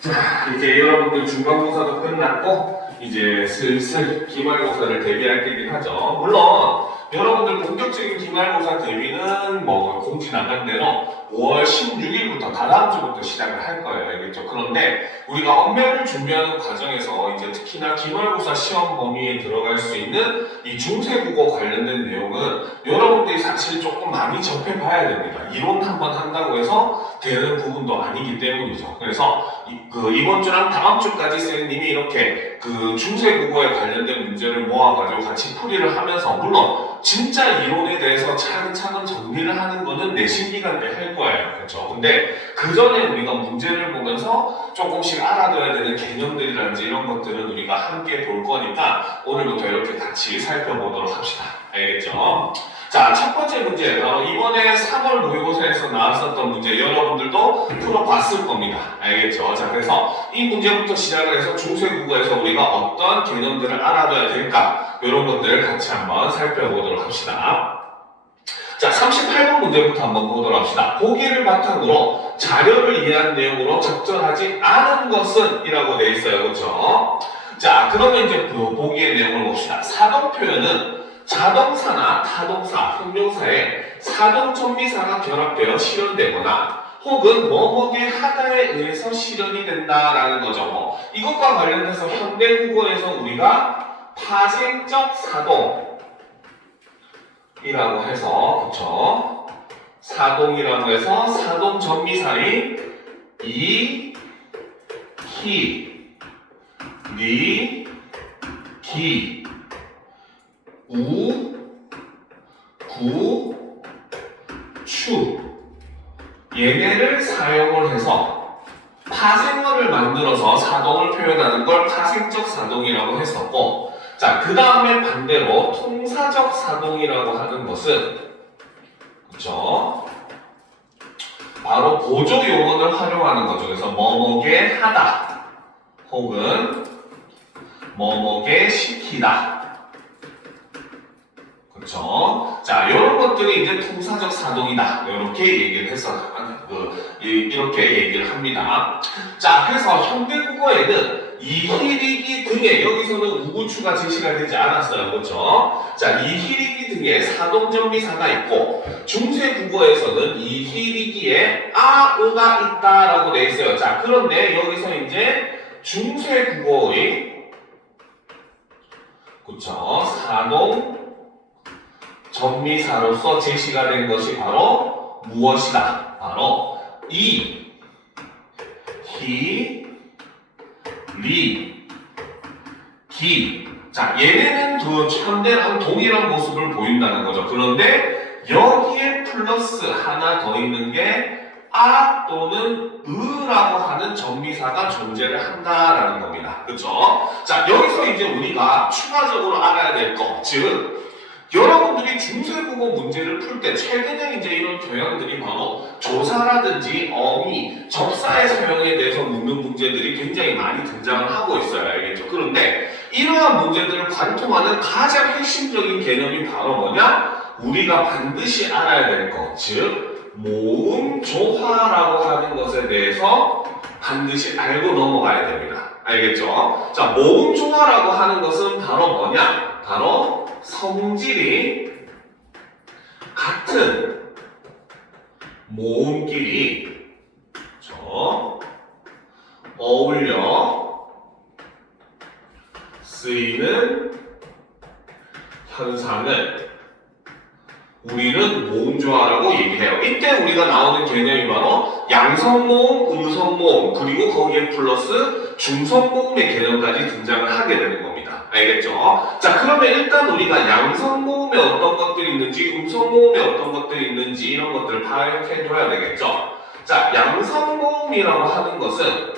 자, 이제 여러분들 중간고사도 끝났고 이제 슬슬 기말고사를 대비할 때긴 하죠. 물론 여러분들 본격적인 기말고사 대비는 뭐 공지 나간 대로 5월 16일부터 다다음 주부터 시작을 할 거예요. 알겠죠? 그런데 우리가 엄매를 준비하는 과정에서 이제 특히나 기말고사 시험 범위에 들어갈 수 있는 이 중세국어 관련된 내용은 여러분들이 사실 조금 많이 접해봐야 됩니다. 이론 한번 한다고 해서 되는 부분도 아니기 때문이죠. 그래서 이번 주랑 다음 주까지 쌤님이 이렇게 그 중세국어에 관련된 문제를 모아가지고 같이 풀이를 하면서, 물론 진짜 이론에 대해서 차근차근 정리를 하는 거는 내신 기간 때 할 거예요. 그렇죠? 근데 그 전에 우리가 문제를 보면서 조금씩 알아둬야 되는 개념들이라든지 이런 것들은 우리가 함께 볼 거니까 오늘부터 이렇게 같이 살펴보도록 합시다. 알겠죠? 자, 첫 번째 문제, 바로 이번에 3월 모의고사에서 나왔었던 문제 여러분들도 풀어봤을 겁니다. 알겠죠? 자, 그래서 이 문제부터 시작을 해서 중세국어에서 우리가 어떤 개념들을 알아둬야 될까, 이런 것들을 같이 한번 살펴보도록 합시다. 자, 38번 문제부터 한번 보도록 합시다. 보기를 바탕으로 자료를 이해한 내용으로 적절하지 않은 것은 이라고 되어 있어요. 그렇죠? 자, 그러면 이제 보기의 내용을 봅시다. 사동 표현은 자동사나 타동사, 형용사에 사동전미사가 결합되어 실현되거나 혹은 뭐뭐게 하다에 의해서 실현이 된다라는 거죠. 이것과 관련해서 현대국어에서 우리가 파생적 사동이라고 해서, 그쵸? 사동이라고 해서 사동전미사인 이, 히, 리, 기, 우, 구, 추, 얘네를 사용을 해서 파생어를 만들어서 사동을 표현하는 걸 파생적 사동이라고 했었고, 자, 그 다음에 반대로 통사적 사동이라고 하는 것은, 그쵸? 바로 보조 용언을 활용하는 거죠. 그래서 뭐뭐게 하다 혹은 뭐뭐게 시키다. 그렇죠? 자, 이런 것들이 이제 통사적 사동이다. 이렇게 얘기를 해서 이렇게 얘기를 합니다. 자, 그래서 현대국어에는 이희리기 등의, 여기서는 우구추가 제시가 되지 않았어요. 그렇죠? 자, 이희리기 등의 사동전미사가 있고, 중세국어에서는 이희리기에 아, 으가 있다라고 되어 있어요. 자, 그런데 여기서 이제 중세국어의, 그렇죠? 사동 전미사로서 제시가 된 것이 바로 무엇이다? 바로 이, 히, 리, 기. 자, 얘네는 현대랑 동일한 모습을 보인다는 거죠. 그런데 여기에 플러스 하나 더 있는 게 아 또는 으라고 하는 전미사가 존재를 한다라는 겁니다. 그렇죠? 자, 여기서 이제 우리가 추가적으로 알아야 될 것, 즉 여러분들이 중세국어 문제를 풀 때 최근에 이제 이런 경향들이 바로 조사라든지 어미, 접사의 사용에 대해서 묻는 문제들이 굉장히 많이 등장을 하고 있어요. 알겠죠? 그런데 이러한 문제들을 관통하는 가장 핵심적인 개념이 바로 뭐냐? 우리가 반드시 알아야 될 것, 즉 모음 조화라고 하는 것에 대해서 반드시 알고 넘어가야 됩니다. 알겠죠? 자, 모음 조화라고 하는 것은 바로 뭐냐? 바로 성질이 같은 모음끼리 어울려 쓰이는 현상을 우리는 모음조화라고 얘기해요. 이때 우리가 나오는 개념이 바로 양성모음, 음성모음, 그리고 거기에 플러스 중성모음의 개념까지 등장을 하게 되는 겁니다. 알겠죠? 자, 그러면 일단 우리가 양성모음에 어떤 것들이 있는지, 음성모음에 어떤 것들이 있는지 이런 것들을 파악해둬야 되겠죠? 자, 양성모음이라고 하는 것은,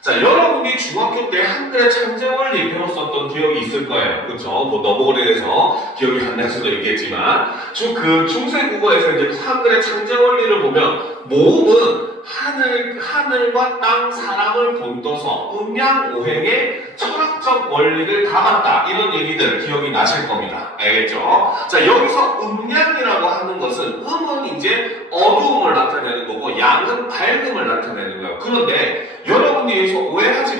자, 여러분이 중학교 때 한글의 창제원리 배웠었던 기억이 있을 거예요. 그쵸? 뭐 너무 오래돼서 기억이 안 날 수도 있겠지만, 중세국어에서 이제 한글의 창제원리를 보면 모음은 하늘과 땅, 사람을 본떠서 음양오행의 철학적 원리를 담았다. 이런 얘기들 기억이 나실 겁니다. 알겠죠? 자, 여기서 음양이라고 하는 것은 음은 이제 어두움을 나타내는 거고 양은 밝음을 나타내는 거예요. 그런데 여러분이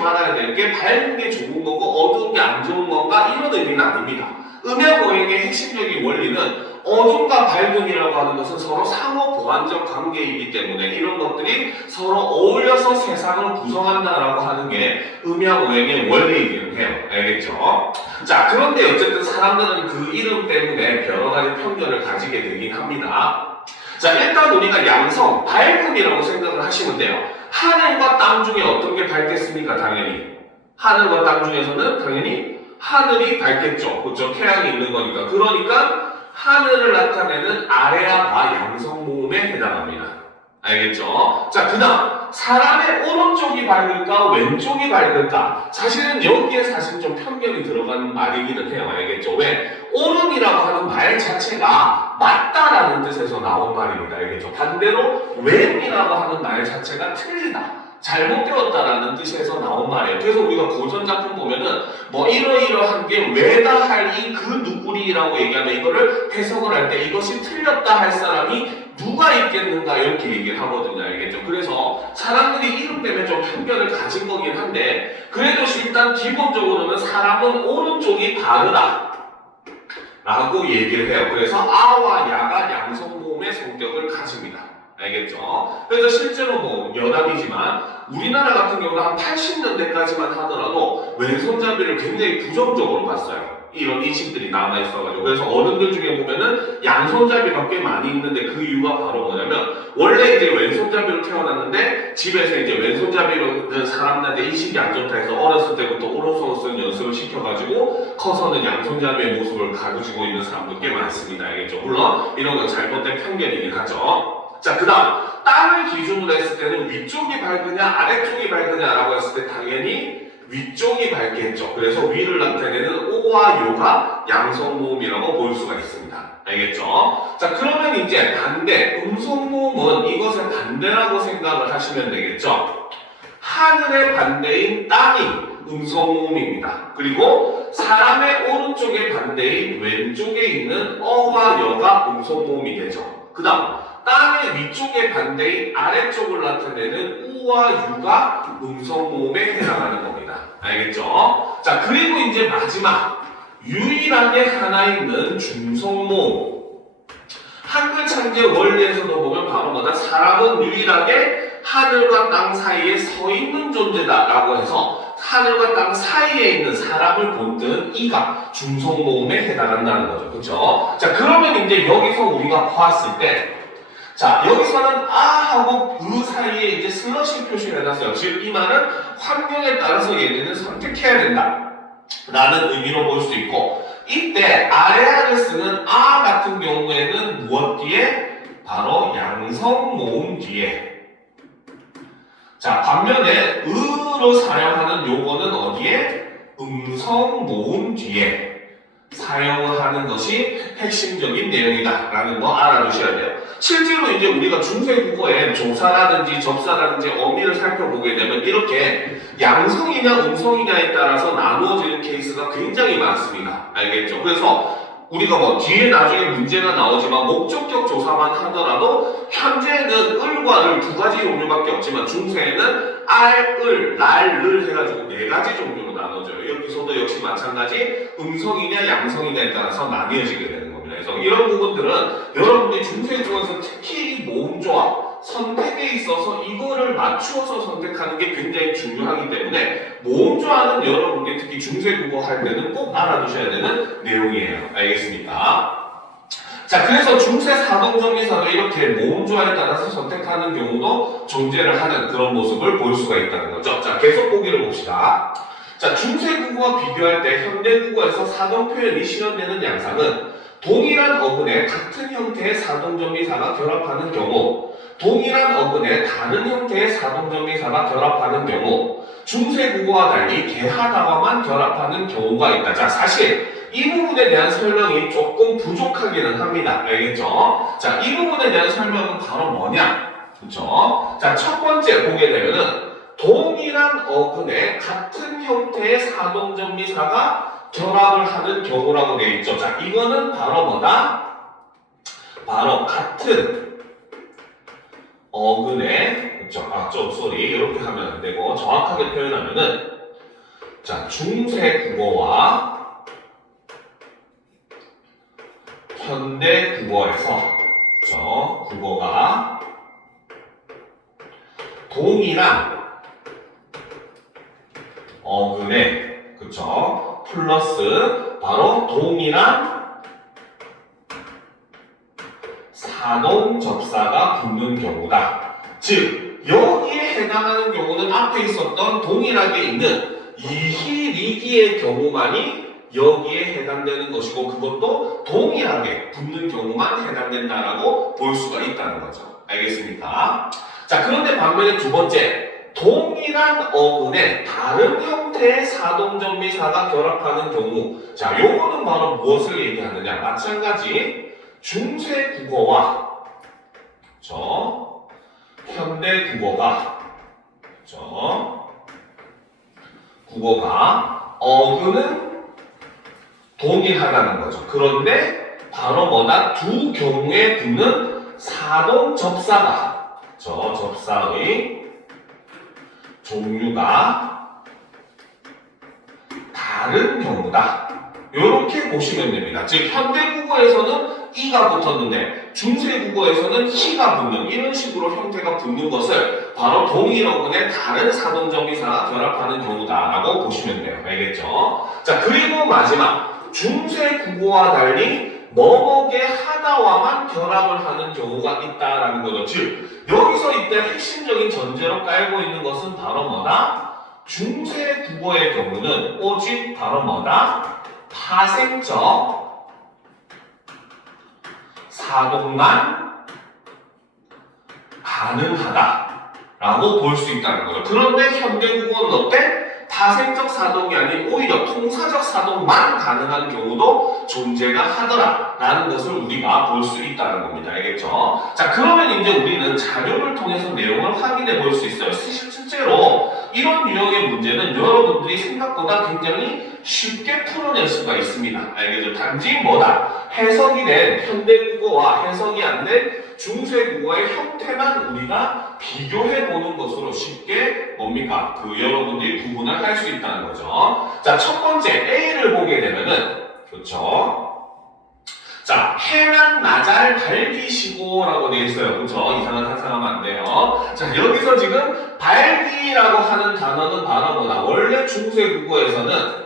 말아야 될 게 밝은 게 좋은 거고 어두운 게 안 좋은 건가 이런 의미는 아닙니다. 음양오행의 핵심적인 원리는 어둠과 밝음이라고 하는 것은 서로 상호 보완적 관계이기 때문에 이런 것들이 서로 어울려서 세상을 구성한다라고 하는 게 음양오행의 원리이기는 해요. 알겠죠? 자, 그런데 어쨌든 사람들은 그 이름 때문에 여러 가지 편견을 가지게 되긴 합니다. 자, 일단 우리가 양성, 밝음이라고 생각을 하시면 돼요. 하늘과 땅 중에 어떤 게 밝겠습니까? 당연히. 하늘과 땅 중에서는 당연히 하늘이 밝겠죠. 그렇죠? 태양이 있는 거니까. 그러니까 하늘을 나타내는 아래와 양성 모음에 해당합니다. 알겠죠? 자, 그 다음 사람의 오른쪽이 밝을까 왼쪽이 밝을까? 사실은 여기에 사실 좀 편견이 들어간 말이기는 해요. 알겠죠? 왜? 오른이라고 하는 말 자체가 맞다라는 뜻에서 나온 말입니다. 알겠죠? 반대로 왼이라고 하는 말 자체가 틀리다, 잘못되었다라는 뜻에서 나온 말이에요. 그래서 우리가 고전 작품 보면은 뭐 이러이러한 게 왜다 할 이 그 누구리라고 얘기하면 이거를 해석을 할 때 이것이 틀렸다 할 사람이 누가 있겠는가 이렇게 얘기를 하거든요. 알겠죠? 그래서 사람들이 이름 때문에 좀 편견을 가진 거긴 한데 그래도 일단 기본적으로는 사람은 오른쪽이 바르다 라고 얘기를 해요. 그래서 아와 야가 양성모음의 성격을 가집니다. 알겠죠? 그래서 실제로 뭐 여담이지만 우리나라 같은 경우는 한 80년대까지만 하더라도 왼손잡이를 굉장히 부정적으로 봤어요. 이런 인식들이 남아있어가지고. 그래서 어른들 중에 보면은 양손잡이가 꽤 많이 있는데 그 이유가 바로 뭐냐면 원래 이제 왼손잡이로 태어났는데 집에서 이제 왼손잡이로는 사람들한테 인식이 안 좋다 해서 어렸을 때부터 오른손을 쓰는 연습을 시켜가지고 커서는 양손잡이의 모습을 가지고 있는 사람도 꽤 많습니다. 알겠죠? 물론 이런 건 잘못된 편견이긴 하죠. 자, 그 다음 땅을 기준으로 했을 때는 위쪽이 밝으냐 아래쪽이 밝으냐라고 했을 때 당연히 위쪽이 밝겠죠. 그래서 위를 나타내는 오와 요가 양성모음이라고 볼 수가 있습니다. 알겠죠? 자, 그러면 이제 반대 음성모음은 이것의 반대라고 생각을 하시면 되겠죠. 하늘의 반대인 땅이 음성모음입니다. 그리고 사람의 오른쪽의 반대인 왼쪽에 있는 어와 여가 음성모음이 되죠. 그 다음 땅의 위쪽의 반대인 아래쪽을 나타내는 우와 유가 음성모음에 해당하는 겁니다. 알겠죠? 자, 그리고 이제 마지막 유일하게 하나 있는 중성모음. 한글 창제 원리에서도 보면 바로 뭐다? 사람은 유일하게 하늘과 땅 사이에 서 있는 존재다라고 해서 하늘과 땅 사이에 있는 사람을 본뜬 이가 중성모음에 해당한다는 거죠. 그렇죠? 자, 그러면 이제 여기서 우리가 보았을 때 자, 여기서는 아 하고 그 사이에 이제 슬러시 표시를 해놨어요. 즉, 이 말은 환경에 따라서 얘네는 선택해야 된다 라는 의미로 볼 수 있고, 이때 아래아를 쓰는 아 같은 경우에는 무엇 뒤에? 바로 양성 모음 뒤에. 자, 반면에 으로 사용하는 요거는 어디에? 음성 모음 뒤에 사용을 하는 것이 핵심적인 내용이다 라는 거 알아두셔야 돼요. 실제로 이제 우리가 중세국어에 조사라든지 접사라든지 어미를 살펴보게 되면 이렇게 양성이냐 음성이냐에 따라서 나누어지는 케이스가 굉장히 많습니다. 알겠죠? 그래서 우리가 뭐 뒤에 나중에 문제가 나오지만 목적격 조사만 하더라도 현재는 을과 를 두 가지 종류밖에 없지만 중세에는 알, 을, 날, 를 해가지고 네 가지 종류로 나눠져요. 여기서도 역시 마찬가지 음성이냐 양성이냐에 따라서 나뉘어지게 되는 겁니다. 그래서 이런 부분들은 여러분들이 중세국어에서 특히 모음조합 선택에 있어서 이거를 맞추어서 선택하는 게 굉장히 중요하기 때문에 모음조합은 여러분들이 특히 중세국어 할 때는 꼭 알아두셔야 되는 내용이에요. 알겠습니까? 자, 그래서 중세 사동정리사도 이렇게 모음조합에 따라서 선택하는 경우도 존재를 하는 그런 모습을 볼 수가 있다는 거죠. 자, 계속 보기를 봅시다. 자, 중세국어와 비교할 때 현대국어에서 사동 표현이 실현되는 양상은 동일한 어근에 같은 형태의 사동정리사가 결합하는 경우, 동일한 어근에 다른 형태의 사동정리사가 결합하는 경우, 중세국어와 달리 개하다화만 결합하는 경우가 있다. 자, 사실 이 부분에 대한 설명이 조금 부족하기는 합니다. 알겠죠? 자, 이 부분에 대한 설명은 바로 뭐냐? 그렇죠? 자, 첫 번째 보게 되면은 동일한 어근에 같은 형태의 사동정리사가 결합을 하는 경우라고 되어 있죠. 자, 이거는 바로 뭐다? 바로 같은 어근에, 그쵸? 좀 쏘리. 이렇게 하면 안 되고, 정확하게 표현하면은, 자, 중세 국어와 현대 국어에서, 그쵸? 국어가 동일한 어근에, 그쵸? 플러스, 바로 동일한 사동 접사가 붙는 경우다. 즉, 여기에 해당하는 경우는 앞에 있었던 동일하게 있는 이희, 리기의 경우만이 여기에 해당되는 것이고, 그것도 동일하게 붙는 경우만 해당된다라고 볼 수가 있다는 거죠. 알겠습니까? 자, 그런데 반면에 두 번째, 동일한 어근에 다른 형태의 사동전미사가 결합하는 경우. 자, 요거는 바로 무엇을 얘기하느냐? 마찬가지 중세 국어와 현대 국어가 국어가 어근은 동일하다는 거죠. 그런데 바로 뭐다? 두 경우에 붙는 사동 접사가 접사의 종류가 다른 경우다. 이렇게 보시면 됩니다. 즉 현대 국어에서는 이가 붙었는데 중세 국어에서는 희가 붙는 이런 식으로 형태가 붙는 것을 바로 동일 어근의 다른 사동접미사가 결합하는 경우다라고 보시면 돼요. 알겠죠? 자, 그리고 마지막 중세 국어와 달리 뭐뭐게 하다와만 결합을 하는 경우가 있다라는 거죠. 즉 여기서 이때 핵심적인 전제로 깔고 있는 것은 바로 뭐다? 중세 국어의 경우는 오직 바로 뭐다? 파생적 사동만 가능하다라고 볼 수 있다는 거죠. 그런데 현대 국어는 어때? 파생적 사동이 아닌 오히려 통사적 사동만 가능한 경우도 존재가 하더라라는 것을 우리가 볼 수 있다는 겁니다. 알겠죠? 자, 그러면 이제 우리는 자료를 통해서 내용을 확인해 볼 수 있어요. 실제로 이런 유형의 문제는 여러분들이 생각보다 굉장히 쉽게 풀어낼 수가 있습니다. 알겠죠? 단지 뭐다? 해석이 된 현대 국어와 해석이 안 된 중세 국어의 형태만 우리가 비교해 보는 것으로 쉽게 뭡니까? 여러분들이 구분을 할 수 있다는 거죠. 자, 첫 번째 A를 보게 되면은 그렇죠? 자, 해난 나잘 발기시고라고 되어 있어요. 그렇죠? 이상한 상상하면 안 돼요. 자, 여기서 지금 발기라고 하는 단어는 바로 뭐다? 원래 중세 국어에서는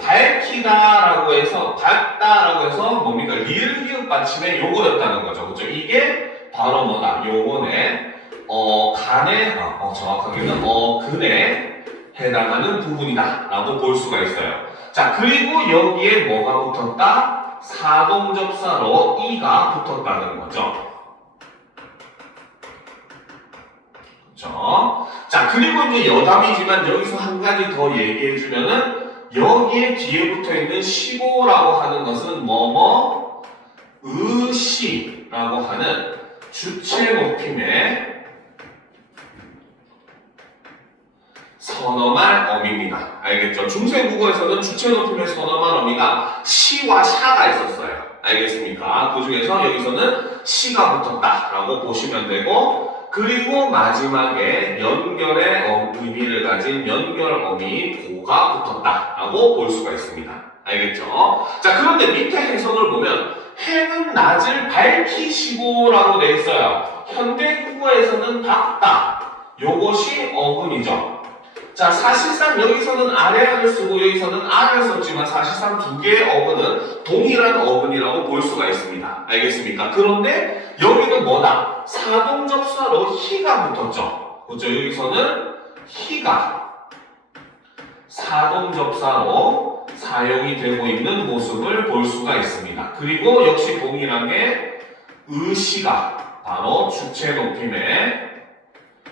밝히다라고 해서 밝다라고 해서 뭡니까? 리을 기읍 받침의 요거였다는 거죠. 그렇죠? 이게 바로 뭐다? 요거네 간에 정확하게는 근에 해당하는 부분이다 라고 볼 수가 있어요. 자, 그리고 여기에 뭐가 붙었다? 사동접사로 이가 붙었다는 거죠. 그렇죠? 자, 그리고 이제 여담이지만 여기서 한 가지 더 얘기해주면은 여기에 뒤에 붙어있는 시고라고 하는 것은 뭐뭐 의시라고 하는 주체 높임의 선어말 어미입니다. 알겠죠? 중세 국어에서는 주체 높임의 선어말 어미가 시와 샤가 있었어요. 알겠습니까? 그 중에서 여기서는 시가 붙었다라고 보시면 되고, 그리고 마지막에 연결의 의미를 가진 연결 어미 고가 붙었다라고 볼 수가 있습니다. 알겠죠? 자, 그런데 밑에 해석을 보면 해는 낮을 밝히시고라고 되어 있어요. 현대 국어에서는 밝다. 요것이 어근이죠. 자, 사실상 여기서는 아래를 쓰고 여기서는 아래를 썼지만 사실상 두 개의 어근은 동일한 어근이라고 볼 수가 있습니다. 알겠습니까? 그런데 여기는 뭐다? 사동접사로 희가 붙었죠. 그렇죠? 여기서는 희가 사동접사로 사용이 되고 있는 모습을 볼 수가 있습니다. 그리고 역시 동일하게 의시가 바로 주체 높임의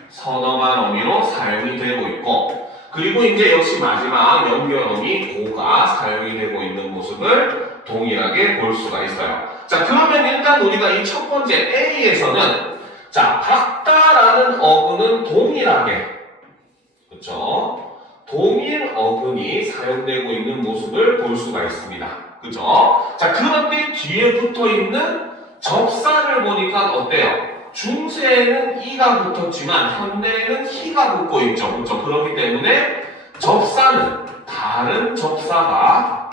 선어만 어미로 사용이 되고 있고, 그리고 이제 역시 마지막 연결 어미 고가 사용이 되고 있는 모습을 동일하게 볼 수가 있어요. 자, 그러면 일단 우리가 이 첫 번째 A에서는 자, 밝다라는 어근은 동일하게 그렇죠? 동일 어근이 사용되고 있는 모습을 볼 수가 있습니다. 그렇죠? 자, 그런데 뒤에 붙어 있는 접사를 보니까 어때요? 중세에는 이가 붙었지만 현대에는 희가 붙고 있죠. 그렇죠? 그렇기 때문에 접사는 다른 접사가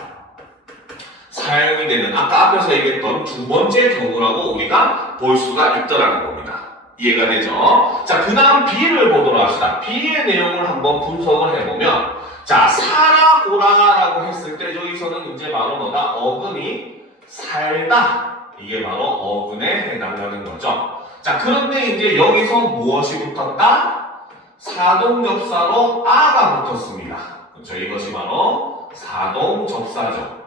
사용이 되는 아까 앞에서 얘기했던 두 번째 경우라고 우리가 볼 수가 있더라는 겁니다. 이해가 되죠? 자, 그 다음 B를 보도록 합시다. B의 내용을 한번 분석을 해보면 자, 살아보라라고 했을 때 여기서는 이제 바로 뭐다? 어근이 살다. 이게 바로 어근에 해당하는 거죠. 자, 그런데 이제 여기서 무엇이 붙었다? 사동접사로 아가 붙었습니다. 그렇죠? 이것이 바로 사동접사죠.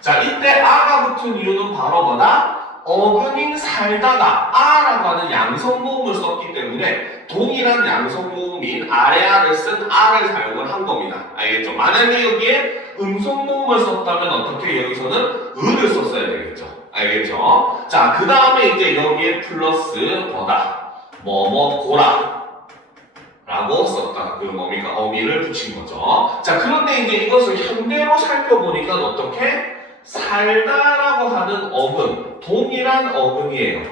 자, 이때 아가 붙은 이유는 바로 뭐다? 어근이 살다가 아라고 하는 양성모음을 썼기 때문에 동일한 양성모음인 아래아를 쓴 아를 사용을 한 겁니다. 알겠죠? 만약에 여기에 음성모음을 썼다면 어떻게 여기서는 을을 썼어야 되겠죠? 알겠죠? 자, 그 다음에 이제 여기에 플러스 뭐다? 뭐뭐고라 라고 썼다. 그 뭡니까? 어미를 붙인 거죠. 자, 그런데 이제 이것을 현대로 살펴보니까 어떻게? 살다라고 하는 어근, 동일한 어근이에요.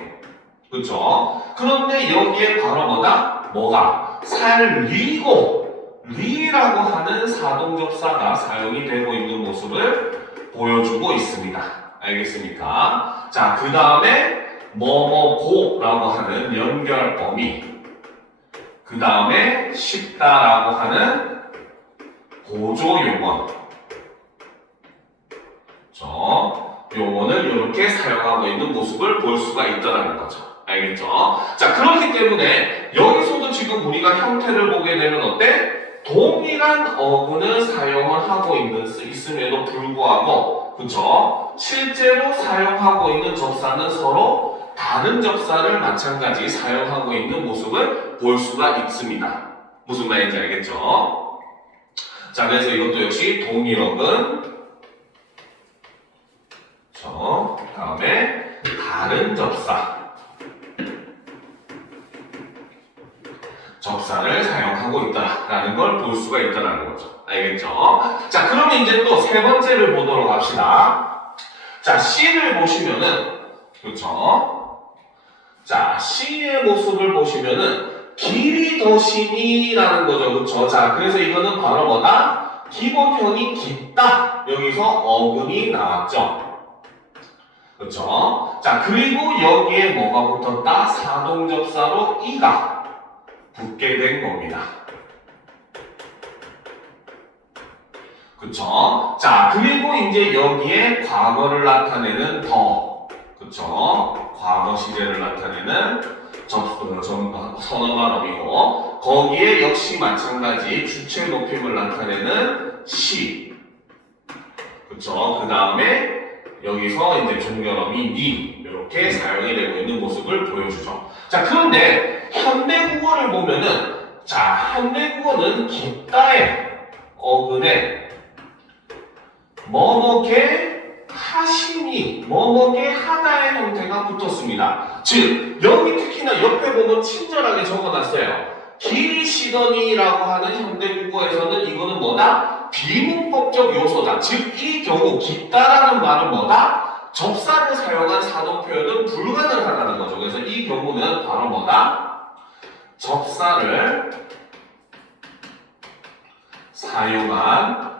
그쵸? 그런데 여기에 바로 뭐다? 뭐가? 살리고, 리라고 하는 사동접사가 사용이 되고 있는 모습을 보여주고 있습니다. 알겠습니까? 자, 그 다음에 뭐뭐고라고 하는 연결 어미, 그 다음에 쉽다라고 하는 보조 용어, 요거는 이렇게 사용하고 있는 모습을 볼 수가 있다는 거죠. 알겠죠? 자, 그렇기 때문에 여기서도 지금 우리가 형태를 보게 되면 어때? 동일한 어근을 사용을 하고 있음에도 불구하고, 그쵸? 실제로 사용하고 있는 접사는 서로 다른 접사를 마찬가지 사용하고 있는 모습을 볼 수가 있습니다. 무슨 말인지 알겠죠? 자, 그래서 이것도 역시 동일어근, 다음에 다른 접사를 사용하고 있다라는 걸 볼 수가 있다는 거죠. 알겠죠? 자, 그러면 이제 또 세 번째를 보도록 합시다. 자, C를 보시면은, 그렇죠? 자, C의 모습을 보시면은 길이 더 심이라는 거죠. 그렇죠? 자, 그래서 이거는 바로 뭐다? 기본형이 깊다. 여기서 어근이 나왔죠. 그렇죠? 자, 그리고 여기에 뭐가 붙었다? 사동접사로 이가 붙게 된 겁니다. 그쵸? 자, 그리고 이제 여기에 과거를 나타내는 더, 그쵸? 과거 시제를 나타내는 선어간어이고, 거기에 역시 마찬가지 주체 높임을 나타내는 시, 그쵸? 그 다음에 여기서 이제 종결어미 니 이렇게 사용이 되고 있는 모습을 보여주죠. 자, 그런데 현대국어를 보면은 자, 현대국어는 깊다의 어근에 뭐뭐게 하시니 뭐뭐게 하다의 형태가 붙었습니다. 즉 여기 특히나 옆에 보면 친절하게 적어놨어요. 길이시더니라고 하는 현대국어에서는 이거는 뭐다? 비문법적 요소다. 즉 이 경우 깊다라는 말은 뭐다? 접사를 사용한 사동 표현은 불가능하다는 거죠. 그래서 이 경우는 바로 뭐다? 접사를 사용한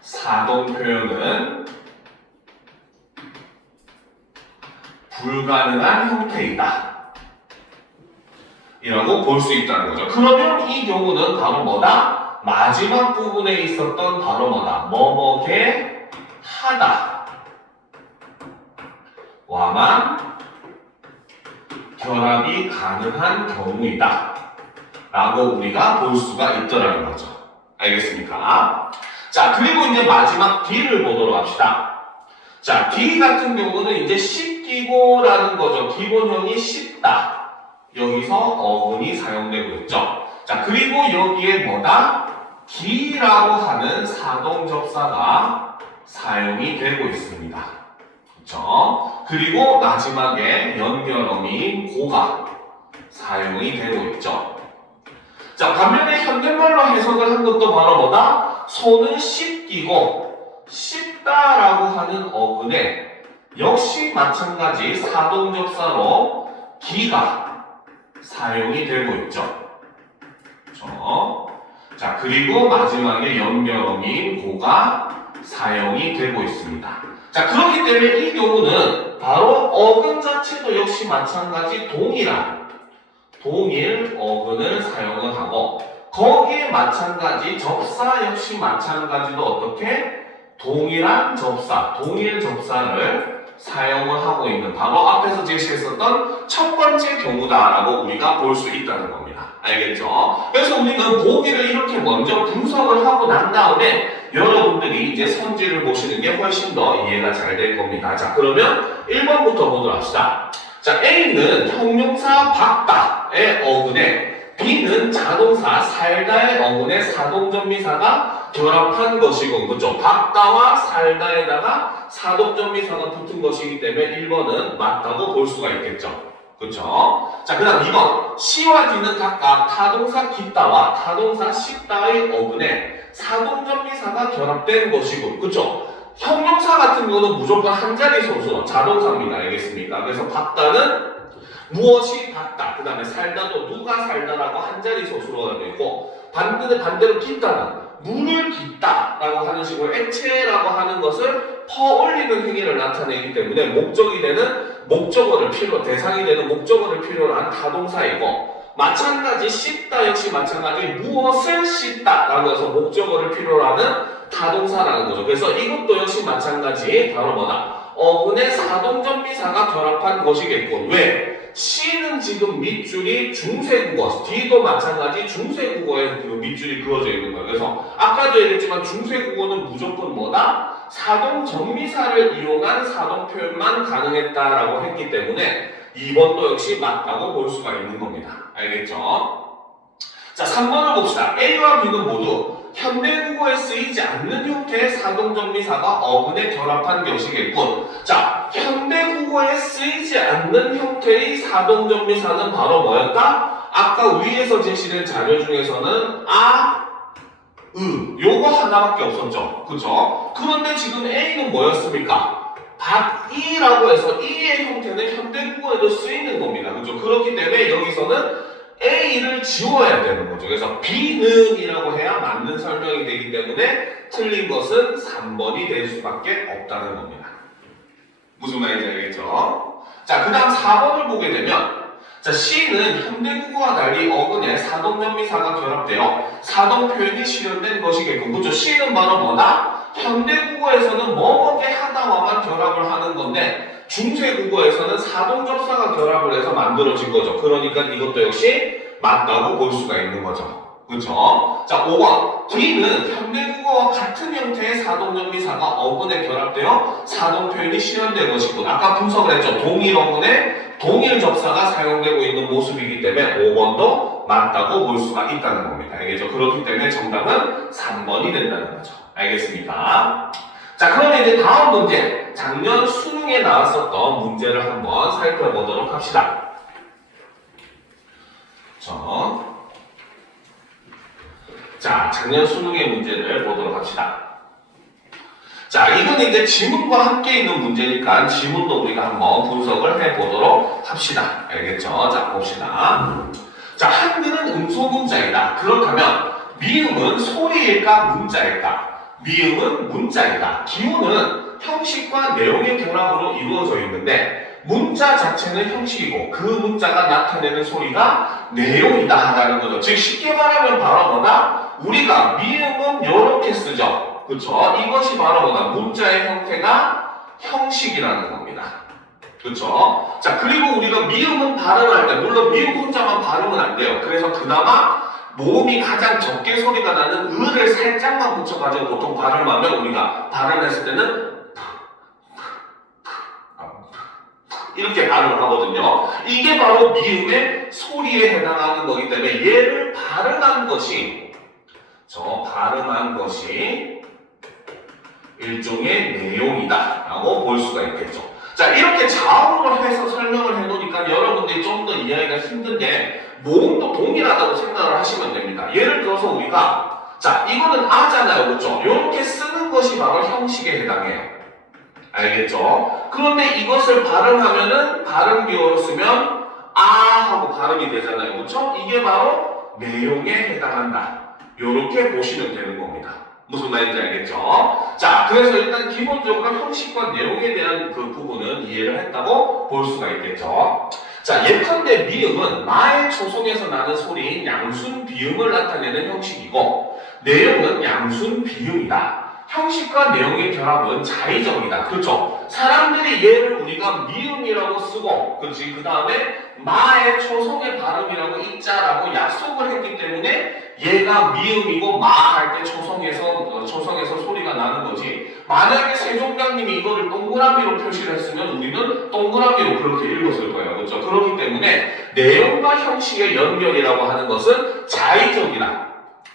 사동 표현은 불가능한 형태이다. 이라고 볼 수 있다는 거죠. 그러면 이 경우는 바로 뭐다? 마지막 부분에 있었던 바로 뭐다? 뭐뭐게 하다 와만 결합이 가능한 경우이다 라고 우리가 볼 수가 있더라는 거죠. 알겠습니까? 자, 그리고 이제 마지막 D를 보도록 합시다. 자, D 같은 경우는 이제 씻기고라는 거죠. 기본형이 씻다. 여기서 어근이 사용되고 있죠. 자, 그리고 여기에 뭐다? 기라고 하는 사동접사가 사용이 되고 있습니다. 그렇죠? 그리고 마지막에 연결어미인 고가 사용이 되고 있죠. 자, 반면에 현대말로 해석을 한 것도 바로 뭐다? 손을 씻기고 씻다라고 하는 어근에 역시 마찬가지 사동접사로 기가 사용이 되고 있죠. 그렇죠? 자, 그리고 마지막에 연결어민 고가 사용이 되고 있습니다. 자, 그렇기 때문에 이 경우는 바로 어근 자체도 역시 마찬가지 동일 어근을 사용을 하고, 거기에 마찬가지 접사 역시 마찬가지로 어떻게 동일한 접사, 동일 접사를 사용을 하고 있는 바로 앞에서 제시했었던 첫 번째 경우다라고 우리가 볼 수 있다는 겁니다. 알겠죠? 그래서 우리는 보기를 이렇게 먼저 분석을 하고 난 다음에 여러분들이 이제 선지를 보시는 게 훨씬 더 이해가 잘 될 겁니다. 자, 그러면 1번부터 보도록 합시다. 자, A는 형용사 박다의 어근에 B는 자동사 살다의 어근에 사동전미사가 결합한 것이고, 그렇죠? 박다와 살다에다가 사동전미사가 붙은 것이기 때문에 1번은 맞다고 볼 수가 있겠죠. 그렇죠? 자, 그 다음 2번. C와 D는 각각 타동사 기다와 타동사 씻다의 어근에 사동전미사가 결합된 것이고, 그렇죠? 형용사 같은 거는 무조건 한 자리 소수, 자동사입니다. 알겠습니까? 그래서 박다는 무엇이 박다, 그 다음에 살다도 누가 살다라고 한 자리 소수로 되어 있고, 반대로 기다는 물을 깃다라고 하는 식으로 액체라고 하는 것을 퍼올리는 행위를 나타내기 때문에 목적이 되는 대상이 되는 목적어를 필요로 한 타동사이고, 마찬가지 씻다 역시 마찬가지 무엇을 씻다라고 해서 목적어를 필요로 하는 타동사라는 거죠. 그래서 이것도 역시 마찬가지 바로 뭐다? 어근의 사동전미사가 결합한 것이겠고, 왜? C는 지금 밑줄이 중세국어, D도 마찬가지 중세국어에 그 밑줄이 그어져 있는 거예요. 그래서 아까도 얘기했지만 중세국어는 무조건 뭐다? 사동전미사를 이용한 사동 표현만 가능했다라고 했기 때문에 2번도 역시 맞다고 볼 수가 있는 겁니다. 알겠죠? 자, 3번을 봅시다. A와 B는 모두 현대국어에 쓰이지 않는 형태의 사동전미사가 어근에 결합한 것이겠군. 자, 현대국어에 쓰이지 않는 형태의 사동전미사는 바로 뭐였다? 아까 위에서 제시된 자료 중에서는 요거 하나밖에 없었죠. 그쵸? 그런데 지금 A는 뭐였습니까? 박이라고 해서 이의 형태는 현대국어에도 쓰이는 겁니다. 그죠? 그렇기 때문에 여기서는 A를 지워야 되는 거죠. 그래서 B는 이라고 해야 맞는 설명이 되기 때문에 틀린 것은 3번이 될 수밖에 없다는 겁니다. 무슨 말인지 알겠죠? 자, 그 다음 4번을 보게 되면, 자, C는 현대국어와 달리 어근에 사동전미사가 결합되어 사동 표현이 실현된 것이겠고, 그렇죠? C는 바로 뭐다? 현대국어에서는 뭐뭐게 하다와만 결합을 하는 건데, 중세국어에서는 사동접사가 결합을 해서 만들어진 거죠. 그러니까 이것도 역시 맞다고 볼 수가 있는 거죠. 그렇죠? 자, 5번. D는 현대국어와 같은 형태의 사동전미사가 어근에 결합되어 사동 표현이 실현된 것이고, 아까 분석을 했죠. 동일 어근에 동일 접사가 사용되고 있는 모습이기 때문에 5번도 맞다고 볼 수가 있다는 겁니다. 알겠죠? 그렇기 때문에 정답은 3번이 된다는 거죠. 알겠습니까? 자, 그러면 이제 다음 문제, 작년 수능에 나왔었던 문제를 한번 살펴보도록 합시다. 자, 작년 수능의 문제를 보도록 합시다. 자, 이건 이제 지문과 함께 있는 문제니까 지문도 우리가 한번 분석을 해보도록 합시다. 알겠죠? 자, 봅시다. 자, 한글은 음소문자이다. 그렇다면 미음은 소리일까 문자일까? 미음은 문자이다. 기호는 형식과 내용의 결합으로 이루어져 있는데 문자 자체는 형식이고 그 문자가 나타내는 소리가 내용이다라는 거죠. 즉 쉽게 말하면 바로 뭐다? 우리가 미음은 이렇게 쓰죠. 그렇죠? 이것이 바로 뭐다? 문자의 형태가 형식이라는 겁니다. 그렇죠? 자, 그리고 우리가 미음은 발음할 때 물론 미음 혼자만 발음은 안 돼요. 그래서 그나마 모음이 가장 적게 소리가 나는 을을 살짝만 붙여가지고 보통 발음하면 우리가 발음했을 때는 이렇게 발음을 하거든요. 이게 바로 미음의 소리에 해당하는 거기 때문에 얘를 발음한 것이 일종의 내용이다 라고 볼 수가 있겠죠. 자, 이렇게 좌우로 해서 설명을 해놓으니까 여러분들이 좀 더 이해하기가 힘든데 모음도 동일하다고 생각을 하시면 됩니다. 예를 들어서 우리가 자, 이거는 아잖아요. 그렇죠? 이렇게 쓰는 것이 바로 형식에 해당해요. 알겠죠? 그런데 이것을 발음하면은 발음 기호로 쓰면 아 하고 발음이 되잖아요. 그렇죠? 이게 바로 내용에 해당한다. 요렇게 보시면 되는 겁니다. 무슨 말인지 알겠죠? 자, 그래서 일단 기본적으로 형식과 내용에 대한 그 부분은 이해를 했다고 볼 수가 있겠죠. 자, 예컨대 미음은 마의 초성에서 나는 소리인 양순 비음을 나타내는 형식이고 내용은 양순 비음이다. 형식과 내용의 결합은 자의적이다. 그렇죠? 사람들이 얘를 우리가 미음이라고 쓰고 그렇지? 그 다음에 마의 초성의 발음이라고 읽자라고 약속을 했기 때문에 얘가 미음이고 마 할 때 초성에서 소리가 나는 거지. 만약에 세종장님이 이거를 동그라미로 표시를 했으면 우리는 동그라미로 그렇게 읽었을 거예요. 그렇죠? 그렇기 때문에 내용과 형식의 연결이라고 하는 것은 자의적이다.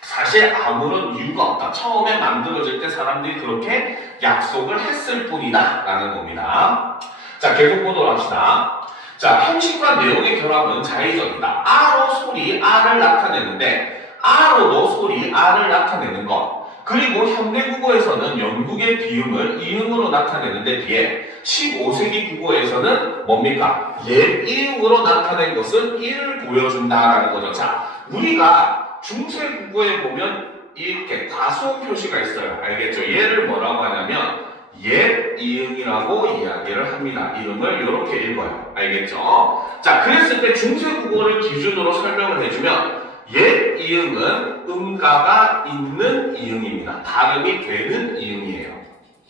사실 아무런 이유가 없다. 처음에 만들어질 때 사람들이 그렇게 약속을 했을 뿐이다 라는 겁니다. 자, 계속 보도록 합시다. 자, 형식과 내용의 결합은 자의적이다. 아로 소리 아를 나타내는데 아로도 소리 아를 나타내는 것. 그리고 현대국어에서는 영국의 비음을 이음으로 나타내는데 비해 15세기 국어에서는 뭡니까? 옛 이음으로 나타낸 것은 이를 보여준다라는 거죠. 자, 우리가 중세 국어에 보면 이렇게 과수음 표시가 있어요. 알겠죠? 얘를 뭐라고 하냐면 옛 이응이라고 이야기를 합니다. 이름을 이렇게 읽어요. 알겠죠? 자, 그랬을 때 중세 국어를 기준으로 설명을 해주면 옛 이응은 음가가 있는 이응입니다. 발음이 되는 이응이에요.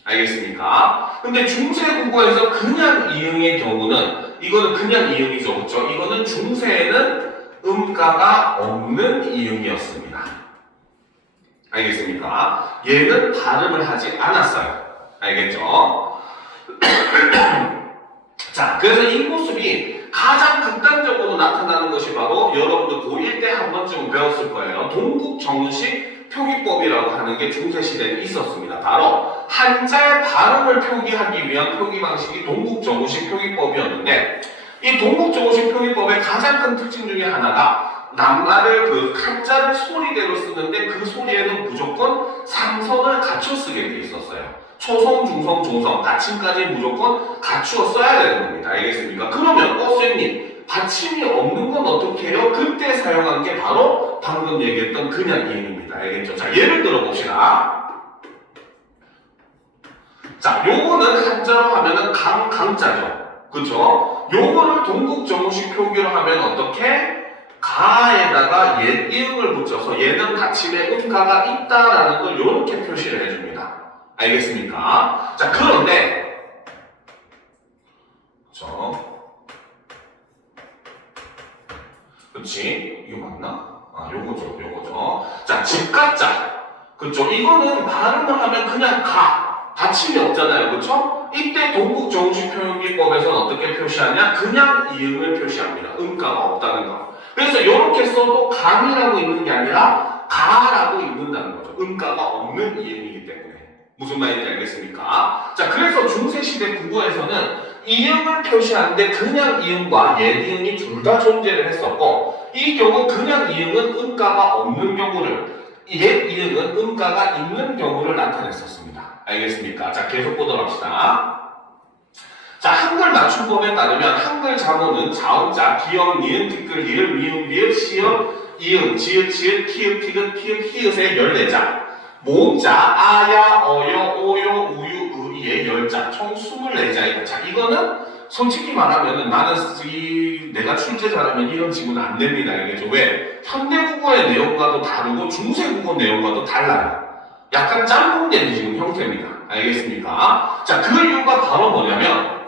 알겠습니까? 근데 중세 국어에서 그냥 이응의 경우는 이거는 그냥 이응이죠. 그렇죠? 이거는 중세에는 음가가 없는 이응이었습니다. 알겠습니까? 얘는 발음을 하지 않았어요. 알겠죠? 자, 그래서 이 모습이 가장 극단적으로 나타나는 것이 바로 여러분들 고1 때 한 번쯤 배웠을 거예요. 동국정식 표기법이라고 하는 게 중세시대에 있었습니다. 바로 한자의 발음을 표기하기 위한 표기 방식이 동국정식 표기법이었는데 이 동국정식 표기법의 가장 큰 특징 중에 하나가 낱말을 그 한자를 소리대로 쓰는데 그 소리에는 무조건 상성을 갖춰 쓰게 돼 있었어요. 초성, 중성, 종성, 받침까지 무조건 갖추어 써야 되는 겁니다. 알겠습니까? 그러면 선생님 받침이 없는 건 어떻게 해요? 그때 사용한 게 바로 방금 얘기했던 그냥 이응입니다. 알겠죠? 자, 예를 들어 봅시다. 자, 요거는 한자로 하면은 강자죠. 그쵸? 요거를 동국정식 표기로 하면 어떻게? 가에다가 옛 이응을 붙여서 얘는 받침에 음가가 있다라는 걸 이렇게 표시를 해줍니다. 알겠습니까? 자, 그런데 그렇지? 이거 맞나? 아, 요거죠. 자, 집가자. 그쵸? 이거는 발음을 하면 그냥 가. 받침이 없잖아요. 그쵸? 이때 동국정식 표기법에서는 어떻게 표시하냐? 그냥 이응을 표시합니다. 음가가 없다는 거. 그래서 이렇게 써도 강이라고 있는 게 아니라 가라고 읽는다는 거죠. 음가가 없는 이응이기 때문에. 무슨 말인지 알겠습니까? 자, 그래서 중세시대 국어에서는 이응을 표시하는데 그냥 이응과 옛 이응이 둘 다 존재를 했었고 이 경우 그냥 이응은 음가가 없는 경우를 옛 이응은 음가가 있는 경우를 나타냈었습니다. 알겠습니까? 자, 계속 보도록 합시다. 자, 한글 맞춤법에 따르면 한글 자모는 자음자, 기역, 니은, 티끌, 리을, 미음, 비읍, 시읍, 이응, 지읒, 치읓, 키읔, 티귿, 피읍, 히읗의 14자, 모음자, 아야, 어여, 오요, 우유, 의의 10자, 총 24자입니다. 자, 이거는 솔직히 말하면 나는 내가 출제자라면 이런 지문 안 됩니다. 알겠죠? 왜? 현대국어의 내용과도 다르고 중세국어 내용과도 달라요. 약간 짬뽕된 지금 형태입니다. 알겠습니까? 자, 그 이유가 바로 뭐냐면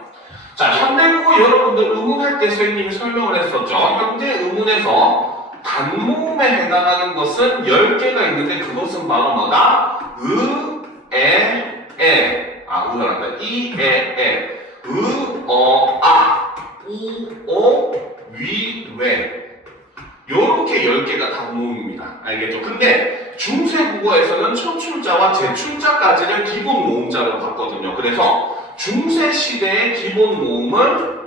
자, 현대국어 여러분들 의문할 때 선생님이 설명을 했었죠. 현대 의문에서 단모음에 해당하는 것은 10개가 있는데 그것은 바로 뭐다? 의란다. 위외 요렇게 10개가 단모음입니다. 알겠죠? 근데 중세국어에서는 초출자와 제출자까지를 기본 모음자로 봤거든요. 그래서 중세시대의 기본 모음을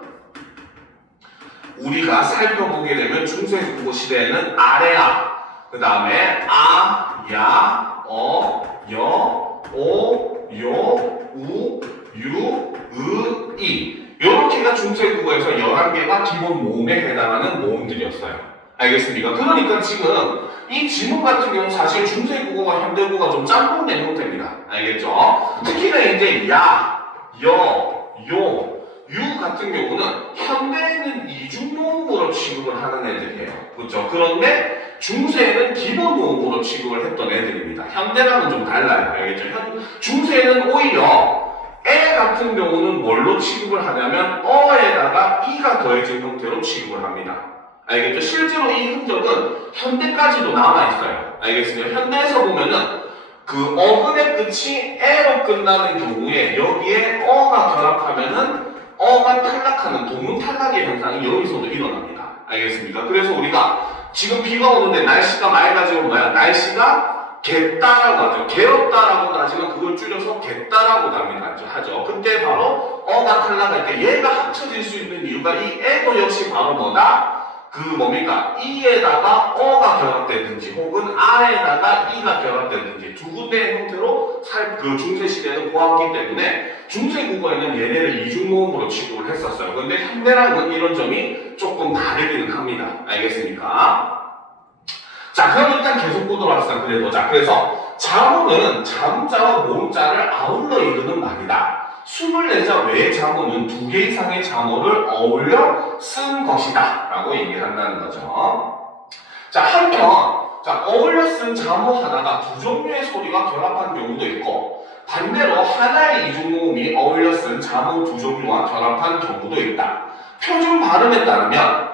우리가 살펴보게 되면 중세국어 시대에는 아래아, 그 다음에 아, 야, 어, 여, 오, 요, 우, 유, 으, 이. 요렇게가 중세국어에서 11개가 기본 모음에 해당하는 모음들이었어요. 알겠습니까? 그러니까 지금 이 지문 같은 경우는 사실 중세국어와 현대국어가 좀 짬뽕된 형태입니다. 알겠죠? 특히나 이제 야, 여, 요, 유 같은 경우는 현대에는 이중모음으로 취급을 하는 애들이에요. 그렇죠? 그런데 중세에는 기본 모음으로 취급을 했던 애들입니다. 현대랑은 좀 달라요. 알겠죠? 중세에는 오히려 에 같은 경우는 뭘로 취급을 하냐면 어에다가 이가 더해진 형태로 취급을 합니다. 알겠죠? 실제로 이 흔적은 현대까지도 남아있어요. 알겠습니까? 현대에서 보면은 그 어근의 끝이 에로 끝나는 경우에 여기에 어가 결합하면은 어가 탈락하는 동문 탈락의 현상이 여기서도 일어납니다. 알겠습니까? 그래서 우리가 지금 비가 오는데 날씨가 맑아지면 뭐야? 날씨가 겠다라고 하죠. 개었다라고도 하지만 그걸 줄여서 겠다라고도 하죠. 그때 바로 어가 탈락할 때 얘가 합쳐질 수 있는 이유가 이 에도 역시 바로 뭐다? 그 뭡니까? 이에다가 어가 결합되든지 혹은 아에다가 이가 결합되든지 두 군데의 형태로 그 중세시대에는 보았기 때문에 중세국어에는 얘네를 이중모음으로 취급을 했었어요. 그런데 현대랑은 이런 점이 조금 다르기는 합니다. 알겠습니까? 자, 그럼 일단 계속 보도록 합시다. 그래서 자모는 자문자와 모음자를 아울러 이루는 말이다. 24자 외의 자모는 2개 이상의 자모를 어울려 쓴 것이다 라고 얘기를 한다는 거죠. 자, 한편 어울려 쓴 자모 하나가 두 종류의 소리가 결합한 경우도 있고 반대로 하나의 이중모음이 어울려 쓴 자모 두 종류와 결합한 경우도 있다. 표준 발음에 따르면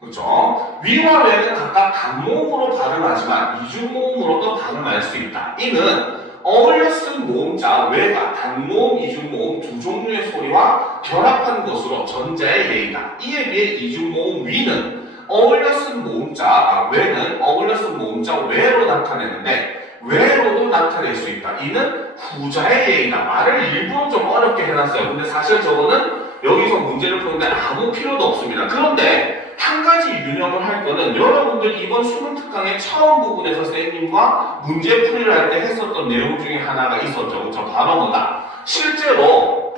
그렇죠? 위와 외는 각각 단모음으로 발음하지만 이중모음으로도 발음할 수 있다. 이는 어울려 쓴 모음자 외가 단모음, 이중모음 두 종류의 소리와 결합한 것으로 전자의 예이다. 이에 비해 이중모음 위는 어울려 쓴 모음자 외는 어울려 쓴 모음자 외로 나타내는데 외로도 나타낼 수 있다. 이는 후자의 예이다. 말을 일부러 좀 어렵게 해놨어요. 근데 사실 저거는 여기서 문제를 푸는데 아무 필요도 없습니다. 그런데 한 가지 유념을 할 거는 여러분들 이번 수능 특강의 처음 부분에서 선생님과 문제풀이를 할 때 했었던 내용 중에 하나가 있었죠. 그렇죠? 바로 뭐다? 실제로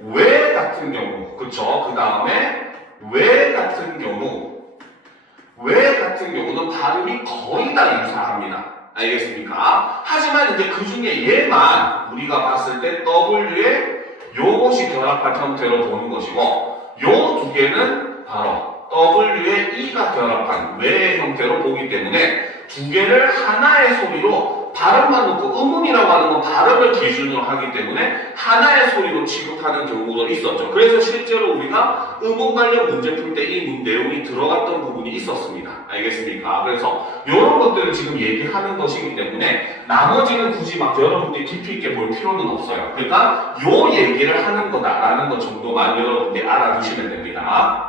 왜 같은 경우, 그렇죠? 그 다음에 왜 같은 경우는 발음이 거의 다 유사합니다. 알겠습니까? 하지만 이제 그 중에 얘만 우리가 봤을 때 W에 요것이 결합한 형태로 보는 것이고 요 두 개는 바로 W에 E가 결합한 외의 형태로 보기 때문에 두 개를 하나의 소리로 발음만 놓고 음음이라고 하는 건 발음을 기준으로 하기 때문에 하나의 소리로 취급하는 경우도 있었죠. 그래서 실제로 우리가 음음 관련 문제 풀 때 이 내용이 들어갔던 부분이 있었습니다. 알겠습니까? 그래서 이런 것들을 지금 얘기하는 것이기 때문에 나머지는 굳이 막 여러분들이 깊이 있게 볼 필요는 없어요. 그러니까 요 얘기를 하는 거다라는 것 정도만 여러분들이 알아두시면 됩니다.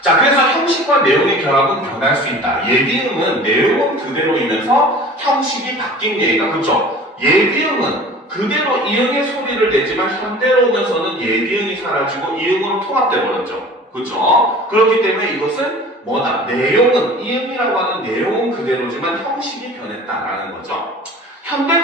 자, 그래서 형식과 내용의 결합은 변할 수 있다. 예비음은 내용은 그대로이면서 형식이 바뀐 예가 그렇죠? 예비음은 그대로 이응의 소리를 내지만 현대로 오면서는 예비음이 사라지고 이응으로 통합돼 버렸죠. 그렇죠? 그렇기 때문에 이것은 뭐다? 내용은 이응이라고 하는 내용은 그대로지만 형식이 변했다라는 거죠. 현대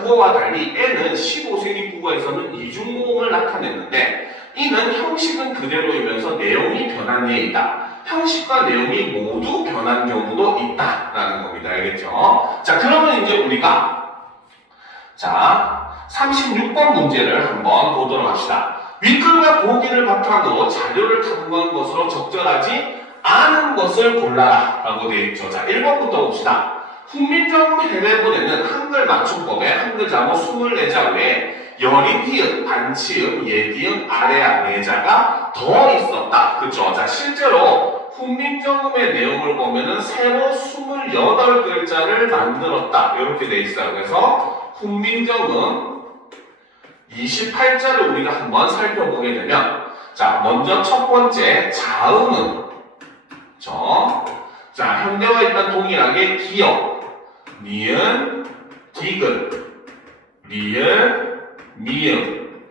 국어와 달리 N은 15세기 국어에서는 이중모음을 나타냈는데 이는 형식은 그대로이면서 내용이 변한 예이다. 형식과 내용이 모두 변한 경우도 있다라는 겁니다. 알겠죠? 자, 그러면 이제 우리가 36번 문제를 한번 보도록 합시다. 윗글과 보기를 바탕으로 자료를 탐구한 것으로 적절하지 않은 것을 골라라 라고 되어 있죠. 자, 1번부터 봅시다. 훈민정 해외본에는 한글 맞춤법에 한글 자모 24자 외에 여린 히읗, 반치음, 예디음, 아래아, 내자가 더 있었다. 그쵸? 자, 실제로 훈민정음의 내용을 보면은 새로 28글자를 만들었다. 이렇게 돼 있어요. 그래서 훈민정음 28자를 우리가 한번 살펴보게 되면 자, 먼저 첫 번째 자음은 자, 현대와 일단 동일하게 기역, 니은, 디귿, 리을, 미음,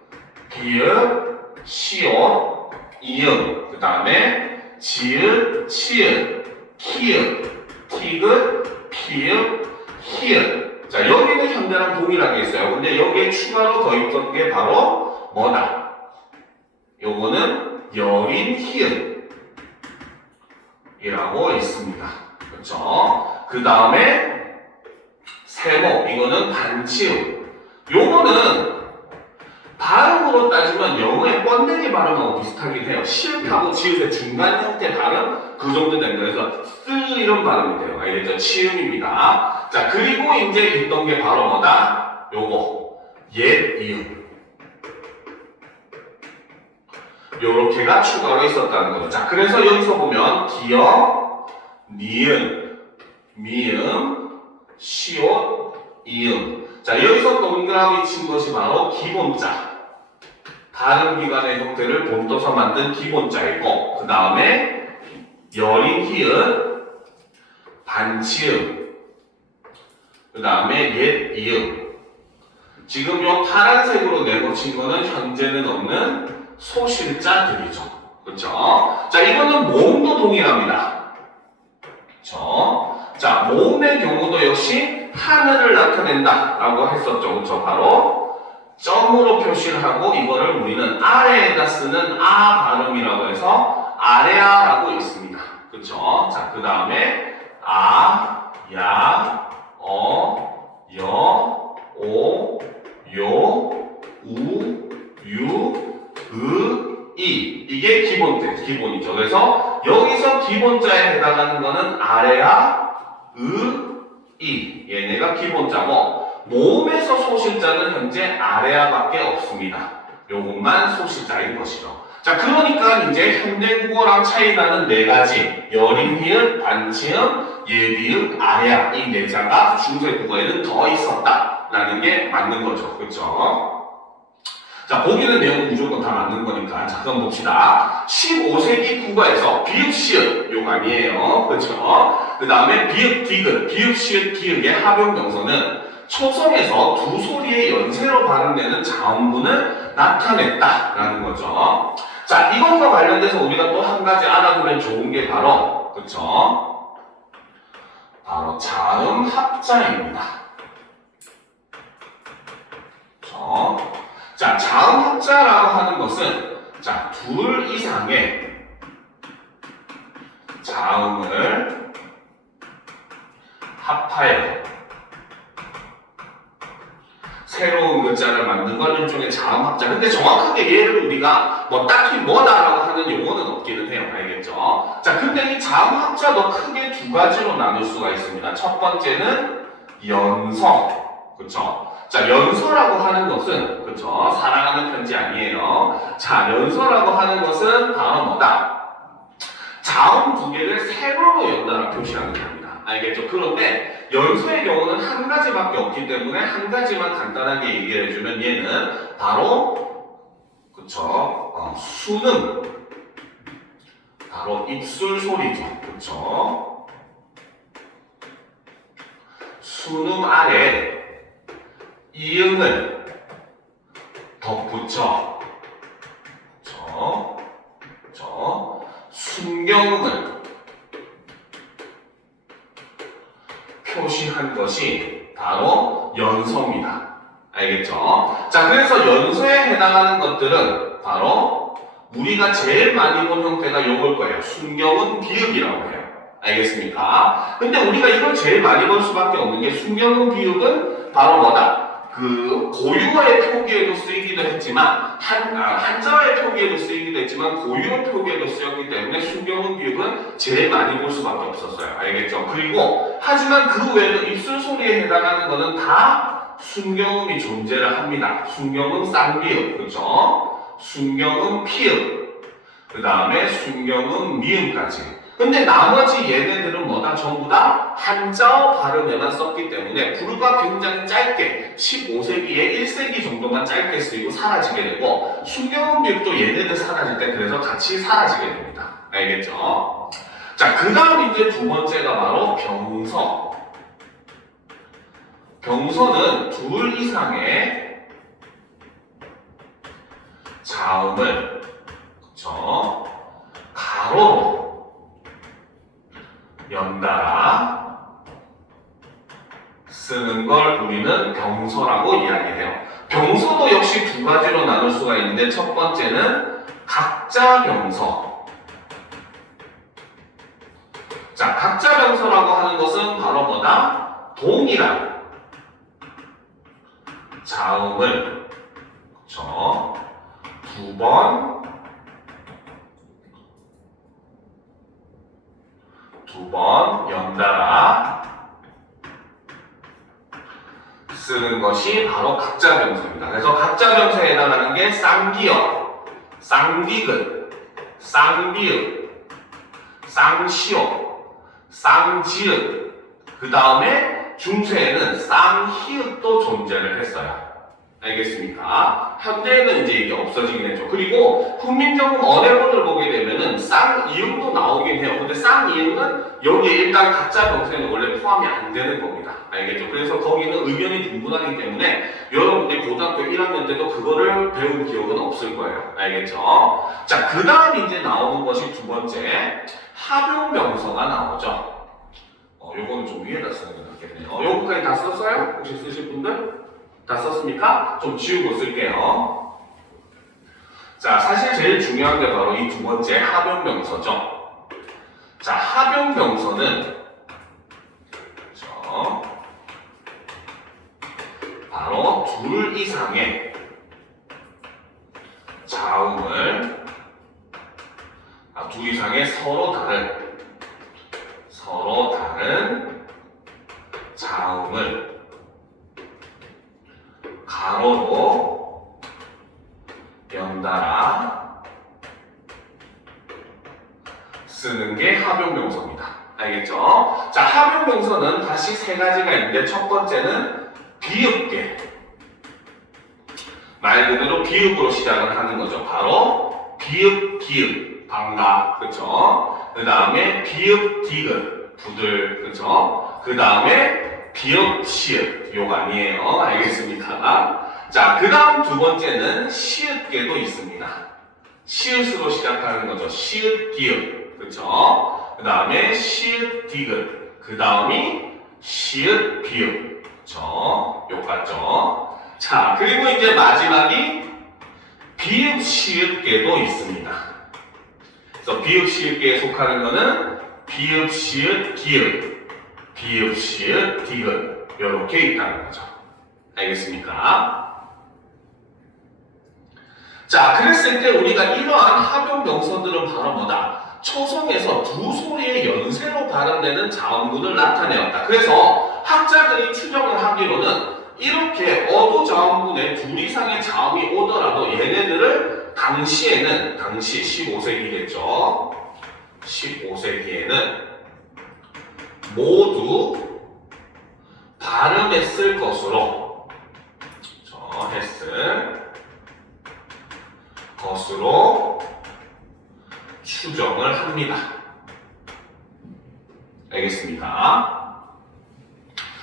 기읍, 시옷, 이음, 그 다음에 지읒, 치읒, 키읒, 티귿, 피읒, 히읗. 자, 여기는 현대랑 동일하게 있어요. 근데 여기에 추가로 더 있던 게 바로 뭐다? 요거는 여린 히읗 이라고 있습니다. 그렇죠? 그 다음에 세모, 이거는 반치음. 요거는 발음으로 따지면 영어의 번데기 발음하고 비슷하긴 해요. 시읒하고 지읒의 중간 형태 발음 그 정도 된다. 그래서 쓰 이런 발음이 돼요. 알겠죠? 치음입니다. 자, 그리고 이제 있던 게 바로 뭐다? 요거 옛 이음. 요렇게가 추가로 있었다는 거죠. 자, 그래서 여기서 보면 기역, 니은, 미음, 시옷, 이음. 자, 여기서 동그라미 친 것이 바로 기본자. 발음기관의 형태를 본떠서 만든 기본자이고, 그 다음에 여린 히읗, 반치음, 그 다음에 옛 이음. 지금 요 파란색으로 내놓친 거는 현재는 없는 소실자들이죠. 그렇죠? 자, 이거는 모음도 동일합니다. 그렇죠? 자, 모음의 경우도 역시 하늘을 나타낸다 라고 했었죠. 그렇죠? 바로 점으로 표시를 하고 이거를 우리는 아래에다 쓰는 아 발음이라고 해서 아래아라고 있습니다. 그렇죠? 자, 그 다음에 아, 야, 여, 오, 요, 우, 유, 이게 기본이죠. 그래서 여기서 기본자에 해당하는 거는 아래아, 얘네가 기본자고 모음에서 소실자는 현재 아래아밖에 없습니다. 요것만 소실자인 것이죠. 자, 그러니까 이제 현대국어랑 차이 나는 네 가지 여린 히읗, 반치음, 예비음, 아래아 이 네 자가 중세국어에는 더 있었다라는 게 맞는 거죠. 그렇죠? 자, 보기는 내용 무조건 다 맞는 거니까. 자, 그럼 봅시다. 15세기 국어에서 비읍, 시읍, 요거 아니에요. 그렇죠? 그 다음에 비읍, 디귿, 비읍, 시읍, 기읍의 합용명서는 초성에서 두 소리의 연세로 발음되는 자음분을 나타냈다라는 거죠. 자, 이것과 관련돼서 우리가 또 한 가지 알아두면 좋은 게 바로, 그렇죠? 바로 자음 합자입니다. 그렇죠? 자, 자음 합자라고 하는 것은 자, 둘 이상의 자음을 합하여 새로운 글자를 만든 건 일종의 자음 합자. 근데 정확하게 얘를 우리가 뭐 딱히 뭐다라고 하는 용어는 없기는 해요. 알겠죠? 자, 근데 이 자음 합자도 크게 두 가지로 나눌 수가 있습니다. 첫 번째는 연서. 그렇죠? 자, 연서라고 하는 것은, 그쵸? 사랑하는 편지 아니에요. 자, 연서라고 하는 것은 바로 뭐다? 자음 두 개를 세로로 연달아 표시하는 겁니다. 알겠죠? 그런데 연서의 경우는 한 가지밖에 없기 때문에 한 가지만 간단하게 얘기를 해주면 얘는 바로, 그쵸? 수능. 바로 입술 소리죠. 그쵸? 수능 아래 이응을 덧붙여 순경음을 표시한 것이 바로 연서입니다. 알겠죠? 자, 그래서 연서에 해당하는 것들은 바로 우리가 제일 많이 본 형태가 요걸 거예요. 순경음 비읍이라고 해요. 알겠습니까? 근데 우리가 이걸 제일 많이 볼 수밖에 없는 게 순경음 비읍은 바로 뭐다? 그 고유어의 표기에도 쓰이기도 했지만 한자어의 표기에도 쓰이기도 했지만 고유어 표기에도 쓰였기 때문에 순경음 비읍은 제일 많이 볼 수밖에 없었어요. 알겠죠? 그리고 하지만 그 외에도 입술 소리에 해당하는 거는 다 순경음이 존재를 합니다. 순경음 쌍비읍, 그렇죠? 순경음 피읍, 그 다음에 순경음 미음까지. 근데 나머지 얘네들은 뭐다? 전부 다 한자어 발음에만 썼기 때문에 불과 굉장히 짧게 15세기에 1세기 정도만 짧게 쓰이고 사라지게 되고 순경음 비읍도 얘네들 사라질 때 그래서 같이 사라지게 됩니다. 알겠죠? 자, 그 다음 이제 두 번째가 바로 병서. 병서는 둘 이상의 자음을, 그쵸? 가로로 연달아 쓰는 걸 우리는 병서라고 이야기해요. 병서도 역시 두 가지로 나눌 수가 있는데 첫 번째는 각자 병서. 자, 각자 병서라고 하는 것은 바로 뭐다? 동일한 자음을 그렇죠? 두 번 연달아 쓰는 것이 바로 각자 병서입니다. 그래서 각자 병서에 해당하는 게 쌍기역, 쌍디귿, 쌍비읍, 쌍시옷, 쌍지읒, 그 다음에 중세에는 쌍히읗도 존재를 했어요. 알겠습니까? 현대에는 이제 이게 없어지긴 했죠. 그리고 훈민정음 언해본을 보게 되면은 쌍이음도 나오긴 해요. 근데 쌍이음은 여기에 일단 각자 병서에는 원래 포함이 안 되는 겁니다. 알겠죠? 그래서 거기는 의견이 분분하기 때문에 여러분들이 고등학교 1학년 때도 그거를 배운 기억은 없을 거예요. 알겠죠? 자, 그 다음 이제 나오는 것이 두 번째 합용병서가 나오죠. 요거는 좀 위에다 쓰는 게 낫겠네요. 요거까지 다 썼어요? 혹시 쓰실 분들? 다 썼습니까? 좀 지우고 쓸게요. 자, 사실 제일 중요한 게 바로 이 두 번째 합용병서죠. 자, 합용병서는 그렇죠? 바로 둘 이상의 자음을 둘 이상의 서로 다른 자음을 가로로 연달아 쓰는 게 합용병서입니다. 알겠죠? 자, 합용병서는 다시 세 가지가 있는데 첫 번째는 비읍계. 말 그대로 비읍으로 시작을 하는 거죠. 바로 비읍, 기읍, 방가, 그렇죠? 그 다음에 비읍, 디귿, 부들, 그렇죠? 그 다음에 비읍, 시읍, 욕 아니에요. 알겠습니까? 자, 그 다음 두 번째는 시읒계도 있습니다. 시읒으로 시작하는 거죠. 시읒, 기읒, 그렇죠? 그 다음에 시읒, 디귿, 그 다음이 시읒, 비읍, 그렇죠? 욕 같죠? 자, 그리고 이제 마지막이 비읍, 시읒계도 있습니다. 그래서 비읍, 시읒계에 속하는 거는 비읍, 시읒, 기읒, 비읍, 시읒, 디귿 이렇게 있다는 거죠. 알겠습니까? 자, 그랬을 때 우리가 이러한 합용명서들은 바로 뭐다? 초성에서 두 소리의 연세로 발음되는 자음군을 나타내었다. 그래서 학자들이 추정을 하기로는 이렇게 어두 자음군에 둘 이상의 자음이 오더라도 얘네들을 당시 15세기겠죠. 15세기에는 모두 발음했을 것으로 추정을 합니다. 알겠습니까?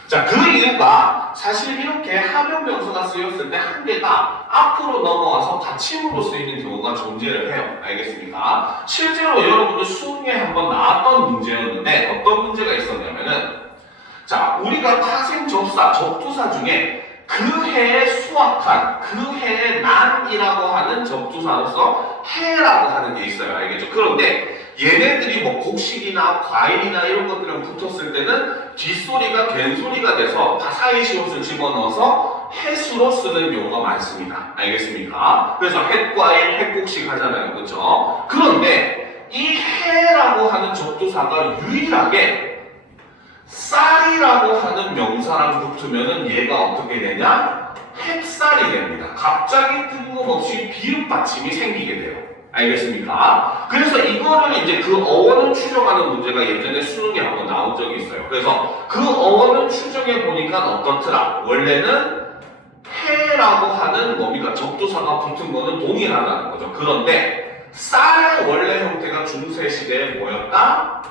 자, 그 이유가 사실 이렇게 합용명서가 쓰였을 때 한 개가 앞으로 넘어와서 받침으로 쓰이는 경우가 존재를 해요. 알겠습니까? 실제로 여러분들 수능에 한번 나왔던 문제였는데 어떤 문제가 있었냐면은 자, 우리가 타생 접사, 접두사 중에 그 해에 수확한, 그 해에 난이라고 하는 접두사로서 해라고 하는 게 있어요. 알겠죠? 그런데 얘네들이 뭐 곡식이나 과일이나 이런 것들이랑 붙었을 때는 뒷소리가 된소리가 돼서 사이시옷을 집어넣어서 해수로 쓰는 경우가 많습니다. 알겠습니까? 그래서 햇과일, 햇곡식 하잖아요. 그렇죠? 그런데 이 해라고 하는 접두사가 유일하게 쌀이라고 하는 명사랑 붙으면은 얘가 어떻게 되냐? 햅쌀이 됩니다. 갑자기 뜬금없이 비읍 받침이 생기게 돼요. 알겠습니까? 그래서 이거를 이제 그 어원을 추정하는 문제가 예전에 수능에 한번 나온 적이 있어요. 그래서 그 어원을 추정해 보니까 어떻더라? 원래는 해라고 하는 뭡니까? 접두사가 붙은 거는 동일하다는 거죠. 그런데 쌀의 원래 형태가 중세 시대에 뭐였다?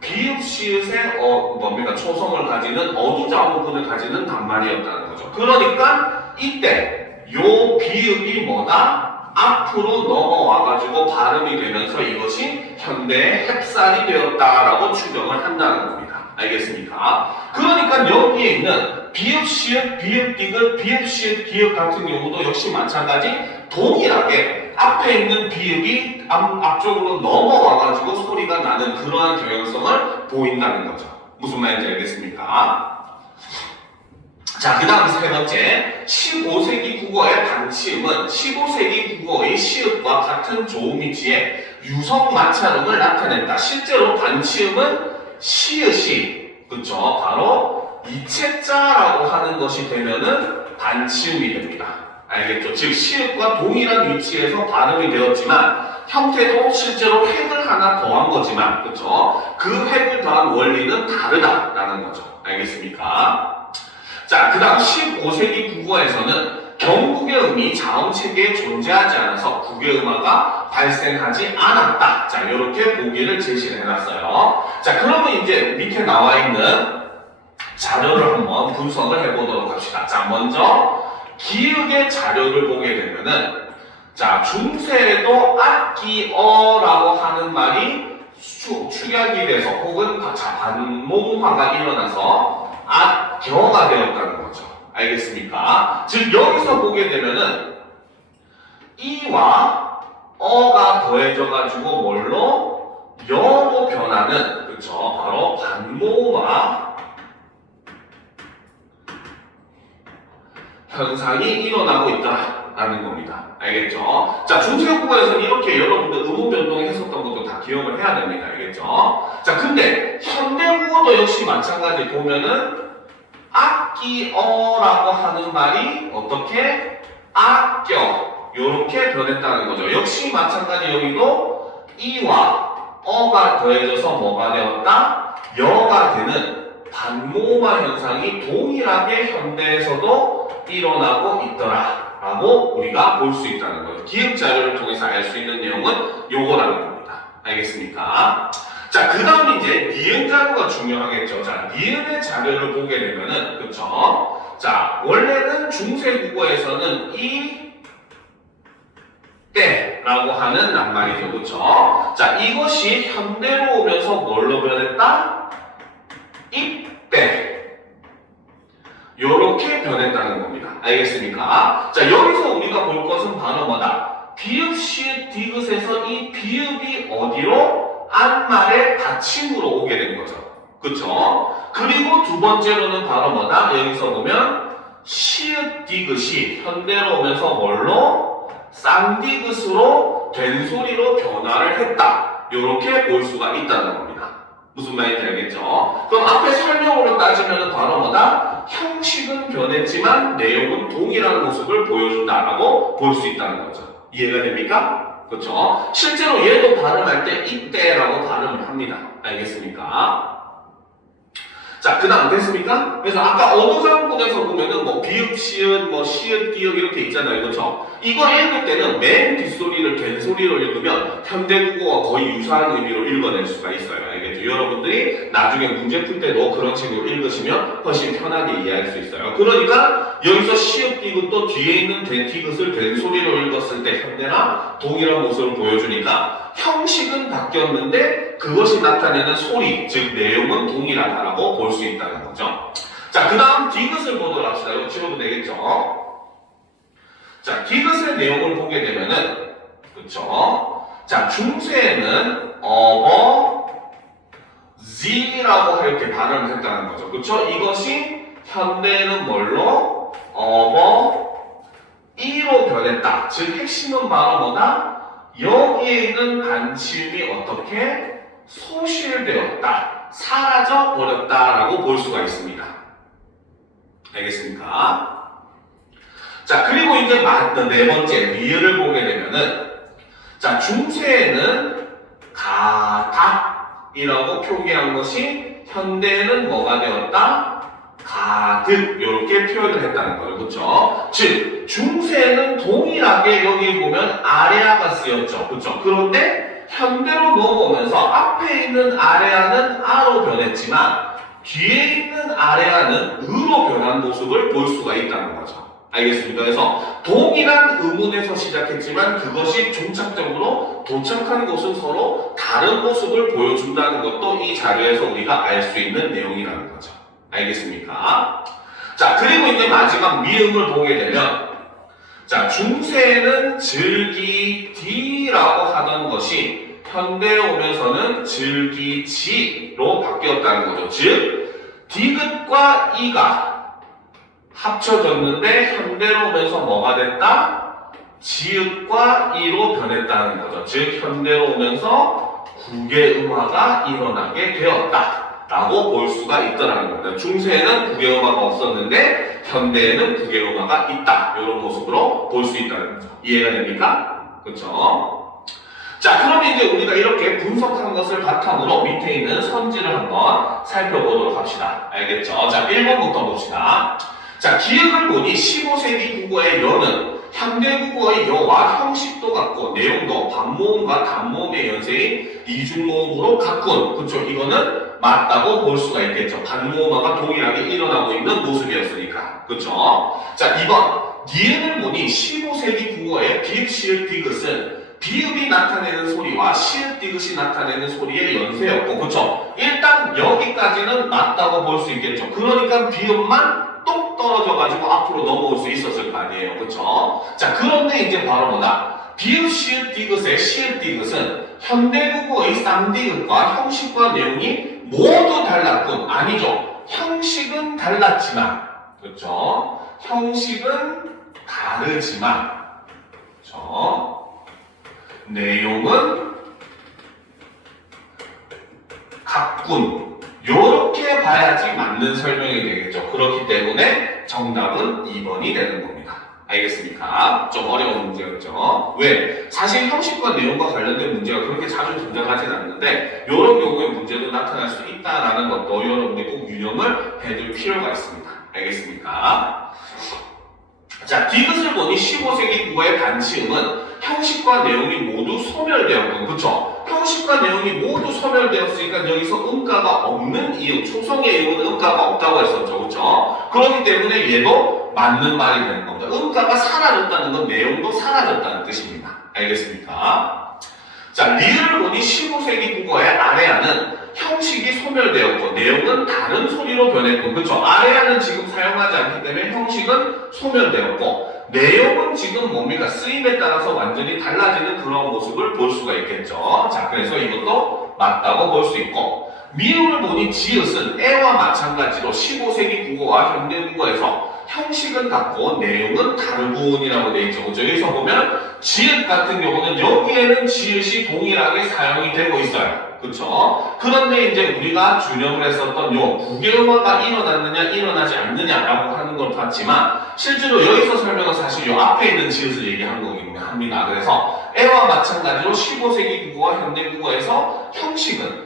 비읍, 시읒의 뭡니까? 초성을 가지는 어두자음군을 가지는 단말이었다는 거죠. 그러니까 이때 요 비읍이 뭐다? 앞으로 넘어와가지고 발음이 되면서 이것이 현대의 햅쌀이 되었다라고 추정을 한다는 겁니다. 알겠습니까? 그러니까 여기에 있는 비읍, 시읍, 비읍, 디귿, 비읍, 시읍, 기읍 같은 경우도 역시 마찬가지 동일하게 앞에 있는 비읍이 앞쪽으로 넘어와가지고 소리가 나는 그러한 경향성을 보인다는 거죠. 무슨 말인지 알겠습니까? 자, 그 다음 세 번째, 15세기 국어의 반치음은 15세기 국어의 시읍과 같은 조음위치에 유성 마찰음을 나타낸다. 실제로 반치음은 시읒이, 그쵸? 바로 이체자라고 하는 것이 되면은 반치음이 됩니다. 알겠죠? 즉, 시읒과 동일한 위치에서 발음이 되었지만, 형태도 실제로 획을 하나 더한 거지만, 그쵸? 그 획을 더한 원리는 다르다라는 거죠. 알겠습니까? 자, 그 다음 15세기 국어에서는 경국의 음이 자음체계에 존재하지 않아서 국외음화가 발생하지 않았다. 자, 이렇게 보기를 제시를 해놨어요. 자, 그러면 이제 밑에 나와 있는 자료를 한번 분석을 해보도록 합시다. 자, 먼저 기역의 자료를 보게 되면은 자, 중세에도 악기어라고 하는 말이 축약이 돼서 혹은 반몽화가 일어나서 악겨가 되었다는 거죠. 알겠습니까? 즉 여기서 보게 되면은 이와 어가 더해져 가지고 뭘로 여로 변하는, 그쵸? 바로 반모화 현상이 일어나고 있다라는 겁니다. 알겠죠? 자, 중세국어에서는 이렇게 여러분들 의문 변동했었던 것도 다 기억을 해야 됩니다. 알겠죠? 자, 근데 현대국어도 역시 마찬가지 보면은 악기어라고 하는 말이 어떻게 악겨 요렇게 변했다는 거죠. 역시 마찬가지 여기도 이와 어가 더해져서 뭐가 되었다? 여가 되는 반모화 현상이 동일하게 현대에서도 일어나고 있더라 라고 우리가 볼 수 있다는 거예요. 기억 자료를 통해서 알 수 있는 내용은 요거라는 겁니다. 알겠습니까? 자, 그 다음 이제 니은 자료가 중요하겠죠. 자, 니은의 자료를 보게 되면은, 그쵸? 자, 원래는 중세국어에서는 이 때라고 하는 낱말이죠. 그쵸? 자, 이것이 현대로 오면서 뭘로 변했다? 이때. 요렇게 변했다는 겁니다. 알겠습니까? 자, 여기서 우리가 볼 것은 바로 뭐다? 비읍, 시읍, 디귿에서 이 비읍이 어디로? 안말의 받침으로 오게 된 거죠. 그쵸? 그리고 두 번째로는 바로 뭐다? 여기서 보면 시읍, 디귿이 현대로 오면서 뭘로? 쌍디귿으로 된 소리로 변화를 했다. 요렇게 볼 수가 있다는 겁니다. 무슨 말인지 알겠죠? 그럼 앞에 설명으로 따지면 바로 뭐다? 형식은 변했지만 내용은 동일한 모습을 보여준다라고 볼 수 있다는 거죠. 이해가 됩니까? 그렇죠? 실제로 얘도 발음할 때 이때라고 발음을 합니다. 알겠습니까? 자, 그 다음 됐습니까? 그래서 아까 언어장군에서 보면은 뭐 비읍, 시읒, 뭐 시읒, 기역 이렇게 있잖아요. 그렇죠? 이거 읽을 때는 맨 뒷소리를 된 소리로 읽으면 현대국어와 거의 유사한 의미로 읽어낼 수가 있어요. 알겠죠? 여러분들이 나중에 문제 풀 때도 그런 식으로 읽으시면 훨씬 편하게 이해할 수 있어요. 그러니까 여기서 시읒, 디귿도 뒤에 있는 된 디귿을 된 소리로 읽었을 때 현대나 동일한 모습을 보여주니까 형식은 바뀌었는데 그것이 나타내는 소리, 즉 내용은 동일하다라고 볼 수 있다는 거죠. 자, 그 다음 디귿을 보도록 합시다. 이거 찍어도 되겠죠? 자, 디귿의 내용을 보게 되면은, 그쵸? 자, 중세에는 지라고 이렇게 발음을 했다는 거죠. 그쵸? 이것이 현대에는 뭘로? 이로 변했다. 즉, 핵심은 바로 뭐다? 여기에 있는 반치음이 어떻게 소실되었다. 사라져 버렸다라고 볼 수가 있습니다. 알겠습니까? 자, 그리고 이제 네 번째 리을을 보게 되면은 자, 중세에는 가닥이라고 표기한 것이 현대에는 뭐가 되었다? 가득 이렇게 표현을 했다는 거예요. 그렇죠? 즉 중세에는 동일하게 여기 보면 아래아가 쓰였죠. 그렇죠? 그런데 현대로 넘어오면서 앞에 있는 아래아는 아로 변했지만 뒤에 있는 아래아는 으로 변한 모습을 볼 수가 있다는 거죠. 알겠습니까? 그래서 동일한 의문에서 시작했지만 그것이 종착적으로 도착한 곳은 서로 다른 모습을 보여준다는 것도 이 자료에서 우리가 알 수 있는 내용이라는 거죠. 알겠습니까? 자, 그리고 이제 마지막 미음을 보게 되면, 자, 중세에는 즐기디라고 하던 것이 현대에 오면서는 즐기지로 바뀌었다는 거죠. 즉, 디귿과 이가 합쳐졌는데 현대로 오면서 뭐가 됐다? 지읒과 이로 변했다는 거죠. 즉, 현대로 오면서 국외음화가 일어나게 되었다 라고 볼 수가 있더라는 겁니다. 중세에는 국외음화가 없었는데 현대에는 국외음화가 있다, 이런 모습으로 볼 수 있다는 거죠. 이해가 됩니까? 그렇죠? 자, 그러면 이제 우리가 이렇게 분석한 것을 바탕으로 밑에 있는 선지를 한번 살펴보도록 합시다. 알겠죠? 자, 1번부터 봅시다. 자, 기역을 보니 15세기 국어의 여는 현대 국어의 여와 형식도 같고 내용도 반모음과 단모음의 연세인 이중모음으로 가꾼, 그쵸? 이거는 맞다고 볼 수가 있겠죠. 반모음화가 동일하게 일어나고 있는 모습이었으니까. 그쵸? 자, 2번. 니은을 보니 15세기 국어의 비읍, 시읍, 디귿은 비읍이 나타내는 소리와 시읍, 디귿이 나타내는 소리의 연세였고, 그쵸? 일단 여기까지는 맞다고 볼 수 있겠죠. 그러니까 비읍만 똑 떨어져가지고 앞으로 넘어올 수 있었을 거 아니에요. 그쵸? 자, 그런데 이제 바로 뭐다? 비읍, 시읍, 디귿의 시읍, 디귿은 현대국어의 쌍디귿과 형식과 내용이 모두 달랐군. 아니죠. 형식은 달랐지만, 그쵸? 형식은 다르지만, 그쵸? 내용은 같군. 요렇게 봐야지 맞는 설명이 되겠죠. 그렇기 때문에 정답은 2번이 되는 겁니다. 알겠습니까? 좀 어려운 문제였죠. 왜? 사실 형식과 내용과 관련된 문제가 그렇게 자주 등장하진 않는데 이런 경우에 문제도 나타날 수 있다는 것도 여러분이 꼭 유념을 해둘 필요가 있습니다. 알겠습니까? 자, 디귿을 보니 15세기 국어의 반치음은 형식과 내용이 모두 소멸되었군. 그쵸? 형식과 내용이 모두 소멸되었으니까 여기서 음가가 없는 이유, 초성의 이유는 음가가 없다고 했었죠. 그쵸? 그렇기 때문에 얘도 맞는 말이 되는 겁니다. 음가가 사라졌다는 건 내용도 사라졌다는 뜻입니다. 알겠습니까? 자, 리을을 보니 15세기 국어의 아레아는 형식이 소멸되었고 내용은 다른 소리로 변했고, 그쵸? 아레아는 지금 사용하지 않기 때문에 형식은 소멸되었고 내용은 지금 뭡니까? 쓰임에 따라서 완전히 달라지는 그런 모습을 볼 수가 있겠죠. 자, 그래서 이것도 맞다고 볼 수 있고, 미음을 보니 지읒은 애와 마찬가지로 15세기 국어와 현대 국어에서 형식은 같고 내용은 다르군이라고 되어 있죠. 여기서 보면 지읒 같은 경우는 여기에는 지읒이 동일하게 사용이 되고 있어요. 그쵸? 그런데 이제 우리가 준영을 했었던 요 국외음화가 일어났느냐 일어나지 않느냐라고 하는 걸 봤지만 실제로 여기서 설명은 사실 요 앞에 있는 지읒을 얘기한 거긴 합니다. 그래서 애와 마찬가지로 15세기 국어와 현대 국어에서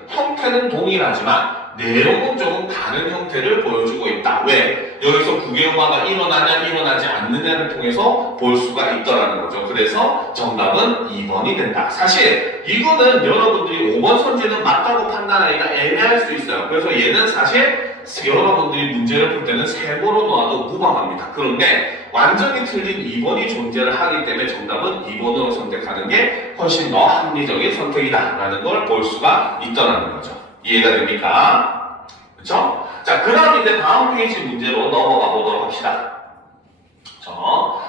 형태는 동일하지만 내용은 조금 다른 형태를 보여주고 있다. 왜? 여기서 국외음화가 일어나냐 일어나지 않느냐를 통해서 볼 수가 있더라는 거죠. 그래서 정답은 2번이 된다. 사실 이거는 여러분들이 5번 선지는 맞다고 판단하기가 애매할 수 있어요. 그래서 얘는 사실 여러분들이 문제를 풀 때는 세모로 놓아도 무방합니다. 그런데 완전히 틀린 2번이 존재를 하기 때문에 정답은 2번으로 선택하는 게 훨씬 더 합리적인 선택이다 라는 걸 볼 수가 있더라는 거죠. 이해가 됩니까? 그렇죠? 자, 그 다음 이제 다음 페이지 문제로 넘어가 보도록 합시다.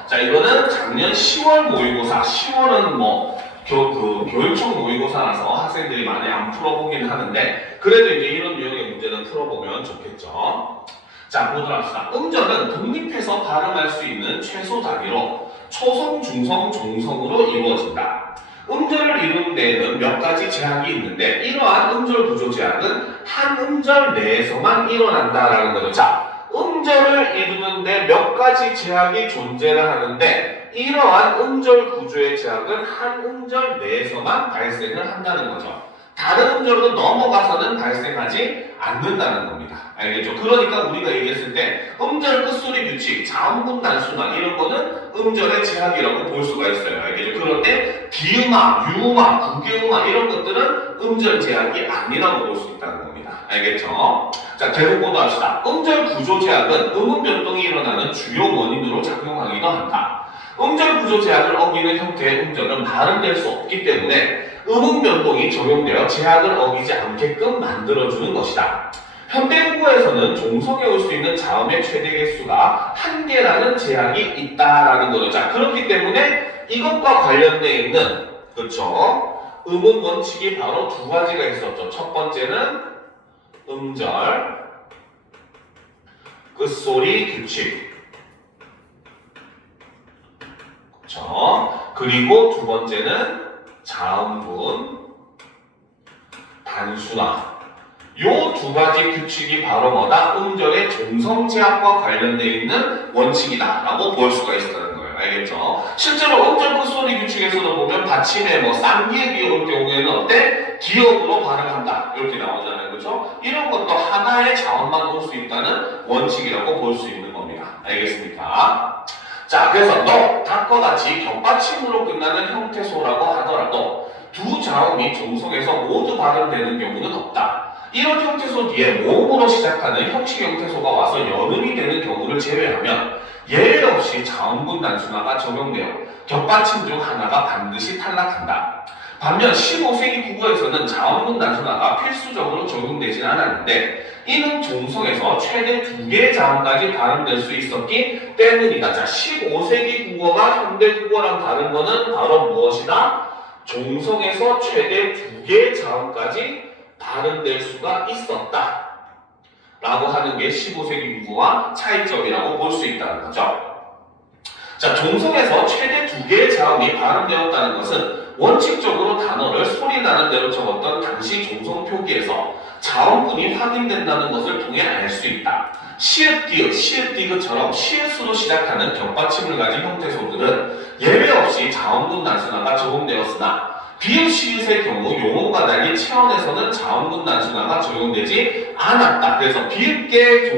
자, 이거는 작년 10월 모의고사, 10월은 뭐 교육청 모의고사라서 학생들이 많이 안 풀어보긴 하는데 그래도 이제 이런 유형의 문제는 풀어보면 좋겠죠. 자, 보도록 합시다. 음절은 독립해서 발음할 수 있는 최소 단위로 초성, 중성, 종성으로 이루어진다. 음절을 이루는 데에는 몇 가지 제약이 있는데 이러한 음절 구조 제약은 한 음절 내에서만 일어난다라는 거죠. 자, 음절을 이루는데 몇 가지 제약이 존재를 하는데 이러한 음절 구조의 제약은 한 음절 내에서만 발생을 한다는 거죠. 다른 음절로 넘어가서는 발생하지 않는다는 겁니다. 알겠죠? 그러니까 우리가 얘기했을 때 음절 끝소리 규칙, 자음분 단수나 이런 거는 음절의 제약이라고 볼 수가 있어요. 알겠죠? 그런데 기음화, 유음화, 국유음화 이런 것들은 음절 제약이 아니라고 볼 수 있다는 겁니다. 알겠죠? 자, 계속 보도합시다. 음절 구조 제약은 음운 변동이 일어나는 주요 원인으로 작용하기도 한다. 음절 구조 제약을 어기는 형태의 음절은 발음될 수 없기 때문에 음운 변동이 적용되어 제약을 어기지 않게끔 만들어주는 것이다. 현대국어에서는 종성에 올 수 있는 자음의 최대 개수가 1개라는 제약이 있다라는 거죠. 자, 그렇기 때문에 이것과 관련되어 있는, 그렇죠? 음운 원칙이 바로 두 가지가 있었죠. 첫 번째는 음절, 끝소리 규칙. 그렇죠? 그리고 두 번째는 자음분, 단순화. 요 두 가지 규칙이 바로 뭐다? 음절의 종성 제약과 관련되어 있는 원칙이다 라고 볼 수가 있다는 거예요. 알겠죠? 실제로 음절 끝소리 규칙에서도 보면 받침에 뭐 쌍기읍이 올 경우에는 어때? 기역으로 발음한다 이렇게 나오잖아요. 그렇죠? 이런 것도 하나의 자음만 올 수 있다는 원칙이라고 볼 수 있는 겁니다. 알겠습니까? 자, 그래서 너, 닭과 같이 겹받침으로 끝나는 형태소라고 하더라도 두 자음이 종성에서 모두 발음되는 경우는 없다. 이런 형태소 뒤에 모음으로 시작하는 형식 형태소가 와서 연음이 되는 경우를 제외하면 예외 없이 자음분 단순화가 적용되어 겹받침 중 하나가 반드시 탈락한다. 반면 15세기 국어에서는 자음분 단순화가 필수적으로 적용되진 않았는데 이는 종성에서 최대 2개의 자음까지 발음될 수 있었기 때문이다. 자, 15세기 국어가 현대 국어랑 다른 것은 바로 무엇이다? 종성에서 최대 2개의 자음까지 발음될 수가 있었다 라고 하는 게 15세기 국어와 차이점이라고 볼 수 있다는 거죠. 자, 종성에서 최대 2개의 자음이 발음되었다는 것은 원칙적으로 단어를 소리 나는 대로 적었던 당시 종성 표기에서 자음분이 확인된다는 것을 통해 알 수 있다. 시읒, 디귿, 시읒, 디귿처럼 시읒으로 시작하는 겹받침을 가진 형태소들은 예외 없이 자음분 단순화가 적용되었으나 비읍 시읒의 경우 용어가 달리 체언에서는 자음분 단순화가 적용되지 않았다. 그래서 비읍계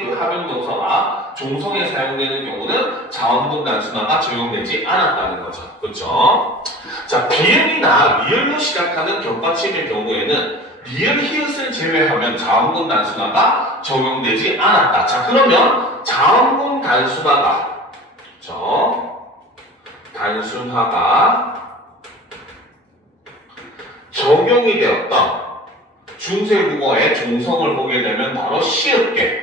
그 합용동사가 종성에 사용되는 경우는 자음분 단순화가 적용되지 않았다는 거죠. 그렇죠? 자, 비읍이나 리을로 시작하는 겹받침의 경우에는 리을 히읗을 제외하면 자음분 단순화가 적용되지 않았다. 자, 그러면 자음분 단순화가, 그렇죠? 단순화가 적용이 되었던 중세국어의 종성을 보게 되면 바로 시읒계,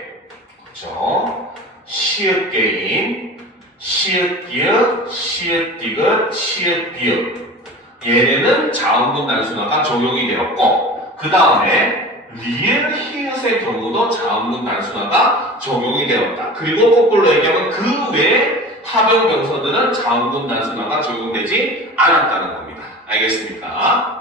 그렇죠? 시읒계인 시읒, 디귿, 시읒, 디귿, 시읒, 비읍. 얘네는 자음분 단순화가 적용이 되었고 그 다음에 리을, 히읗의 경우도 자음분 단순화가 적용이 되었다. 그리고 거꾸로 얘기하면 그 외에 합용명사들은 자음분 단순화가 적용되지 않았다는 겁니다. 알겠습니까?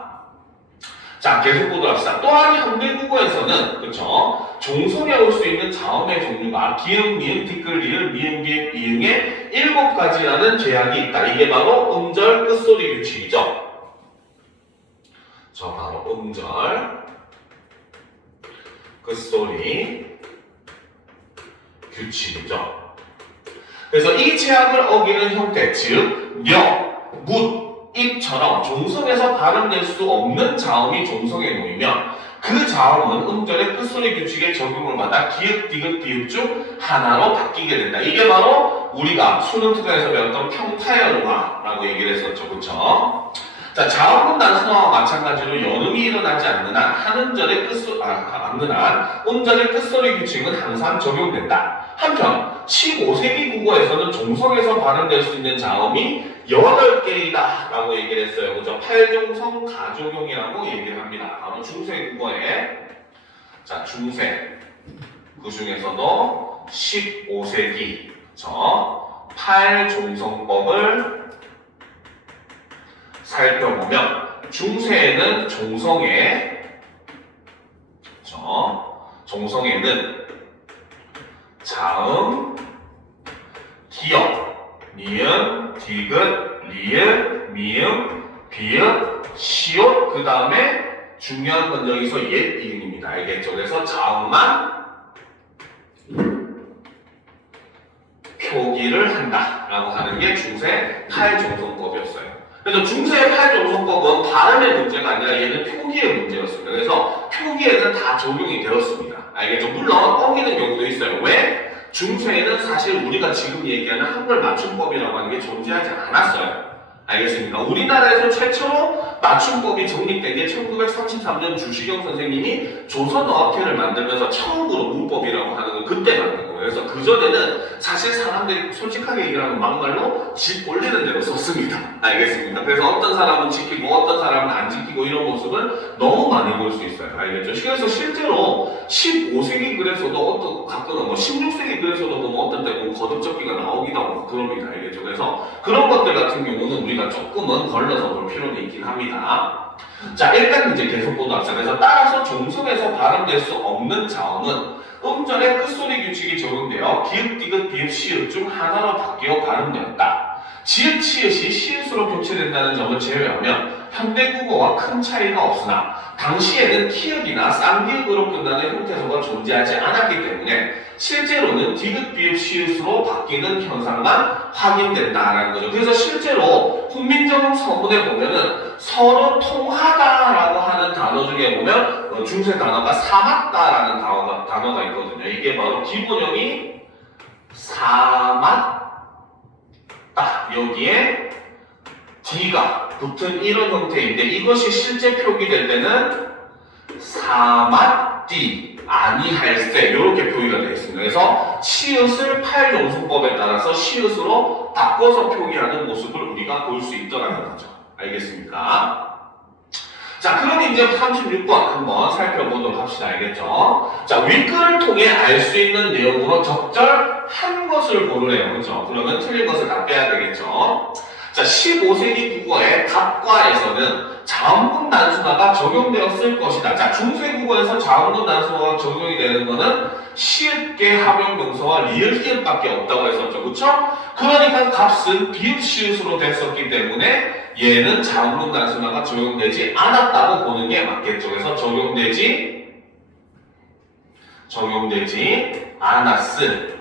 자, 계속 보도록 합시다. 또한 현대국어에서는, 그렇죠? 종성에 올 수 있는 자음의 종류가 기응, 미응, 티끌, 리을, 미응, 비읍, 이응의 7가지라는 제약이 있다. 이게 바로 음절 끝소리 규칙이죠. 저 바로 음절 끝소리 규칙이죠. 그래서 이 제약을 어기는 형태, 즉 명, 묻, 입처럼 종성에서 발음될 수 없는 자음이 종성에 놓이면 그 자음은 음절의 끝소리 규칙의 적용을 받아 기읍, 디귿, 비읍 중 하나로 바뀌게 된다. 이게 바로 우리가 수능 특강에서 배웠던 평타연화라고 얘기를 했었죠. 그렇죠? 자, 자음분 단순화와 마찬가지로 연음이 일어나지 않는 한 음절의 끝소리 규칙은 항상 적용된다. 한편 15세기 국어에서는 종성에서 발음될 수 있는 자음이 8개이다 라고 얘기를 했어요. 그죠? 8종성 가족용이라고 얘기를 합니다. 바로 중세 국어에, 자, 중세, 그 중에서도 15세기, 그죠? 8종성법을 살펴보면 중세에는 종성에, 그죠? 종성에는 자음, 기역, 니은, 디귿, 리을, 미음, 비읍, 시옷, 그 다음에 중요한 건 여기서 옛 이응입니다. 알겠죠? 그래서 자음만 표기를 한다라고 하는 게 중세 8종성법이었어요. 그래서 중세 8종성법은 발음의 문제가 아니라 얘는 표기의 문제였습니다. 그래서 표기에는 다 적용이 되었습니다. 알겠죠? 물론 어기는 경우도 있어요. 왜? 중세에는 사실 우리가 지금 얘기하는 한글 맞춤법이라고 하는 게 존재하지 않았어요. 알겠습니까? 우리나라에서 최초로 맞춤법이 정립된 게 1933년 주시경 선생님이 조선어학회를 만들면서 처음으로 문법이라고 하는 건 그때 만든 거예요. 그래서 그전에는 사실 사람들이 솔직하게 얘기하면 막말로 집 올리는 대로 썼습니다. 알겠습니까? 그래서 어떤 사람은 지키고 어떤 사람은 안 지키고 이런 모습을 너무 많이 볼 수 있어요. 알겠죠? 그래서 실제로 15세기 글에서도 어떤 가끔은 뭐 16세기 글에서도 뭐 어떤 때 보면 거듭적기가 나오기도 하고 그럽니다. 알겠죠? 그래서 그런 것들 같은 경우는 우리가 조금은 걸러서 볼 필요는 있긴 합니다. 자, 일단 이제 계속 보도록 합시다. 그래서 따라서 종성에서 발음될 수 없는 자음은 음절의 끝소리 규칙이 적용되어 기읍, 디귿, 비읍, 시읍 중 하나로 바뀌어 발음되었다. 지읒, 치읓이 시읒으로 교체된다는 점을 제외하면 현대국어와 큰 차이가 없으나 당시에는 키읔이나 쌍디귿으로 끝나는 형태소가 존재하지 않았기 때문에 실제로는 디귿, 비읍, 시읒으로 바뀌는 현상만 확인된다라는 거죠. 그래서 실제로 훈민정음 서문에 보면은 서로 통하다라고 하는 단어 중에 보면 중세 단어가 사맞다라는 단어가 있거든요. 이게 바로 기본형이 사맞다. 여기에 D가 붙은 이런 형태인데 이것이 실제 표기될 때는 사맞디 아니할세 이렇게 표기가 되어 있습니다. 그래서 시읒을 팔종수법에 따라서 시읒으로 바꿔서 표기하는 모습을 우리가 볼 수 있더라는 거죠. 알겠습니까? 자, 그럼 이제 36번 한번 살펴보도록 합시다. 알겠죠? 자, 윗글을 통해 알 수 있는 내용으로 적절한 것을 고르래요. 그렇죠? 그러면 틀린 것을 다 빼야 되겠죠? 자, 15세기 국어의 답과에서는 자음문 단순화가 적용되었을 것이다. 자, 중세국어에서 자음문 단순화가 적용이 되는 거는 시읒계 합용명사와 리을 히읗밖에 없다고 했었죠. 그렇죠? 그러니까 값은 비읍 시읒으로 됐었기 때문에 얘는 자음문 단순화가 적용되지 않았다고 보는 게 맞겠죠. 그래서 적용되지 않았을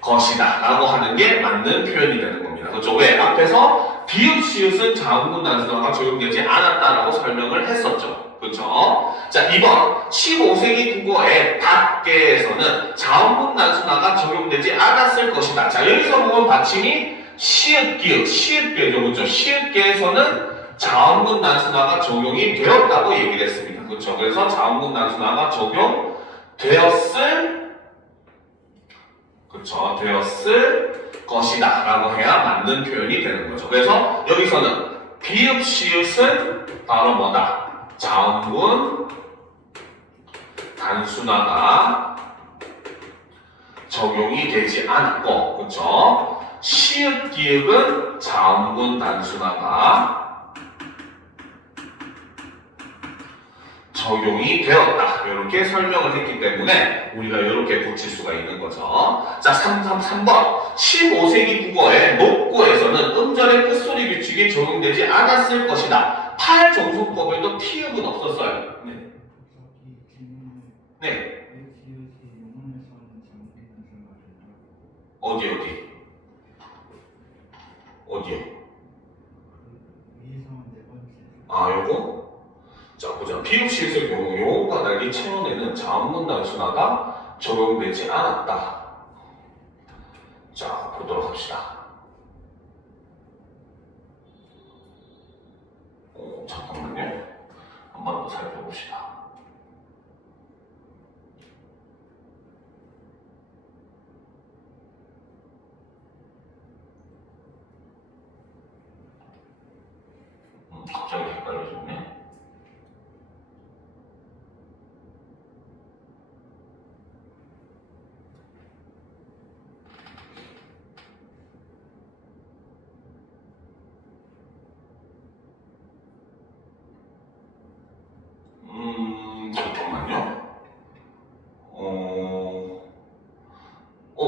것이다 라고 하는 게 맞는 표현이 되는 겁니다. 그렇죠? 왜? 앞에서 비읍 시읒은 자음문 단순화가 적용되지 않았다라고 설명을 했었죠. 그렇죠? 자, 2번 15세기 국어의 답계에서는 자음문 단순화가 적용되지 않았을 것이다. 자, 여기서 보면 받침이 시읒기읍, 시읒계죠. 그렇죠? 시읒계에서는 자음문 단순화가 적용이 되었다고 얘기를 했습니다. 그렇죠? 그래서 자음문 단순화가 적용되었을 것이다 라고 해야 맞는 표현이 되는 거죠. 그래서 여기서는 비읍 시읒은 바로 뭐다? 자음문 단순화가 적용이 되지 않았고, 그렇죠? 시읒 기읍은 자음문 단순화가 적용이 되었다. 이렇게 설명을 했기 때문에 우리가 이렇게 붙일 수가 있는 거죠. 자, 3번 15세기 국어의 목구에서는 음절의 끝소리 규칙이 적용되지 않았을 것이다. 팔종수법에도 피읍은 없었어요. 네. 어디요? 아, 요거? 자, 보자. 비읍 시읒의 경우 요거가 달리 체온에는 자음문 단순화가 적용되지 않았다. 자, 보도록 합시다. 잠깐만요. 한 번 더 살펴봅시다. 갑자기 헷갈려졌네. 잠깐만요.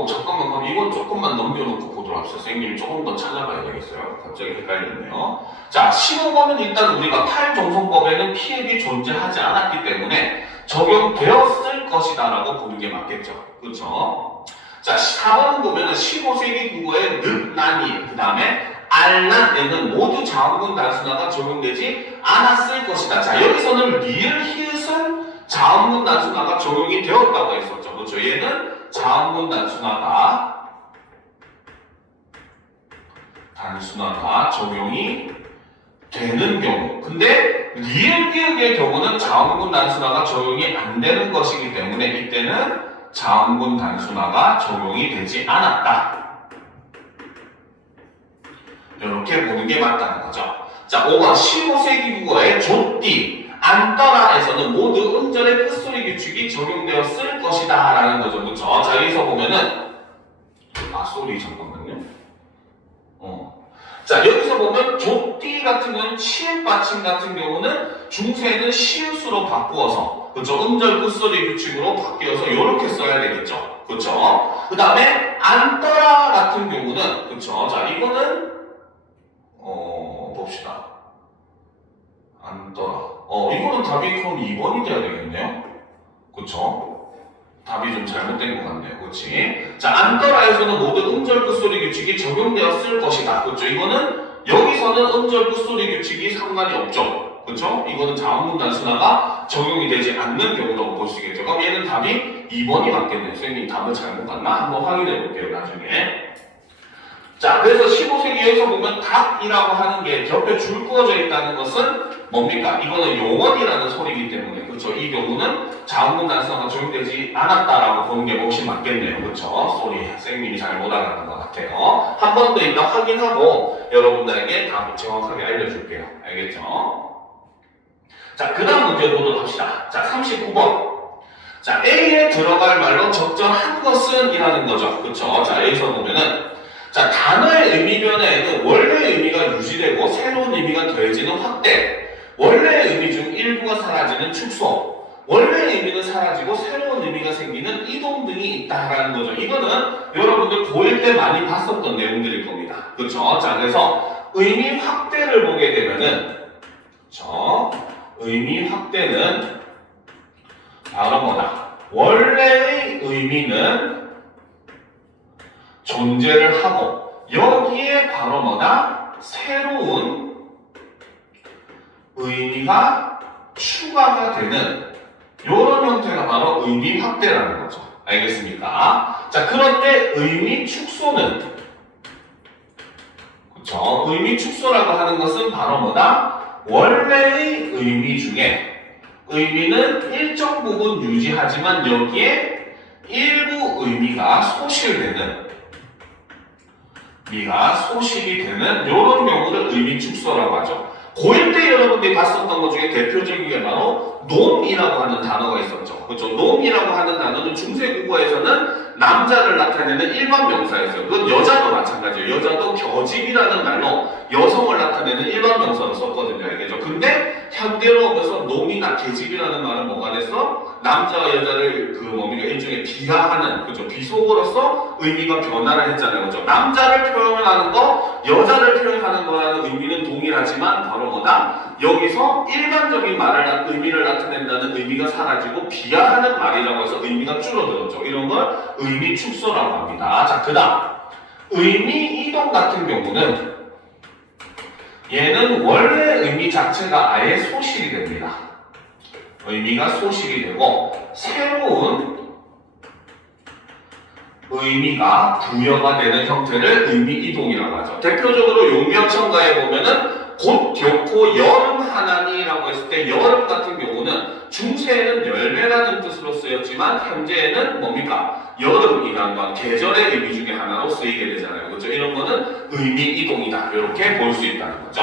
잠깐만, 그럼 이건 조금만 넘겨놓고 보도록 합시다. 선생님이 조금 더 찾아봐야 되겠어요. 갑자기 헷갈렸네요. 자, 15번은 일단 우리가 팔종성법에는 피읍이 존재하지 않았기 때문에 적용되었을 것이다 라고 보는 게 맞겠죠. 그렇죠? 자, 4번은 보면은 15세기 국어의 늑, 난이, 그 다음에 알란에는 모두 자음문 단순화가 적용되지 않았을 것이다. 자, 여기서는 리을 히읗은 자음문 단순화가 적용이 되었다고 했었죠. 그렇죠? 얘는 자음문 단순화가 단순화가 적용이 되는 경우. 근데 리을 기역의 경우는 자음군 단순화가 적용이 안 되는 것이기 때문에 이때는 자음군 단순화가 적용이 되지 않았다. 이렇게 보는 게 맞다는 거죠. 자, 5번 15세기 국어의 조띠, 안떠라에서는 모두 음절의 끝소리 규칙이 적용되었을 것이다 라는 거죠. 그렇죠? 자, 여기서 보면은 소리 잠깐만요. 자, 여기서 보면 조띠 같은 경우는 치읓 받침 같은 경우는 중세에는 시읒으로 바꾸어서, 그렇죠? 음절 끝소리 규칙으로 바뀌어서 이렇게 써야 되겠죠. 그렇죠? 그 다음에 안떠라 같은 경우는, 그렇죠? 자, 이거는 봅시다. 안떠라. 이거는 답이 그럼 2번이 돼야 되겠네요. 그렇죠? 답이 좀 잘못된 것 같네요. 그렇지? 자, 안떠라에서는 모두 음절 끝소리 규칙이 적용되었을 것이다. 그렇죠? 이거는 여기서는 음절 끝소리 규칙이 상관이 없죠. 그렇죠? 이거는 자음문 단순화가 적용이 되지 않는 경우라고 볼 수 있겠죠. 그럼 얘는 답이 2번이 맞겠네요. 선생님 답을 잘못 갔나? 한번 확인해 볼게요. 나중에. 자, 그래서 15세기에서 보면 닭이라고 하는 게 옆에 줄 그어져 있다는 것은 뭡니까? 이거는 용언이라는 소리이기 때문에, 그렇죠? 이 경우는 자음문 단순화가 적용되지 않았다라고 보는 게 훨씬 맞겠네요. 그렇죠? 소리 선생님이 잘못 알아듣는 것 같아요. 한 번 더 일단 확인하고 여러분들에게 답을 정확하게 알려줄게요. 알겠죠? 자, 그 다음 문제 보도록 합시다. 자, 39번. 자, A에 들어갈 말로 적절한 것은 이라는 거죠. 그렇죠? 자, 여기서 보면은 자, 단어의 의미 변화에는 원래 의미가 유지되고 새로운 의미가 더해지는 확대, 원래의 의미 중 일부가 사라지는 축소, 원래의 의미는 사라지고 새로운 의미가 생기는 이동 등이 있다라는 거죠. 이거는 여러분들 고1 때 많이 봤었던 내용들일 겁니다. 그렇죠? 자, 그래서 의미 확대를 보게 되면은, 그렇죠? 의미 확대는 바로 뭐다? 원래의 의미는 존재를 하고 여기에 바로 뭐다? 새로운 의미가 추가가 되는 이런 형태가 바로 의미 확대라는 거죠. 알겠습니까? 자, 그런데 의미 축소는, 그렇죠? 의미 축소라고 하는 것은 바로 뭐다? 원래의 의미 중에 의미는 일정 부분 유지하지만 여기에 일부 의미가 소실되는, 소실이 되는 이런 경우를 의미 축소라고 하죠. 고1 때 여러분들이 봤었던 것 중에 대표적인 게 바로 놈이라고 하는 단어가 있었죠. 그렇죠? 놈이라고 하는 단어는 중세국어에서는 남자를 나타내는 일반 명사였어요. 그건 여자도 마찬가지예요. 여자도 겨집이라는 말로 여성을 나타내는 일반 명사로 썼거든요. 알겠죠? 근데 현대로 오면서 놈이나 계집이라는 말은 뭐가 됐어? 남자와 여자를 뭡니까? 일종의 비하하는, 그죠? 비속어로서 의미가 변화를 했잖아요. 그죠? 남자를 표현하는 거, 여자를 표현하는 거라는 의미는 동일하지만 바로 뭐다? 여기서 일반적인 의미를 나타낸다는 의미가 사라지고 비하하는 말이라고 해서 의미가 줄어들었죠. 이런 걸 의미 축소라고 합니다. 자, 그 다음 의미 이동 같은 경우는 얘는 원래 의미 자체가 아예 소실이 됩니다. 의미가 소실이 되고 새로운 의미가 부여가 되는 형태를 의미 이동이라고 하죠. 대표적으로 용비어천가에 보면은 곧 좋고 여름 하나니라고 했을 때 여름 같은 경우는 중세에는 열매라는 뜻으로 쓰였지만 현재에는 뭡니까? 여름이라는 건 계절의 의미 중에 하나로 쓰이게 되잖아요. 그렇죠? 이런 거는 의미 이동이다. 이렇게 볼 수 있다는 거죠.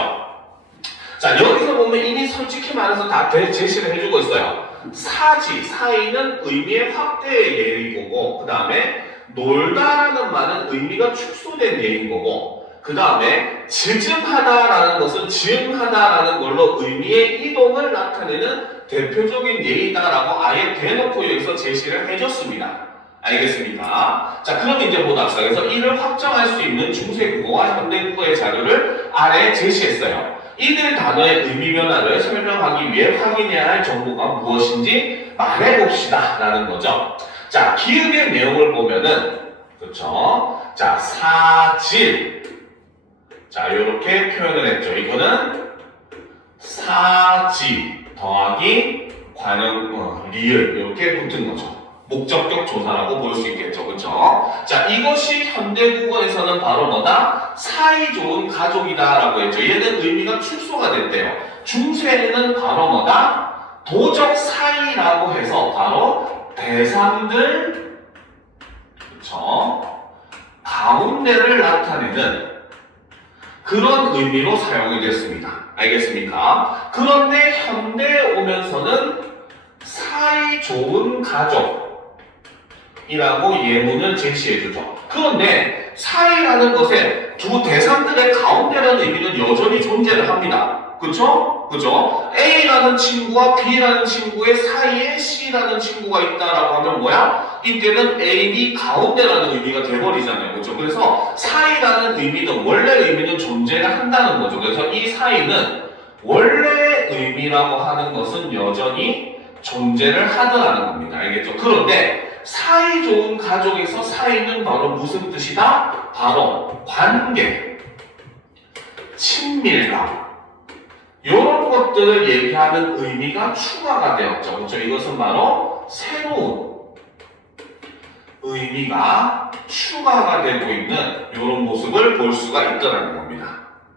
자, 여기서 보면 이미 솔직히 말해서 다 제시를 해주고 있어요. 사이는 의미의 확대의 예의고고, 그 다음에 놀다라는 말은 의미가 축소된 예의고고, 그 다음에 즈음하다라는 것은 즈음하다라는 걸로 의미의 이동을 나타내는 대표적인 예의다라고 아예 대놓고 여기서 제시를 해줬습니다. 알겠습니까? 자, 그럼 이제 보다 합시다. 그래서 이를 확정할 수 있는 중세국어와 현대국어의 자료를 아래에 제시했어요. 이들 단어의 의미 변화를 설명하기 위해 확인해야 할 정보가 무엇인지 말해봅시다 라는 거죠. 자, 기억의 내용을 보면은, 그렇죠? 자, 사질. 자, 이렇게 표현을 했죠. 이거는 사지 더하기 관형, 리을 이렇게 붙은 거죠. 목적격 조사라고 볼 수 있겠죠. 그쵸? 자, 이것이 현대국어에서는 바로 뭐다? 사이좋은 가족이다라고 했죠. 얘는 의미가 축소가 됐대요. 중세에는 바로 뭐다? 도적 사이라고 해서 바로 대상들, 그쵸? 가운데를 나타내는 그런 의미로 사용이 됐습니다. 알겠습니까? 그런데 현대에 오면서는 사이 좋은 가족이라고 예문을 제시해주죠. 그런데 사이라는 것에 두 대상들의 가운데라는 의미는 여전히 존재를 합니다. 그쵸? 그죠? A라는 친구와 B라는 친구의 사이에 C라는 친구가 있다라고 하면 뭐야? 이때는 A, B 가운데라는 의미가 돼버리잖아요. 그죠? 그래서 사이라는 의미는, 원래 의미는 존재를 한다는 거죠. 그래서 이 사이는 원래 의미라고 하는 것은 여전히 존재를 하더라는 겁니다. 알겠죠? 그런데 사이 좋은 가족에서 사이는 바로 무슨 뜻이다? 바로 관계, 친밀감, 이런 것들을 얘기하는 의미가 추가가 되었죠. 그렇죠? 이것은 바로 새로운 의미가 추가가 되고 있는 이런 모습을 볼 수가 있더라는 겁니다.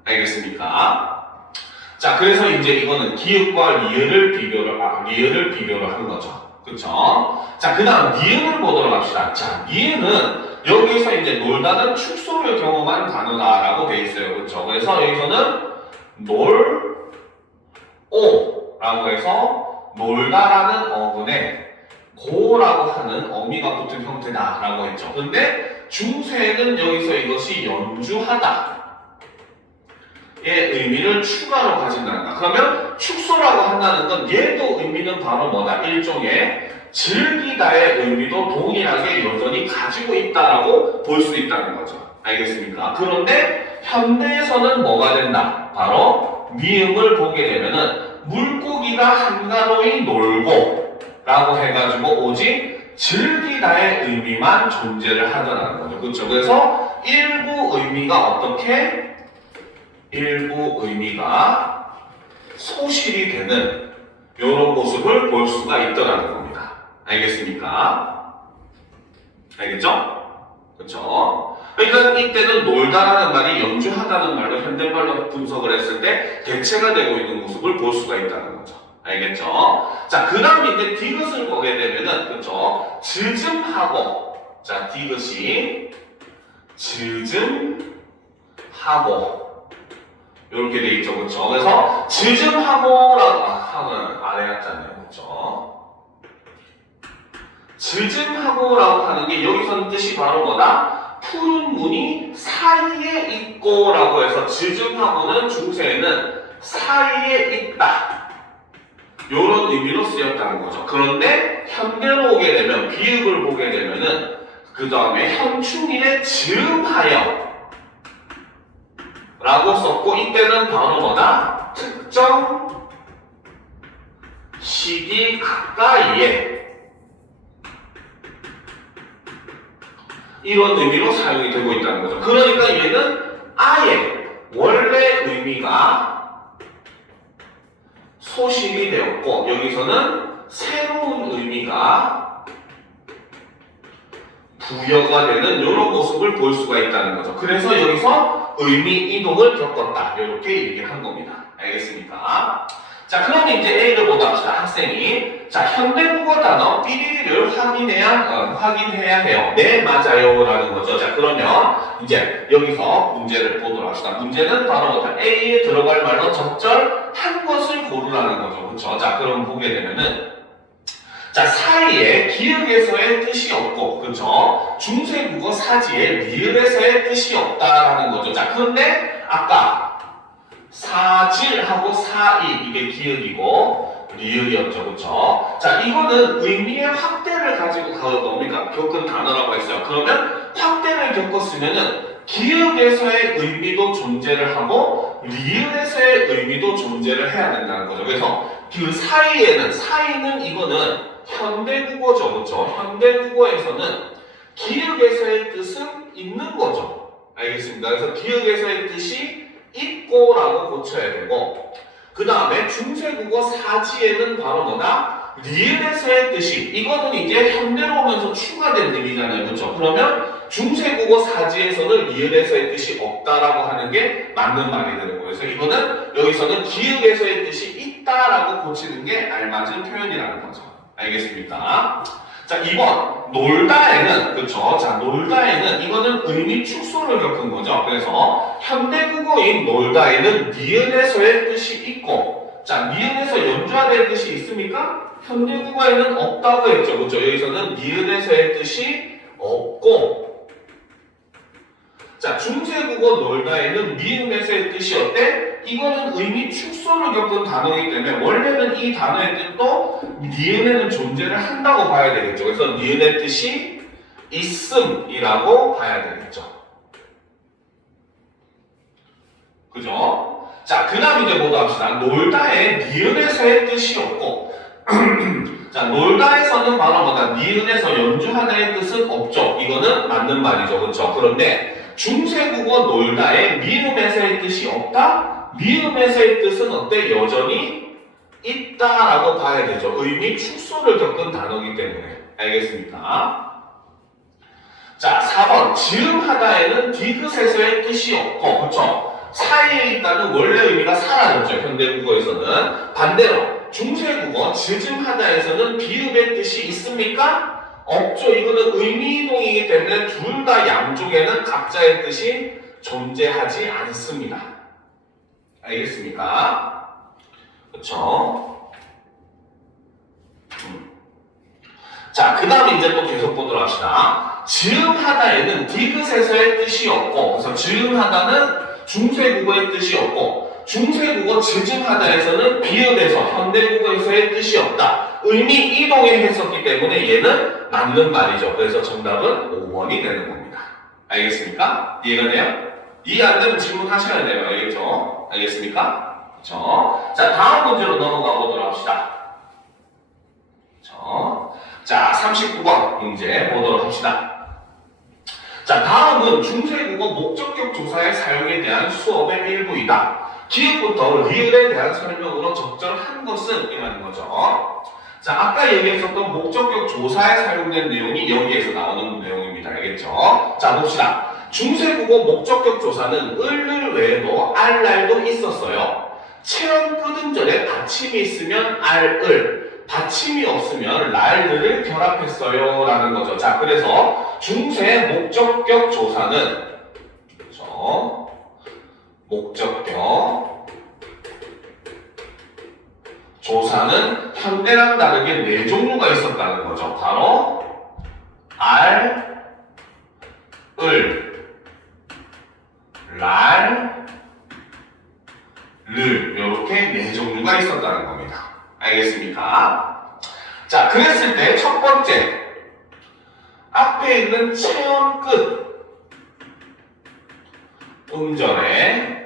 알겠습니까? 자, 그래서 이제 이거는 기읍과 리을을 비교를 한 거죠. 그쵸? 자, 그 다음 니은을 보도록 합시다. 자, 니은은 여기서 이제 놀다는 축소를 경험한 단어다라고 돼 있어요. 그쵸? 그래서 여기서는 라고 해서 놀다라는 어근에 고라고 하는 어미가 붙은 형태다라고 했죠. 근데 중세에는 여기서 이것이 연주하다 의 의미를 추가로 가진다. 그러면 축소라고 한다는 건 얘도 의미는 바로 뭐다? 일종의 즐기다의 의미도 동일하게 여전히 가지고 있다라고 볼 수 있다는 거죠. 알겠습니까? 그런데 현대에서는 뭐가 된다? 바로 미음을 보게 되면은 물고기가 한가로이 놀고 라고 해가지고 오직 즐기다의 의미만 존재를 하더라는 거죠. 그렇죠? 그래서 일부 의미가 소실이 되는 이런 모습을 볼 수가 있더라는 겁니다. 알겠습니까? 알겠죠? 그렇죠? 그러니까 이때는 놀다라는 말이 연주하다는 말로 현대말로 분석을 했을 때 대체가 되고 있는 모습을 볼 수가 있다는 거죠. 알겠죠? 자, 그 다음 이제 디귿을 보게 되면은, 그렇죠? 즈음하고, 자, 디귿이 즈음하고 이렇게 돼 있죠, 그렇죠? 그래서 즈음하고라고 하는 아래 했잖아요, 그렇죠? 즈음하고라고 하는 게 여기서는 뜻이 바로 뭐다? 푸른 문이 사이에 있고라고 해서 즈음하고는 중세에는 사이에 있다 이런 의미로 쓰였다는 거죠. 그런데 현대로 오게 되면 비읍을 보게 되면은 그 다음에 현충일에 즈음하여 라고 썼고 이때는 바로 뭐다? 특정 시기 가까이에 이런 의미로 사용이 되고 있다는 거죠. 그러니까 얘는 아예 원래 의미가 소실이 되었고 여기서는 새로운 의미가 부여가 되는 이런 모습을 볼 수가 있다는 거죠. 그래서 여기서 의미 이동을 겪었다 이렇게 얘기한 겁니다. 알겠습니까? 자, 그러면 이제 A를 보도록 합시다. 학생이 자, 현대국어 단어 삐리를 확인해야 해요. 네, 맞아요 라는 거죠. 자, 그러면 이제 여기서 문제를 보도록 합시다. 문제는 바로 A에 들어갈 말로 적절한 것을 고르라는 거죠. 그렇죠? 자, 그럼 보게 되면은 자, 사이에 기역에서의 뜻이 없고, 그렇죠? 중세국어 사지에 리을에서의 뜻이 없다라는 거죠. 자, 그런데 아까 사질하고 사이 이게 기역이고 리을이었죠, 그렇죠? 자, 이거는 의미의 확대를 가지고 겪은 단어라고 했어요. 그러면 확대를 겪었으면은 기역에서의 의미도 존재를 하고 리을에서의 의미도 존재를 해야 된다는 거죠. 그래서 그 사이는 이거는 현대국어죠, 그렇죠? 현대국어에서는 기역에서의 뜻은 있는 거죠. 알겠습니다. 그래서 기역에서의 뜻이 있고라고 고쳐야 되고 그 다음에 중세국어 사지에는 바로 뭐다? 니은에서의 뜻이 이거는 이제 현대로 오면서 추가된 의미잖아요. 그렇죠? 그러면 중세국어 사지에서는 니은에서의 뜻이 없다라고 하는 게 맞는 말이 되는 거예요. 그래서 이거는 여기서는 기역에서의 뜻이 있다라고 고치는 게 알맞은 표현이라는 거죠. 알겠습니까? 자, 2번 놀다에는 그렇죠. 자, 놀다에는 이거는 의미 축소를 겪은 거죠. 그래서 현대국어인 놀다에는 니은에서의 뜻이 있고, 자, 니은에서 연주하는 뜻이 있습니까? 현대국어에는 없다고 했죠. 그렇죠? 여기서는 니은에서의 뜻이 없고, 자, 중세국어 놀다에는 니은에서의 뜻이 어때? 이거는 의미 축소를 겪은 단어이기 때문에 원래는 이 단어의 뜻도 니은에는 존재를 한다고 봐야 되겠죠. 그래서 니은의 뜻이 있음이라고 봐야 되겠죠. 그죠? 자, 그 다음 이제 뭐도 합시다. 놀다에 니은에서의 뜻이 없고 자, 놀다에서는 바로 뭐다? 니은에서 연주하다의 뜻은 없죠. 이거는 맞는 말이죠. 그렇죠? 그런데 중세국어 놀다에 미음에서의 뜻이 없다? 미음에서의 뜻은 어때? 여전히 있다라고 봐야 되죠. 의미 축소를 겪은 단어이기 때문에. 알겠습니까? 자, 4번 지음하다에는 디귿에서의 뜻이 없고, 그렇죠? 사이에 있다는 원래 의미가 사라졌죠. 현대국어에서는. 반대로 중세국어 지음하다에서는 비읍의 뜻이 있습니까? 없죠. 이거는 의미이동이기 때문에 둘 다 양쪽에는 각자의 뜻이 존재하지 않습니다. 알겠습니까? 그렇죠? 자, 그 다음에 이제 또 계속 보도록 합시다. 지음하다에는 디귿에서의 뜻이 없고, 그래서 지음하다는 중세국어의 뜻이 없고, 중세국어 지음하다에서는 비읍에서 현대국어에서의 뜻이 없다. 의미 이동에 했었기 때문에 얘는 맞는 말이죠. 그래서 정답은 5번이 되는 겁니다. 알겠습니까? 이해가 돼요? 이해 안 되면 질문하셔야 돼요. 알겠죠? 알겠습니까? 그렇죠? 자, 다음 문제로 넘어가 보도록 합시다. 그렇죠? 자, 39번 문제 보도록 합시다. 자, 다음은 중세국어 목적격 조사의 사용에 대한 수업의 일부이다. 기획부터 리을에 대한 설명으로 적절한 것은 이라는 거죠. 자, 아까 얘기했었던 목적격 조사에 사용된 내용이 여기에서 나오는 내용입니다. 알겠죠? 자, 봅시다. 중세국어 목적격 조사는 을을 외에도 알날도 있었어요. 체험 끄듬절에 받침이 있으면 알을, 받침이 없으면 랄들을 결합했어요 라는 거죠. 자, 그래서 중세 목적격 조사는 그렇죠? 목적격 조사는 현대랑 다르게 네 종류가 있었다는 거죠. 바로 알, 을, 랄, 를 이렇게 네 종류가 있었다는 겁니다. 알겠습니까? 자, 그랬을 때 첫 번째 앞에 있는 체험 끝 음절에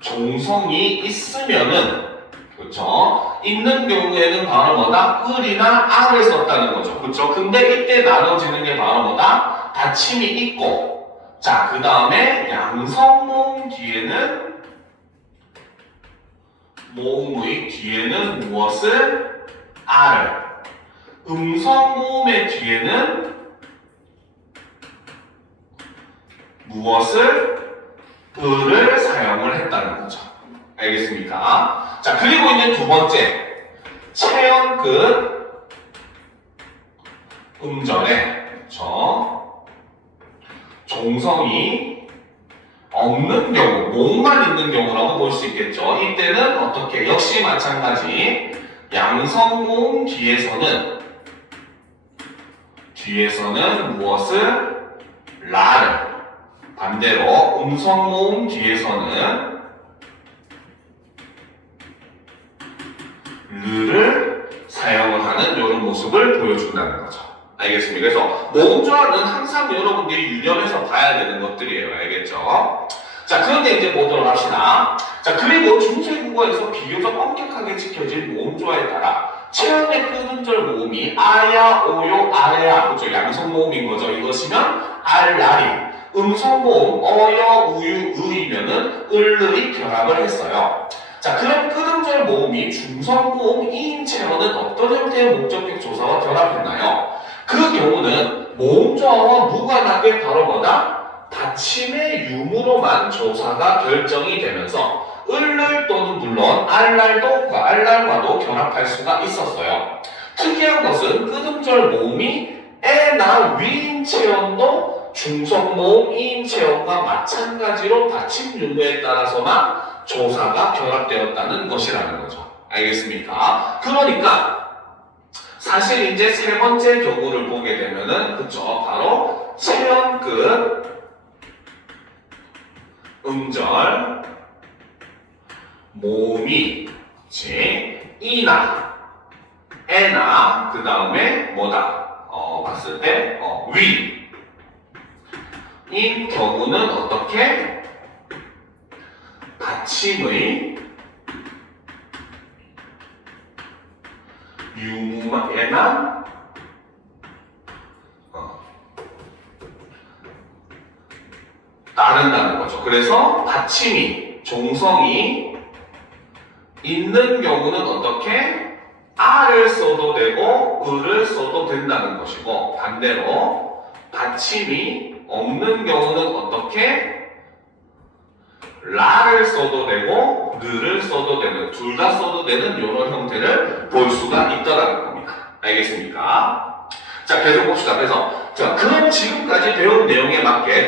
종성이 있으면은 그렇죠? 있는 경우에는 바로 뭐다? 을이나 알을 썼다는 거죠. 그렇죠? 근데 이때 나눠지는 게 바로 뭐다? 받침이 있고 자, 그 다음에 양성모음 뒤에는 모음의 뒤에는 무엇을? 알을 음성모음의 뒤에는 무엇을? 을을 사용을 했다는 거죠. 알겠습니까? 자, 그리고 이제 두 번째 체험 끝 음절에 그렇죠? 종성이 없는 경우, 모음만 있는 경우라고 볼 수 있겠죠. 이때는 어떻게? 역시 마찬가지 양성모음 뒤에서는 무엇을? 라를 반대로 음성모음 뒤에서는 르를 사용을 하는 이런 모습을 보여준다는 거죠. 알겠습니까? 그래서 모음조화는 항상 여러분들이 유념해서 봐야 되는 것들이에요. 알겠죠? 자, 그런데 이제 보도록 합시다. 자, 그리고 중세국어에서 비교적 엄격하게 지켜진 모음조화에 따라 체험의 끝음절 모음이 아야, 오요, 아래야, 그렇죠? 양성 모음인 거죠. 이것이면 알라리, 음성 모음 어여, 우유, 의이면은 을의 결합을 했어요. 자, 그럼 끝음절 끄듬절 모음이 중성 모음 이인체어는 어떤 형태의 목적격 조사와 결합했나요? 그 경우는 모음조화와 무관하게 바로 뭐다? 받침의 유무로만 조사가 결정이 되면서 을을 또는 물론 알랄과도 결합할 수가 있었어요. 특이한 것은 끄듬절 모음이 에나 위인체어도 중성 모음 이인체어과 마찬가지로 받침 유무에 따라서만 조사가 결합되었다는 것이라는 거죠. 알겠습니까? 그러니까 사실 이제 세 번째 경우를 보게 되면은 그쵸? 바로 체연끝 음절 모음이 이나 에나 그 다음에 뭐다? 봤을 때 위인 경우는 어떻게? 받침의 유무에만 따른다는 거죠. 그래서 받침이 종성이 있는 경우는 어떻게? 아를 써도 되고 을을 써도 된다는 것이고 반대로 받침이 없는 경우는 어떻게? 라를 써도 되고 느를 써도 되는 둘 다 써도 되는 이런 형태를 볼 수가 있다는 겁니다. 알겠습니까? 자, 계속 봅시다. 그래서 그럼 지금까지 배운 내용에 맞게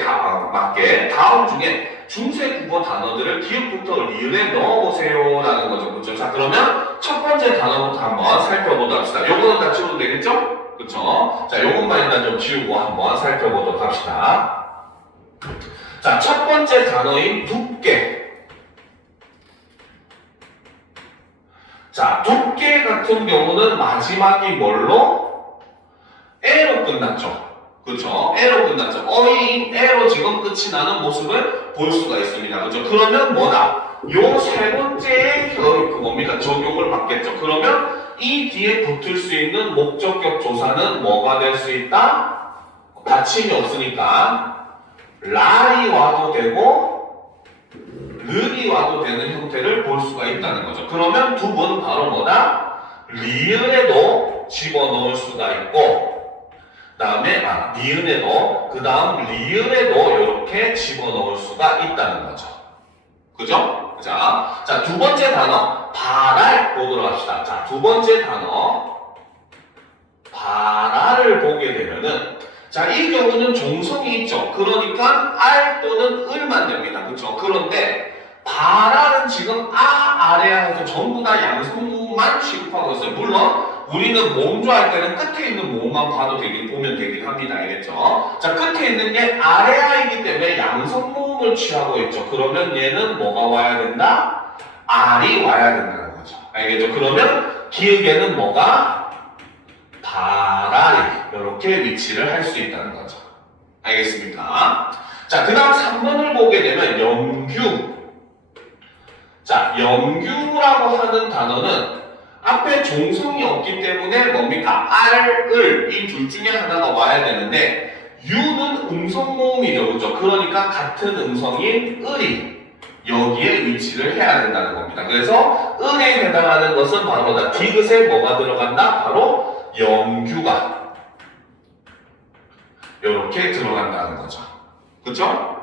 다음 중에 중세 국어 단어들을 기읍부터 리을에 넣어보세요 라는 거죠. 그렇죠? 자, 그러면 첫 번째 단어부터 한번 살펴보도록 합시다. 요거는 다 지워도 되겠죠? 그렇죠? 자, 요것만 일단 좀 지우고 한번 살펴보도록 합시다. 자, 첫 번째 단어인 두께. 자, 두께 같은 경우는 마지막이 뭘로? 에로 끝났죠. 그렇죠? 에로 끝났죠. 어인 에로 지금 끝이 나는 모습을 볼 수가 있습니다. 그렇죠? 그러면 뭐다? 요 세 번째의 뭡니까? 적용을 받겠죠. 그러면 이 뒤에 붙을 수 있는 목적격 조사는 뭐가 될 수 있다? 받침이 없으니까 라이 와도 되고 르이 와도 되는 형태를 볼 수가 있다는 거죠. 그러면 두 분 바로 뭐다? 리을에도 집어넣을 수가 있고 그 다음에 니은에도 그 다음 리을에도 이렇게 집어넣을 수가 있다는 거죠. 그죠? 자, 두 번째 단어 바랄 보도록 합시다. 자, 두 번째 단어 바랄을 보게 되면은 자, 이 경우는 종성이 있죠. 그러니까 알 또는 을만 됩니다. 그렇죠? 그런데 바랄은 지금 아래하고 전부 다 양성모음만 취급하고 있어요. 물론 우리는 모음조 할 때는 끝에 있는 모음만 보면 되긴 합니다. 알겠죠? 자, 끝에 있는 게 아래아이기 때문에 양성모음을 취하고 있죠. 그러면 얘는 뭐가 와야 된다? 알이 와야 된다는 거죠. 알겠죠? 그러면 기역에는 뭐가? 바랄이 이렇게 위치를 할 수 있다는 거죠. 알겠습니까? 자, 그 다음 3번을 보게 되면 염규. 자, 염규라고 하는 단어는 앞에 종성이 없기 때문에 뭡니까? 알, 을 이 둘 중에 하나가 와야 되는데 유는 음성모음이죠. 그렇죠? 그러니까 같은 음성인 을이 여기에 위치를 해야 된다는 겁니다. 그래서 을에 해당하는 것은 바로 디귿에 뭐가 들어간다? 바로 염규가 이렇게 들어간다는 거죠. 그렇죠?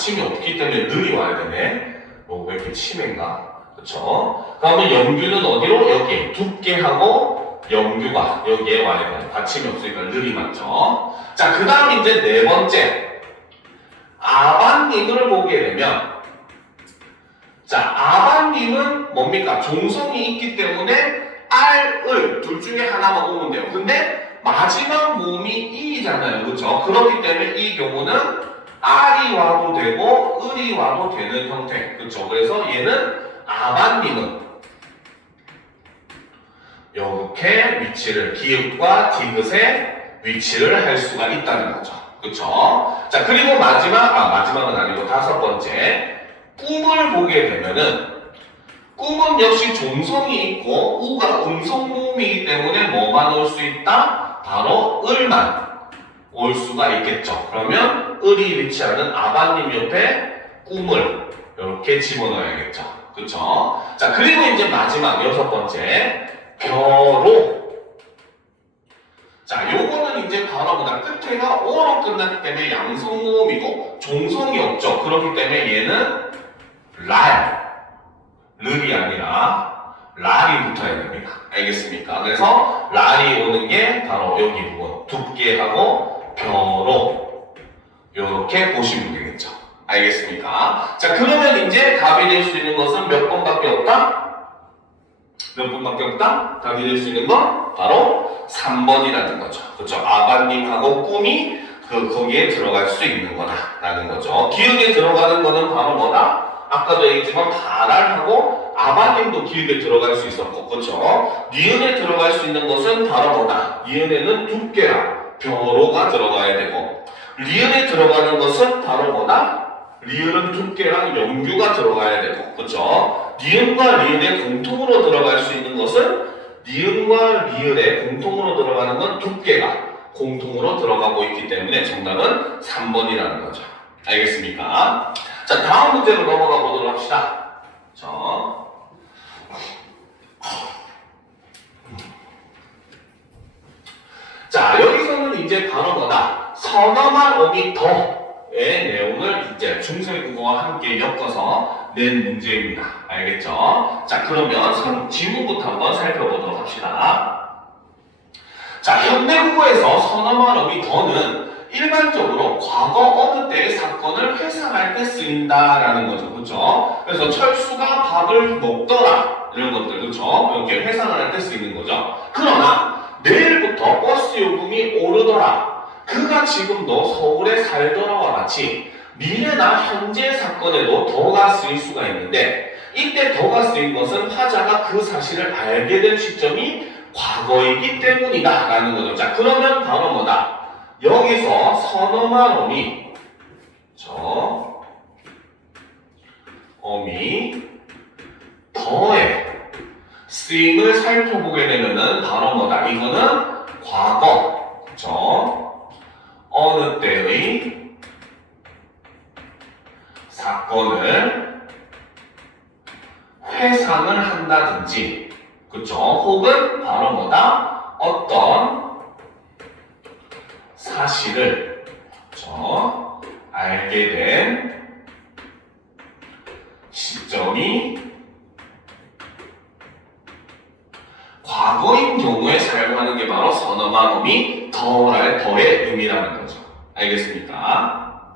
받침이 없기 때문에 늘이 와야 되네. 왜 이렇게 치매인가? 그쵸? 그러면 염규는 어디로? 여기. 두께하고 염규가 여기에 와야 돼요. 받침이 없으니까 늘이 맞죠? 자, 그 다음 이제 네 번째. 아반님을 보게 되면 자, 아반님은 뭡니까? 종성이 있기 때문에 알, 을 둘 중에 하나만 오면 돼요. 근데 마지막 모음이 이잖아요. 그쵸? 그렇기 때문에 이 경우는 알이 와도 되고 을이 와도 되는 형태. 그쵸? 그래서 얘는 아반님은 이렇게 위치를 기읍과 디귿에 위치를 할 수가 있다는 거죠. 그쵸? 자, 그리고 마지막은 아니고 다섯 번째 꿈을 보게 되면은 꿈은 역시 종성이 있고 우가 음성모음이기 때문에 뭐만 올 수 있다? 바로 을만 올 수가 있겠죠. 그러면 을이 위치하는 아바님 옆에 꿈을 이렇게 집어넣어야겠죠. 그쵸? 자, 그리고 이제 마지막 6번째. 벼로. 자, 요거는 이제 바로 보다 끝에가 오로 끝났기 때문에 양성모음이고 종성이 없죠. 그렇기 때문에 얘는 랄이 아니라 랄이 붙어야 됩니다. 알겠습니까? 그래서 랄이 오는 게 바로 여기 부분 두께하고 벼로 요렇게 보시면 되겠죠. 알겠습니까? 자, 그러면 이제 답이 될 수 있는 것은 몇 번밖에 없다? 몇 번밖에 없다? 답이 될 수 있는 건 바로 3번이라는 거죠. 그렇죠? 아버님하고 꿈이 거기에 들어갈 수 있는 거다 라는 거죠. 기억에 들어가는 거는 바로 뭐다? 아까도 얘기했지만 바랄하고 아버님도 기억에 들어갈 수 있었고, 그렇죠? 니은에 들어갈 수 있는 것은 바로 뭐다? 니은에는 두께랑 벼로가 들어가야 되고, 리은에 들어가는 것은 바로 뭐다? 리을은 두께랑 영규가 들어가야 되고, 그렇죠? 니은과 리을에 공통으로 들어갈 수 있는 것은 니은과 리을에 공통으로 들어가는 건 두께가 공통으로 들어가고 있기 때문에 정답은 3번이라는 거죠. 알겠습니까? 자, 다음 문제로 넘어가 보도록 합시다. 자, 여기서는 이제 바로 뭐다? 서너만 어미 더의 내용을 이제 중세국어와 함께 엮어서 낸 문제입니다. 알겠죠? 자, 그러면 지문부터 한번 살펴보도록 합시다. 자, 현대국어에서 서너만 어미 더는 일반적으로 과거 어느 때의 사건을 회상할 때 쓰인다라는 거죠. 그렇죠? 그래서 철수가 밥을 먹더라 이런 것들, 그렇죠? 이렇게 회상을 할 때 쓰이는 거죠. 그러나 내일부터 버스 요금이 오르더라. 그가 지금도 서울에 살더라와 같이 미래나 현재 사건에도 더가 쓰일 수가 있는데, 이때 더가 쓰인 것은 화자가 그 사실을 알게 된 시점이 과거이기 때문이다 라는 거죠. 자, 그러면 바로 뭐다? 여기서 선어만 어미 더의 쓰임을 살펴보게 되면은 바로 뭐다? 이거는 과거, 그쵸? 어느 때의 사건을 회상을 한다든지, 그쵸? 혹은 바로 뭐다? 어떤 사실을, 그쵸? 알게 된 시점이 과거인 경우에 사용하는 게 바로 선어만 어미 더랄 더의 의미라는 거죠. 알겠습니까?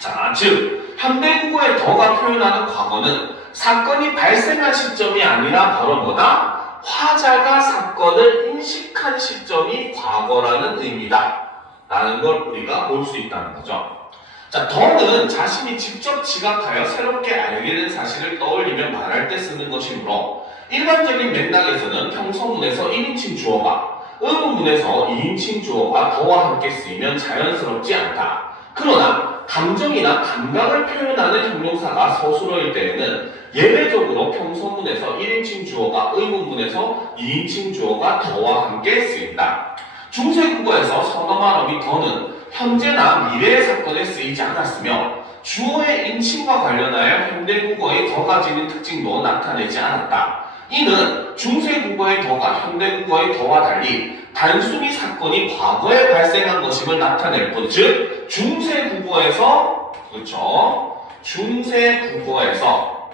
자, 즉 현대국어의 더가 표현하는 과거는 사건이 발생한 시점이 아니라 바로 뭐다? 화자가 사건을 인식한 시점이 과거라는 의미다 라는 걸 우리가 볼 수 있다는 거죠. 자, 더는 자신이 직접 지각하여 새롭게 알게 된 사실을 떠올리며 말할 때 쓰는 것이므로 일반적인 맥락에서는 평서문에서 1인칭 주어가, 의문문에서 2인칭 주어가 더와 함께 쓰이면 자연스럽지 않다. 그러나 감정이나 감각을 표현하는 형용사가 서술어일 때에는 예외적으로 평서문에서 1인칭 주어가, 의문문에서 2인칭 주어가 더와 함께 쓰인다. 중세국어에서 선어만 어미 더는 현재나 미래의 사건에 쓰이지 않았으며 주어의 인칭과 관련하여 현대국어의 더 가지는 특징도 나타내지 않았다. 이는 중세국어의 더가 현대국어의 더와 달리 단순히 사건이 과거에 발생한 것임을 나타낼 뿐, 즉 중세국어에서, 그렇죠? 중세국어에서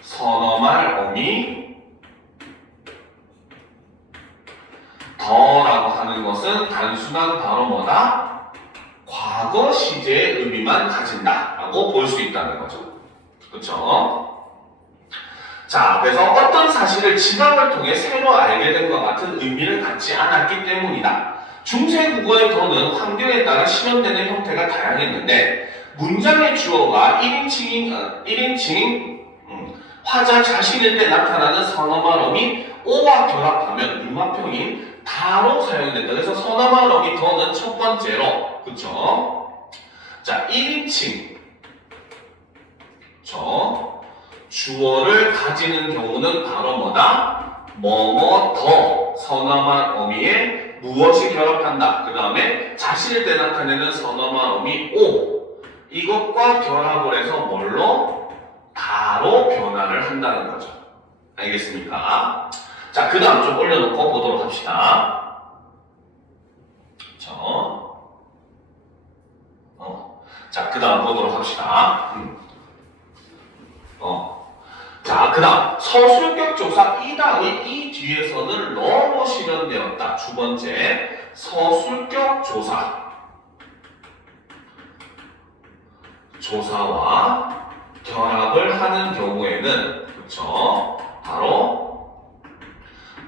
선어말 어미 더라고 하는 것은 단순한 바로 뭐다? 과거 시제의 의미만 가진다라고 볼 수 있다는 거죠. 그렇죠? 자, 그래서 어떤 사실을 지각을 통해 새로 알게 된 것 같은 의미를 갖지 않았기 때문이다. 중세국어의 더는 환경에 따라 실현되는 형태가 다양했는데 문장의 주어가 1인칭인 화자 자신일 때 나타나는 선어말 어미 오와 결합하면 융합형인 다로 사용된다. 그래서 선어말 어미 더는 첫 번째로, 그쵸? 자, 1인칭 주어를 가지는 경우는 바로 뭐다? 뭐뭐 더, 선어말 어미의 무엇이 결합한다. 그 다음에 자실 때 나타내는 선어말 어미 오. 이것과 결합을 해서 뭘로? 다로 변화를 한다는 거죠. 알겠습니까? 자, 그 다음 좀 올려놓고 보도록 합시다. 자, 그 다음 보도록 합시다. 자, 그 다음 서술격 조사 이다의 이 뒤에서는 러로 실현되었다. 두 번째, 서술격 조사와 결합을 하는 경우에는 그쵸? 바로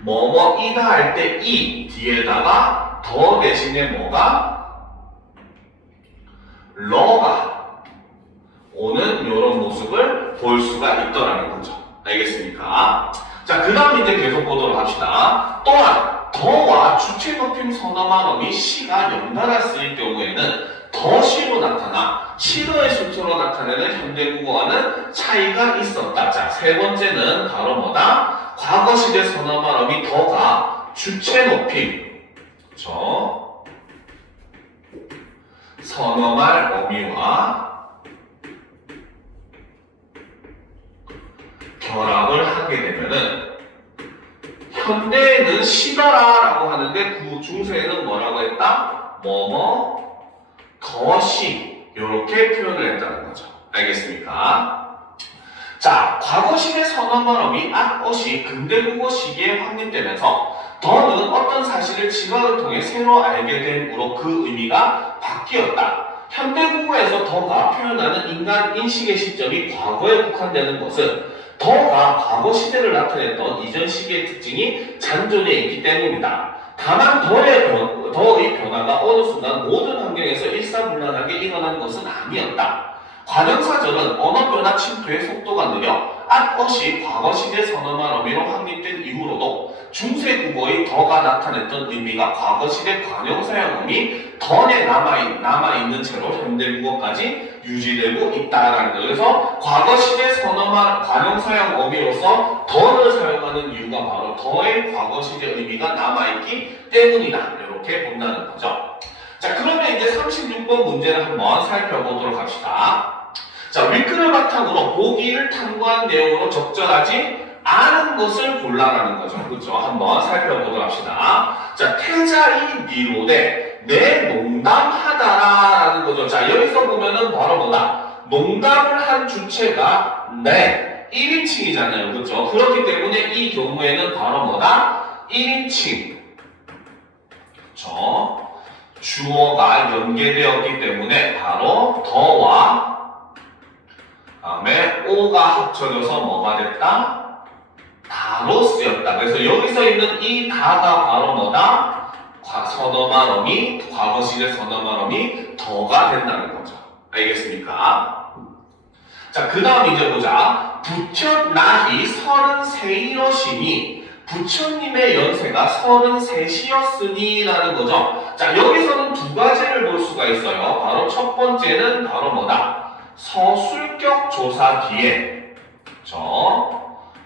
뭐뭐이다 할 때 이 뒤에다가 더 대신에 뭐가? 러가 오는 이런 모습을 볼 수가 있더라는 거죠. 알겠습니까? 자, 그 다음 이제 계속 보도록 합시다. 또한 더와 주체 높임 선어만 어미 시가 연달아 쓰일 경우에는 더시로 나타나 시로의 수초로 나타내는 현대국어와는 차이가 있었다. 자, 세 번째는 바로 뭐다? 과거시대 선어만 어미 더가 주체 높임 그쵸? 선어말 어미와 결합을 하게 되면은 현대에는 시더라라고 하는데 그 중세에는 뭐라고 했다? 뭐뭐 더시 이렇게 표현을 했다는 거죠. 알겠습니까? 자, 과거시대 선어말 어미 앞어시 근대국어 시기에 확립되면서 더는 어떤 사실을 지각을 통해 새로 알게 됨으로 그 의미가 바뀌었다. 현대국어에서 더가 표현하는 인간 인식의 시점이 과거에 국한되는 것은 더가 과거 시대를 나타냈던 이전 시기의 특징이 잔존해 있기 때문이다. 다만 더의 변화가 어느 순간 모든 환경에서 일사불란하게 일어난 것은 아니었다. 관형사절은 언어 변화 침투의 속도가 느려 앞어시 과거시대 선어말 어미로 확립된 이후로도 중세국어의 더가 나타냈던 의미가 과거시대 관형사형 어미 던에 남아있는 채로 현대국어까지 유지되고 있다라는 거예요. 그래서 과거시대 선어말 관형사형 어미로서 던을 사용하는 이유가 바로 더의 과거시대 의미가 남아있기 때문이다. 이렇게 본다는 거죠. 자, 그러면 이제 36번 문제를 한번 살펴보도록 합시다. 자, 윗글을 바탕으로 보기를 탐구한 내용으로 적절하지 않은 것을 골라라는 거죠. 그렇죠? 한번 살펴보도록 합시다. 자, 태자이 니로대 내 농담하다라는 거죠. 자, 여기서 보면은 바로 뭐다? 농담을 한 주체가 내 1인칭이잖아요. 그렇죠? 그렇기 때문에 이 경우에는 바로 뭐다? 1인칭. 그렇죠? 주어가 연계되었기 때문에 바로 더와 다음에 오가 합쳐져서 뭐가 됐다? 다로 쓰였다. 그래서 여기서 있는 이 다가 바로 뭐다? 선어말 어미, 과거시제 선어말 어미 더가 된다는 거죠. 알겠습니까? 자, 그 다음 이제 보자. 부처 나이 33이러시니 부처님의 연세가 33이었으니 라는 거죠. 자, 여기서는 두 가지를 볼 수가 있어요. 바로 첫 번째는 바로 뭐다? 서술격 조사 뒤에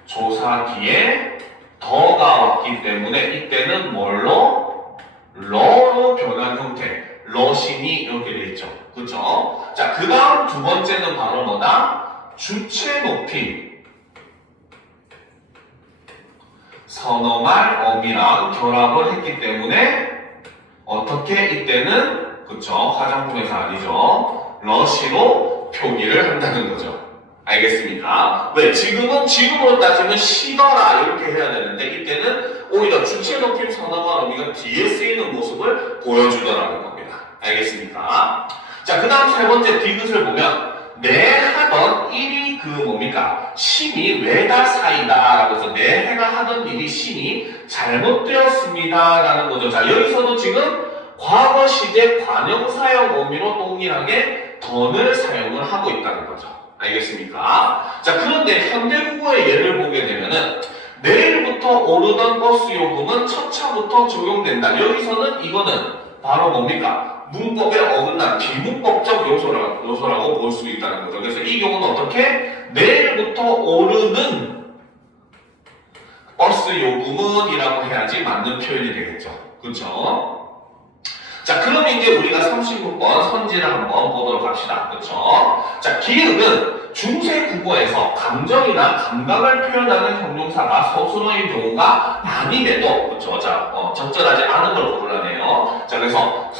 조사 뒤에 더가 왔기 때문에 이때는 뭘로? 러로 변한 형태 러신이 이렇게 돼 있죠. 그쵸? 자, 그 다음 두 번째는 바로 뭐다? 주체 높임 선어말 어미랑 결합을 했기 때문에 어떻게 이때는 그쵸? 화장품에서 아니죠. 러시로 표기를 한다는 거죠. 알겠습니까? 왜? 지금으로 따지면 시더라 이렇게 해야 되는데 이때는 오히려 주체 높임 선어말 어미가 뒤에 쓰이는 모습을 보여주더라는 겁니다. 알겠습니까? 자, 그 다음 세 번째 디귿을 보면 내 하던 일이 그 뭡니까? 신이 외다 사이다 라고 해서 내 해가 하던 일이 신이 잘못되었습니다 라는 거죠. 자, 여기서도 지금 과거 시제 관형사형 어미로 동일하게 던을 사용을 하고 있다는 거죠. 알겠습니까? 자, 그런데 현대국어의 예를 보게 되면은 내일부터 오르던 버스 요금은 첫 차부터 적용된다. 여기서는 이거는 바로 뭡니까? 문법에 어긋난 비문법적 요소라고 볼 수 있다는 거죠. 그래서 이 경우는 어떻게? 내일부터 오르는 버스 요금은 이라고 해야지 맞는 표현이 되겠죠. 그쵸? 자, 그럼 이제 우리가 36번 선지를 한번 보도록 합시다. 그쵸? 자, 기읍은 중세 국어에서 감정이나 감각을 표현하는 형용사가 서술어인 경우가 아님에도, 그쵸? 자, 적절하지 않은 걸 고르라네요. 자, 그래서,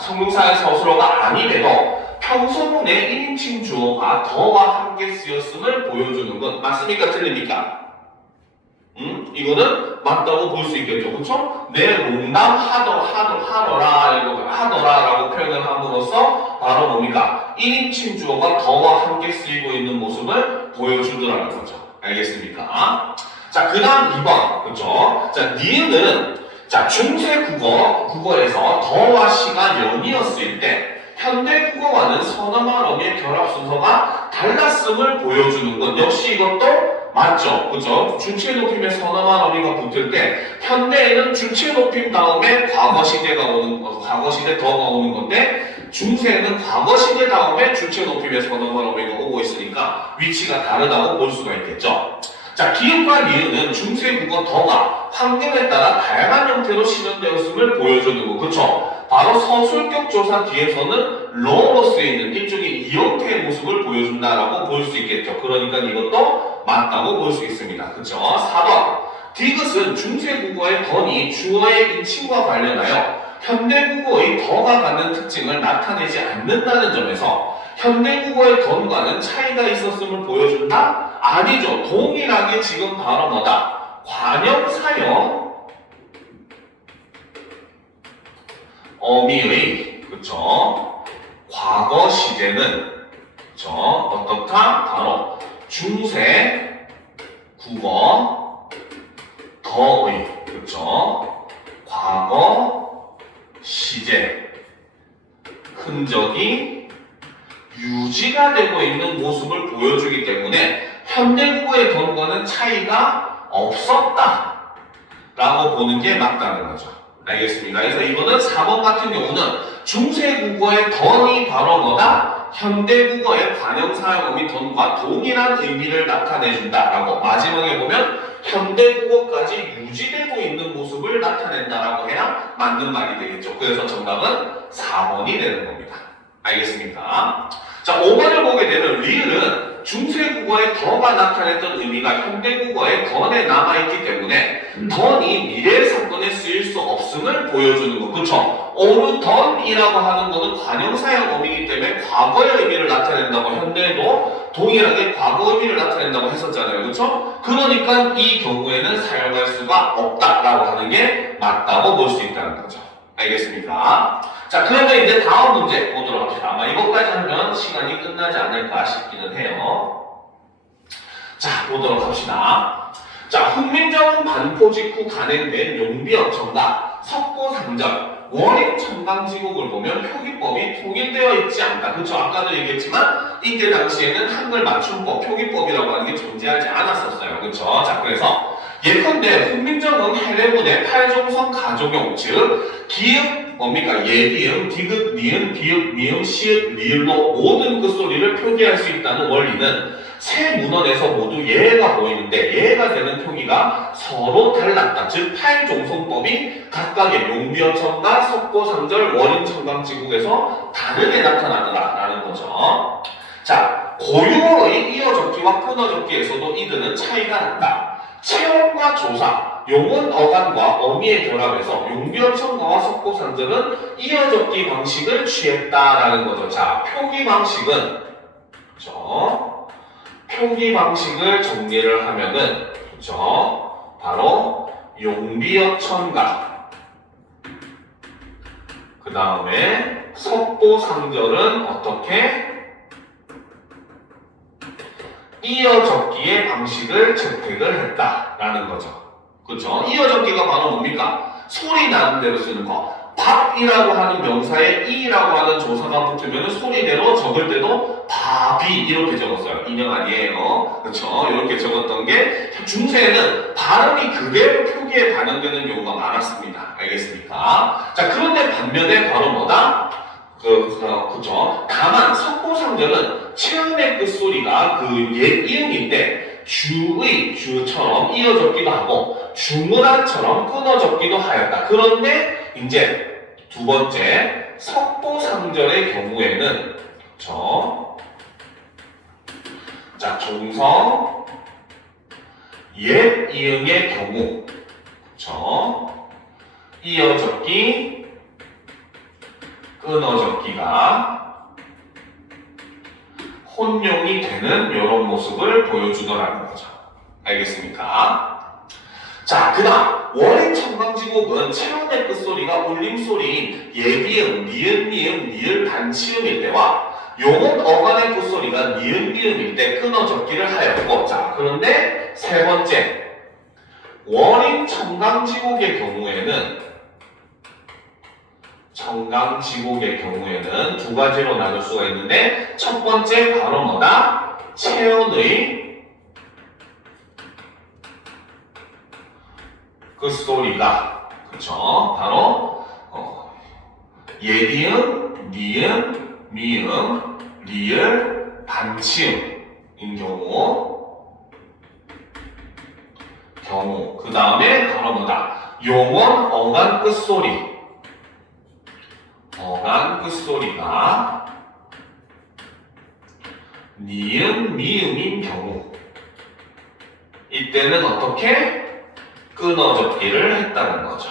형용사의 서술어가 아님에도 평소문의 1인칭 주어가 더와 함께 쓰였음을 보여주는 건 맞습니까? 틀립니까? 이거는 맞다고 볼 수 있겠죠. 그쵸? 내 농담 하더라라고 표현을 함으로써 바로 뭡니까? 1인칭 주어가 더와 함께 쓰이고 있는 모습을 보여주더라는 거죠. 알겠습니까? 자, 그 다음 2번. 그쵸? 자, 니은은 자, 중세 국어에서 더와 시가 연이었을 때 현대 국어와는 서너만 어미의 결합 순서가 달랐음을 보여주는 것. 역시 이것도 맞죠? 그죠? 주체 높임에 서너만 어미가 붙을 때 현대에는 주체 높임 다음에 과거 시제 더가 오는 건데 중세에는 과거 시제 다음에 주체 높임에 서너만 어미가 오고 있으니까 위치가 다르다고 볼 수가 있겠죠. 자, 기읍과 니은은 중세 국어 더가 환경에 따라 다양한 형태로 실현되었음을 보여주는 거. 그쵸? 바로 서술격 조사 뒤에서는 러로 쓰이는 일종의 이형태의 모습을 보여준다라고 볼 수 있겠죠. 그러니까 이것도 맞다고 볼 수 있습니다. 그쵸? 4번. 디귿은 중세 국어의 던이 주어의 인칭과 관련하여 현대 국어의 더가 갖는 특징을 나타내지 않는다는 점에서 현대 국어의 던과는 차이가 있었음을 보여준다? 아니죠. 동일하게 지금 바로 뭐다? 관형사형 어미의 그쵸? 과거 시제는 그쵸? 어떻다? 바로 중세 국어 더의 그쵸? 과거 시제 흔적이 유지가 되고 있는 모습을 보여주기 때문에 현대 국어의 던과는 차이가 없었다 라고 보는 게 맞다는 거죠. 알겠습니다. 그래서 이거는 4번 같은 경우는 중세 국어의 던이 바로 뭐다? 현대 국어의 관형사용어미 던과 동일한 의미를 나타내준다라고 마지막에 보면 현대 국어까지 유지되고 있는 모습을 나타낸다라고 해야 맞는 말이 되겠죠. 그래서 정답은 4번이 되는 겁니다. 알겠습니까? 자, 5번을 보게 되면 리을은 중세 국어의 더가 나타냈던 의미가 현대 국어의 던에 남아있기 때문에 던이 미래 사건에 쓰일 수 없음을 보여주는 거. 그쵸? 오르던이라고 하는 거는 관형사형 어미이기 때문에 과거의 의미를 나타낸다고 현대에도 동일하게 과거 의미를 나타낸다고 했었잖아요. 그쵸? 그러니까 이 경우에는 사용할 수가 없다라고 하는 게 맞다고 볼 수 있다는 거죠. 알겠습니까? 자, 그러면 이제 다음 문제 보도록 합시다. 아마 이것까지 하면 시간이 끝나지 않을까 싶기는 해요. 자, 보도록 합시다. 자, 훈민정음 반포 직후 간행된 용비어천과 석고상절, 원인청강지국을 보면 표기법이 통일되어 있지 않다. 그쵸? 아까도 얘기했지만 이때 당시에는 한글 맞춤법, 표기법이라고 하는 게 존재하지 않았었어요. 그쵸? 자, 그래서 예컨대 훈민정음 헬레문의 팔종성 가족용, 즉 기읍 뭡니까? 예비음, 디귿, 니은, 비읍, 미음, 시읍, 리을로 모든 그 소리를 표기할 수 있다는 원리는 세 문헌에서 모두 예가 보이는데 예가 되는 표기가 서로 달랐다. 즉 팔종성법이 각각의 용비어천과 석고상절, 원인청강지국에서 다르게 나타나더라라는 거죠. 자, 고유어의 이어적기와 끊어적기에서도 이들은 차이가 난다. 체험과 조사, 용언 어간과 어미의 결합에서 용비어천가와 석고상절은 이어적기 방식을 취했다라는 거죠. 자, 표기 방식은 그렇죠? 표기 방식을 정리를 하면은 그렇죠? 바로 용비어천가 그 다음에 석고상절은 어떻게? 이어적기의 방식을 채택을 했다라는 거죠. 그렇죠? 이어적기가 바로 뭡니까? 소리 나는 대로 쓰는 거. 밥이라고 하는 명사에 이라고 하는 조사가 붙으면 소리대로 적을 때도 밥이 이렇게 적었어요. 인형 아니에요. 그렇죠? 이렇게 적었던 게 중세에는 발음이 그대로 표기에 반영되는 경우가 많았습니다. 알겠습니까? 자, 그런데 반면에 바로 뭐다? 그죠? 다만 석고상절은 체음의 끝소리가 그 옛 이음인데 주의, 주처럼 이어졌기도 하고 주문한처럼 끊어졌기도 하였다. 그런데 이제 두 번째 석보상절의 경우에는 자, 종성 옛 이응의 경우 이어졌기 끊어졌기가 혼용이 되는 이런 모습을 보여주더라는 거죠. 알겠습니까? 자, 그 다음 원인 청강지곡은 체온의 끝소리가 울림소리인 예비음, 니은, 미음, 니을, 반치음일 때와 용은 어간의 끝소리가 니은, 미음일 때 끊어졌기를 하였고, 자, 그런데 세 번째 원인 청강지곡의 경우에는 두 가지로 나눌 수가 있는데 첫 번째 바로 뭐다? 체온의 끝소리가 바로 예비음, 니은, 미음, 리을, 반치음인 경우 그 다음에 바로 뭐다? 용원, 어간 끝소리가 니은, 미음인 경우 이때는 어떻게? 끊어졌기를 했다는 거죠.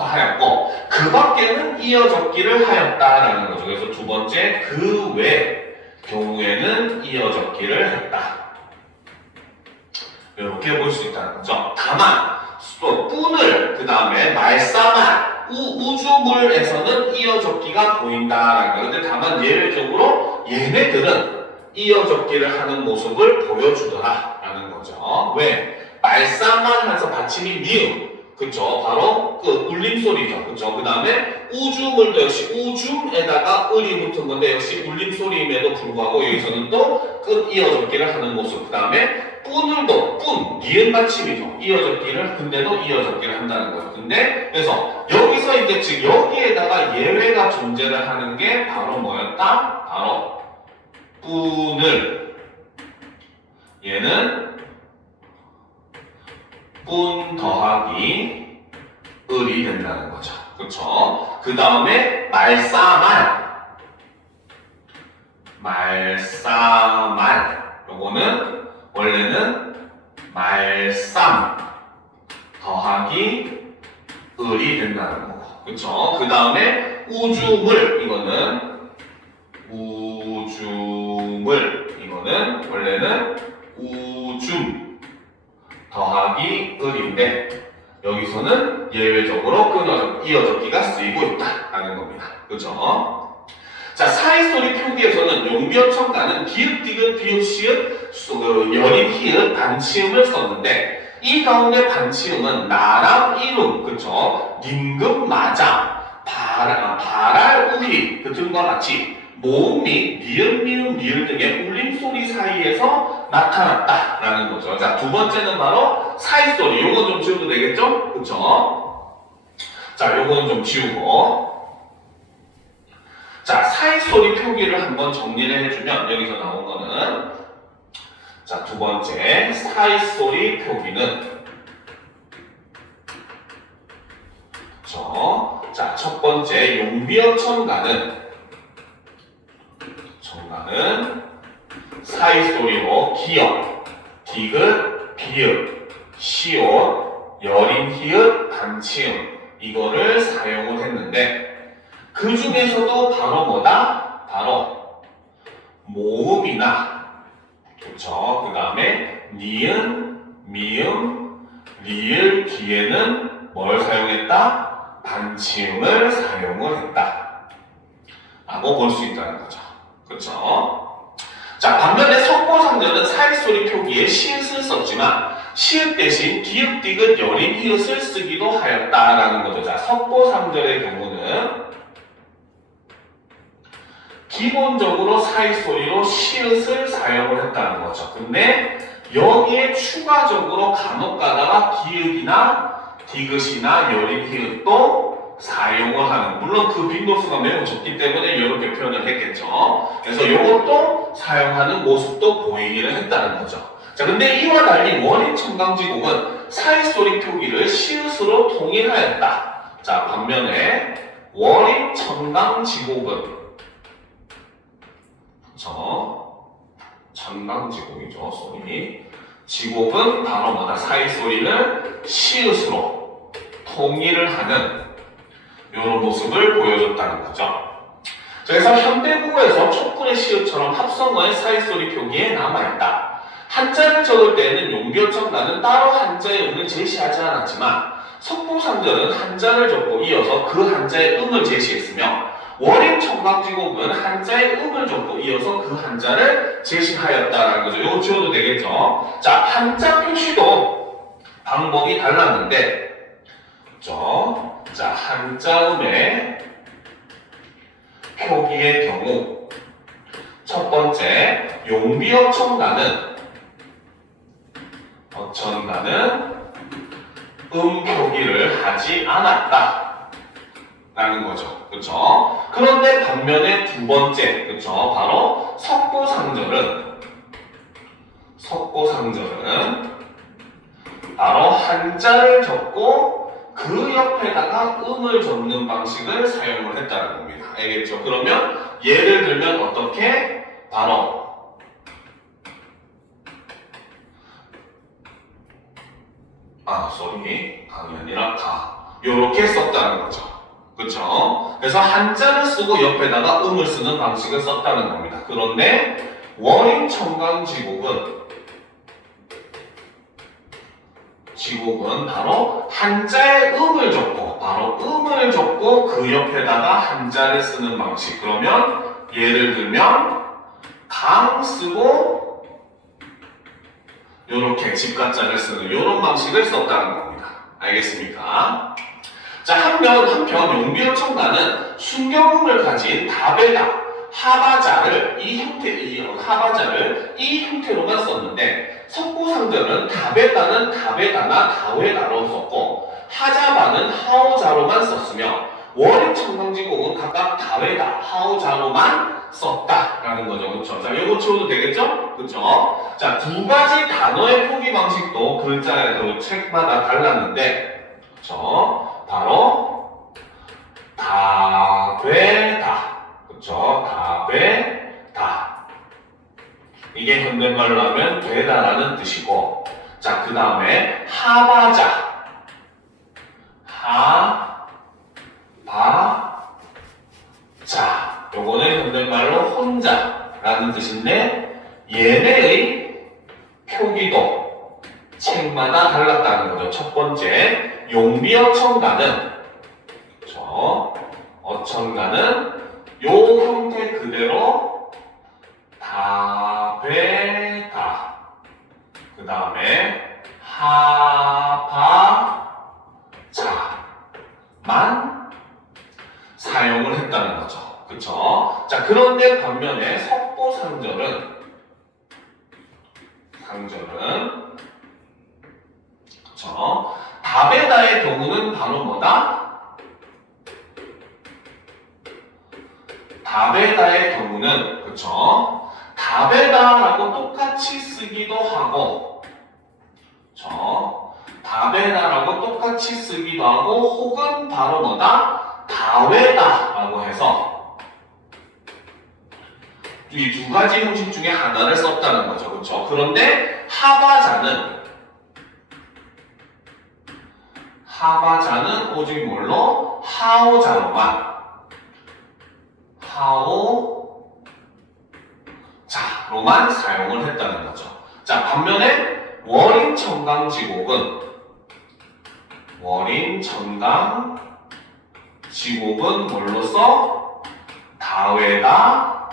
하였고 그 밖에는 이어졌기를 하였다라는 거죠. 그래서 두 번째 그 외 경우에는 이어졌기를 했다. 이렇게 볼 수 있다는 거죠. 다만 또 꾼을 그 다음에 말싸만 우주물에서는 이어졌기가 보인다라는 거예요. 근데 다만 예외적으로 얘네들은 이어졌기를 하는 모습을 보여주더라라는 거죠. 왜? 말싸만 해서 받침이 니은 바로 그 울림소리죠. 그 다음에 우주물도 역시 우줌에다가 을이 붙은 건데 역시 울림소리임에도 불구하고 여기서는 또 이어졌기를 하는 모습. 그 다음에 꾼을도 니은 받침이죠. 근데도 이어졌기를 한다는 거예요. 근데 그래서 여기서 이제 즉 여기에다가 예외가 존재를 하는 게 바로 뭐였다? 바로 꾼을 얘는 꾼 더하기 을이 된다는 거죠. 그 다음에 말싸만 요거는 원래는 말쌈 더하기 을이 된다는 거고. 그 다음에 우주물 이거는 원래는 우줌 더하기 을인데 여기서는 예외적으로 이어졌기가 쓰이고 있다라는 겁니다. 자, 사이소리 표기에서는 용비어청가는 기읍, 디귿, 비읍, 시읍, 여린, 히읗, 반치음을 썼는데 이 가운데 반치음은 나랑 이름, 임금, 마장, 발알, 우희 등과 같이 모음 및 니은, 미음, 리을 등의 울림소리 사이에서 나타났다라는 거죠. 자, 두 번째는 바로 사이소리. 요건 좀 지워도 되겠죠? 자, 요거는 좀 지우고. 자, 사이소리 표기를 한번 정리를 해주면 여기서 나온 거는 자, 두 번째 사이소리 표기는 자, 첫 번째 용비어 청가는 사이소리로 기역, 디귿, 비읍, 시옷, 여린, 히읗, 반치음 이거를 사용을 했는데 그 중에서도 바로 뭐다? 바로 모음이나 그 다음에 니은, 미음, 리을 뒤에는 뭘 사용했다? 반치음을 사용을 했다 라고 볼 수 있다는 거죠. 자, 반면에 석보상절은 사이소리 표기에 시읒을 썼지만 시읒 대신 기읍, 디귿, 여린, 히읗을 쓰기도 하였다라는 거죠. 자, 석보상절의 경우는 기본적으로 사이소리로 시읒을 사용을 했다는 거죠. 근데 여기에 추가적으로 간혹 가다가 기읍이나 디귿이나 여린, 히읗도 사용을 하는, 물론 그 빈도수가 매우 적기 때문에 이렇게 표현을 했겠죠. 그래서 이것도 사용하는 모습도 보이기를 했다는 거죠. 자, 근데 이와 달리 원인 첨강지곡은 사이소리 표기를 시읒으로 통일하였다. 자, 반면에 원인 첨강지곡은 첨강지곡이죠, 소리. 지곡은 바로 뭐다? 사이소리를 시읒으로 통일을 하는 이런 모습을 보여줬다는 거죠. 그래서 현대국어에서 촛불의 시읒처럼 합성어의 사이소리 표기에 남아있다. 한자를 적을 때에는 용비어첨가는 따로 한자의 음을 제시하지 않았지만 석고상절은 한자를 적고 이어서 그 한자의 음을 제시했으며 원인 첨강지곡은 한자의 음을 적고 이어서 그 한자를 제시하였다라는 거죠. 이거 지워도 되겠죠. 자, 한자 표시도 방법이 달랐는데, 그렇죠? 자, 한자음의 표기의 경우 첫 번째, 용비어첨가는 음 표기를 하지 않았다 라는 거죠. 그쵸? 그런데 반면에 두 번째, 그쵸? 바로 석고상절은 바로 한자를 적고 그 옆에다가 음을 적는 방식을 사용을 했다는 겁니다. 알겠죠? 그러면 예를 들면 어떻게? 바로 강이 아니라 가. 요렇게 썼다는 거죠. 그쵸? 그래서 한자를 쓰고 옆에다가 음을 쓰는 방식을 썼다는 겁니다. 그런데 원인 첨강지곡은 바로 한자에 음을 적고 그 옆에다가 한자를 쓰는 방식. 그러면 예를 들면 강 쓰고 요렇게 집가자를 쓰는 요런 방식을 썼다는 겁니다. 알겠습니까? 자, 한편 용비어첨가는 순경음을 가진 다베다, 하바자를 이 형태로만 썼는데 석고상절은 다베다는 다베다나 다웨다로 썼고 하자바는 하오자로만 썼으며 원인 첨강지곡은 각각 다웨다, 하오자로만 썼다라는 거죠. 그렇죠? 자, 이거 치워도 되겠죠? 그렇죠? 자, 두 가지 단어의 표기 방식도 글자의 책마다 달랐는데, 그렇죠? 바로 다베다, 그렇죠? 다베다. 이게 현대말로 하면 되다라는 뜻이고, 자, 그 다음에 하바자, 자, 요거는 현대말로 혼자라는 뜻인데 얘네의 표기도 책마다 달랐다는 거죠. 첫 번째, 용비어첨가는 요 형태 그대로 다베다, 그 다음에 하바자만 사용을 했다는 거죠. 그쵸? 자, 그런데 반면에 석고상절은 그쵸? 다베다의 경우는 바로 뭐다? 다베다의 경우는 그쵸? 다베다라고 똑같이 쓰기도 하고, 그쵸? 다베다라고 똑같이 쓰기도 하고, 혹은 바로 뭐다? 다웨다라고 해서 이 두 가지 형식 중에 하나를 썼다는 거죠. 그렇죠? 그런데 하바자는 오직 뭘로? 하오자로만 사용을 했다는 거죠. 자, 반면에 원인 첨강지곡은 뭘로써? 다웨다,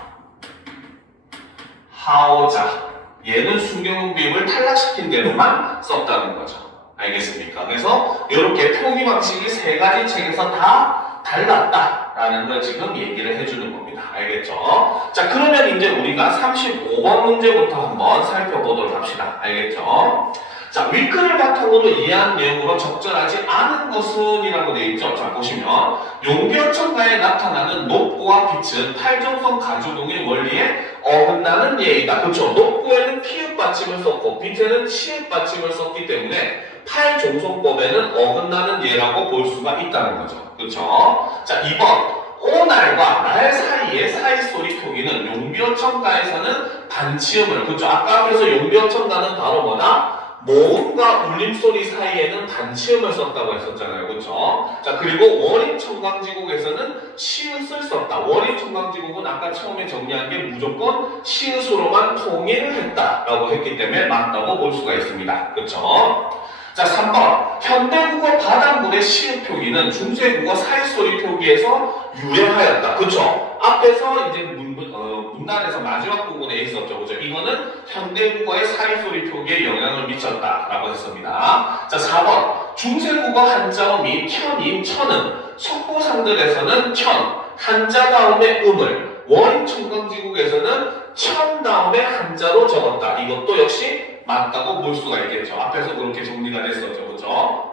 하오자. 얘는 순경음 비음을 탈락시킨 대로만 썼다는 거죠. 알겠습니까? 그래서 이렇게 표기 방식이 세 가지 책에서 다 달랐다라는 걸 지금 얘기를 해주는 겁니다. 알겠죠? 자, 그러면 이제 우리가 35번 문제부터 한번 살펴보도록 합시다. 알겠죠? 자, 위크를 바탕으로 이해한 내용으로 적절하지 않은 것은 이라고 되어 있죠. 자, 보시면 용비어천가에 나타나는 녹고와 빛은 팔정성 가주동의 원리에 어긋나는 예이다. 그렇죠. 녹고에는 피읍 받침을 썼고 빛에는 치읍 받침을 썼기 때문에 팔종성법에는 어긋나는 예라고 볼 수가 있다는 거죠. 그렇죠. 자, 2번 오날과 날 사이의 사이소리 표기는 용비어천가에서는 반치음을, 그렇죠. 아까 앞에서 용비어천가는 바로 뭐다? 모음과 울림소리 사이에는 반치음을 썼다고 했었잖아요. 그렇죠? 자, 그리고 원임청강지국에서는 시읒을 썼다. 원임청강지국은 아까 처음에 정리한 게 무조건 시읒으로만 통일을 했다라고 했기 때문에 맞다고 볼 수가 있습니다. 그렇죠? 자, 3번 현대국어 바닷물의 시읒 표기는 중세국어 사이소리 표기에서 유래하였다. 그렇죠? 앞에서 이제 문단에서 마지막 부분에 있었죠. 그죠? 이거는 현대국어의 사이소리 표기에 영향을 미쳤다라고 했습니다. 자, 4번 중세국어 한자음이 켠인 천은 속보상들에서는 켠, 한자 다음에 음을, 원임청강지국에서는 천 다음에 한자로 적었다. 이것도 역시 맞다고 볼 수가 있겠죠. 앞에서 그렇게 정리가 됐었죠. 그죠?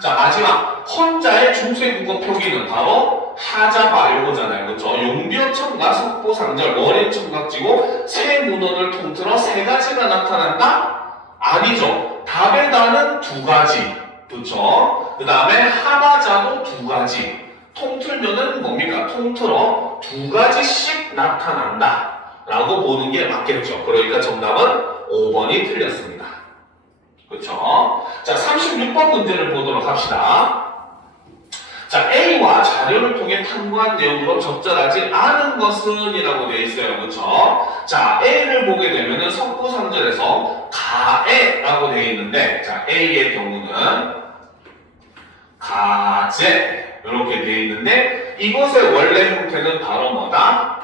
자, 마지막 혼자의 중세국어 표기는 바로 하자바 요거잖아요. 그렇죠? 용비어천가, 속보상절, 원임청강지국 세 문헌을 통틀어 세 가지가 나타난다? 아니죠. 답의 단은 두 가지. 그렇죠? 그 다음에 하바자도 두 가지. 통틀면은 뭡니까? 통틀어 두 가지씩 나타난다 라고 보는 게 맞겠죠. 그러니까 정답은 5번이 틀렸습니다. 그렇죠? 자, 36번 문제를 보도록 합시다. 자, A와 자료를 통해 탐구한 내용으로 적절하지 않은 것은 이라고 되어 있어요. 그렇죠? 자, A를 보게 되면은 속보상절에서 가에라고 되어 있는데, 자, A의 경우는 가제 이렇게 되어 있는데, 이것의 원래 형태는 바로 뭐다?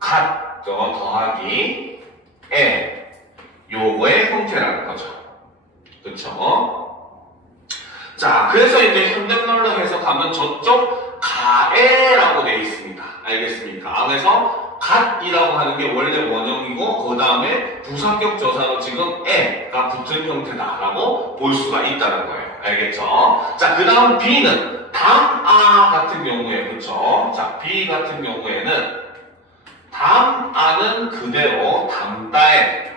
갓, 더하기 에 요거의 형태라는 거죠. 그쵸? 자, 그래서 이제 현대말로 해석하면 저쪽 가에라고 되어 있습니다. 알겠습니까? 그래서 갓이라고 하는 게 원래 원형이고 그 다음에 부사격 조사로 지금 에가 붙은 형태다라고 볼 수가 있다는 거예요. 알겠죠? 자, 그 다음 B는 담아 같은 경우에, 그쵸? 자, B 같은 경우에는 담아는 그대로 담다에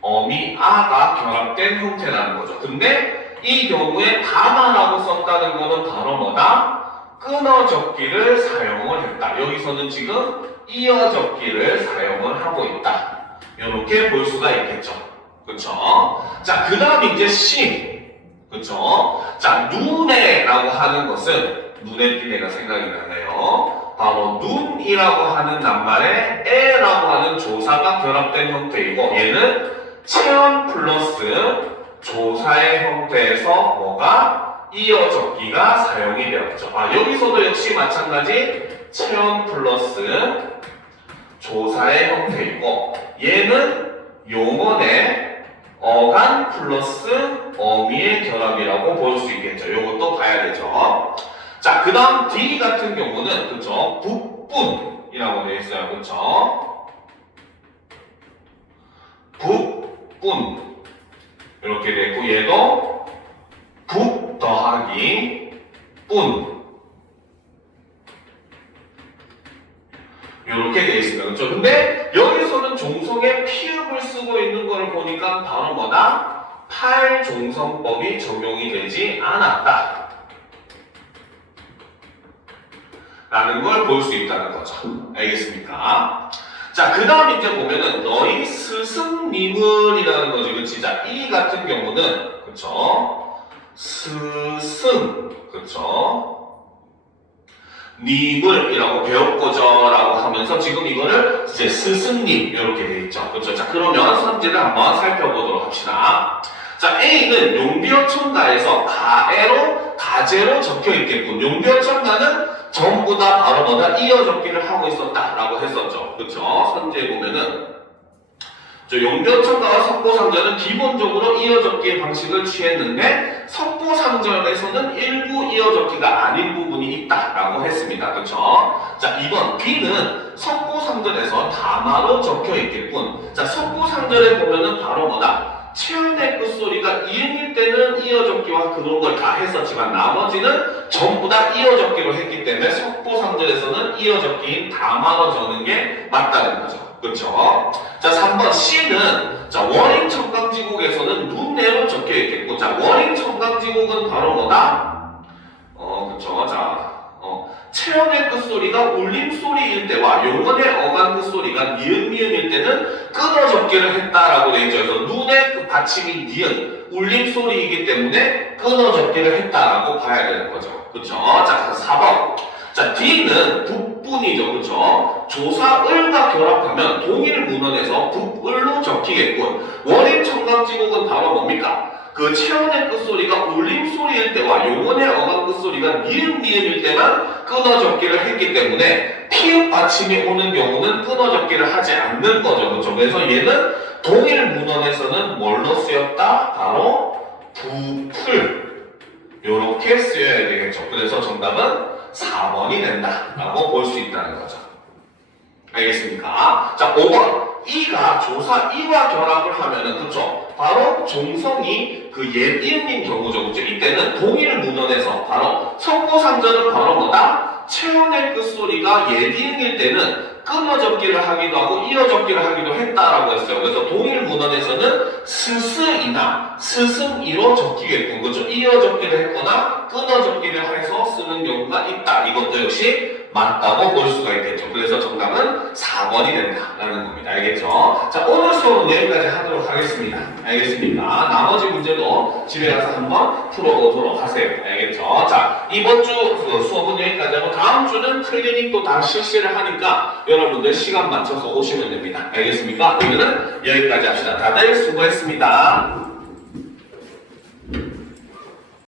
어미 아가 결합된 형태라는 거죠. 근데 이 경우에 담아라고 썼다는 거는 바로 뭐다? 끊어적기를 사용을 했다. 여기서는 지금 이어적기를 사용을 하고 있다. 이렇게 볼 수가 있겠죠. 그쵸? 자, 그 다음 이제 C. 그쵸? 자, 눈에라고 하는 것은 눈에 띄네가 생각이 나네요. 바로 눈이라고 하는 낱말에 에라고 하는 조사가 결합된 형태이고 얘는 체험 플러스 조사의 형태에서 뭐가 이어적기가 사용이 되었죠. 아, 여기서도 역시 마찬가지 체험 플러스 조사의 형태이고 얘는 용언의 어간 플러스 어미의 결합이라고 볼 수 있겠죠. 이것도 봐야 되죠. 자, 그 다음 D 같은 경우는 그쵸? 북분이라고 되어 있어요. 그쵸? 북분 이렇게 되고 얘도 북 더하기 분 이렇게 되어 있습니다. 그렇죠? 근데 여기서는 종성에 피읍을 쓰고 있는 것을 보니까 바로 뭐다? 팔종성법이 적용이 되지 않았다 라는 걸 볼 수 있다는 거죠. 알겠습니까? 자, 그 다음 이제 보면은 너희 스승님은 이라는 거죠. 그치? 자, 이 같은 경우는 그쵸? 스승 그쵸? 님을 이라고 배웠고죠 라고 하면서 지금 이거를 이제 스승님 이렇게 돼 있죠. 그렇죠? 자, 그러면 선지를 한번 살펴보도록 합시다. 자, A는 용비어천가에서 가에로 가제로 적혀 있겠군. 용비어천가는 전부 다 바로 뭐다 이어적기를 하고 있었다라고 했었죠. 그렇죠? 선지에 보면은 용비어천가와 속보상절은 기본적으로 이어적기의 방식을 취했는데 속보상절에서는 일부 이어적기가 아닌 부분이 있다라고 했습니다. 그렇죠? 자, 2번 B는 속보상절에서 담아로 적혀 있겠군. 자, 속보상절에 보면은 바로 뭐다? 체온의 끝소리가 이응일 때는 이어적기와 그런 걸 다 했었지만 나머지는 전부 다 이어적기로 했기 때문에 속보상들에서는 이어적기인 다마로 적는 게 맞다는 거죠. 그렇죠? 자, 3번 C는 자, 원인 청강지국에서는 눈내로 적혀 있겠고, 자, 원인 청강지국은 바로 뭐다? 그쵸. 자, 체온의 끝소리가 울림소리일 때와 용언의 어간 끝소리가 니은미음일 때는 끊어 적기를 했다라고 되어 있죠. 그래서 눈의 그 받침이 니은, 울림소리이기 때문에 끊어 적기를 했다라고 봐야 되는 거죠. 그쵸. 자, 4번. 자, D는 북분이죠. 그쵸. 조사, 을과 결합하면 동일 문헌에서 북을로 적히겠군. 원인 청강지국은 바로 뭡니까? 그 체온의 끝소리가 울림소리일 때와 용언의 어간 끝소리가 니은니은일 때만 끊어적기를 했기 때문에 피읍 받침이 오는 경우는 끊어적기를 하지 않는 거죠. 그렇죠? 그래서 얘는 동일 문헌에서는 뭘로 쓰였다? 바로 부풀 요렇게 쓰여야 되겠죠. 그래서 정답은 4번이 된다라고 볼 수 있다는 거죠. 알겠습니까? 자, 5번. 이가 조사 이와 결합을 하면은, 그쵸? 바로 종성이 그 옛이음인 경우죠. 그쵸? 이때는 동일 문헌에서 바로 성고상절은 바로 뭐다? 체온의 끝소리가 옛이음일 때는 끊어적기를 하기도 하고 이어적기를 하기도 했다라고 했어요. 그래서 동일 문헌에서는 스스이나 스승이로 적히겠군. 그죠? 이어적기를 했거나 끊어적기를 해서 쓰는 경우가 있다. 이것도 역시 맞다고 볼 수가 있겠죠. 그래서 정답은 4번이 된다라는 겁니다. 알겠죠? 자, 오늘 수업은 여기까지 하도록 하겠습니다. 알겠습니까? 나머지 문제도 집에 가서 한번 풀어보도록 하세요. 알겠죠? 자, 이번 주 수업은 여기까지 하고 다음 주는 클리닉도 다 실시를 하니까 여러분들 시간 맞춰서 오시면 됩니다. 알겠습니까? 그러면은 여기까지 합시다. 다들 수고했습니다.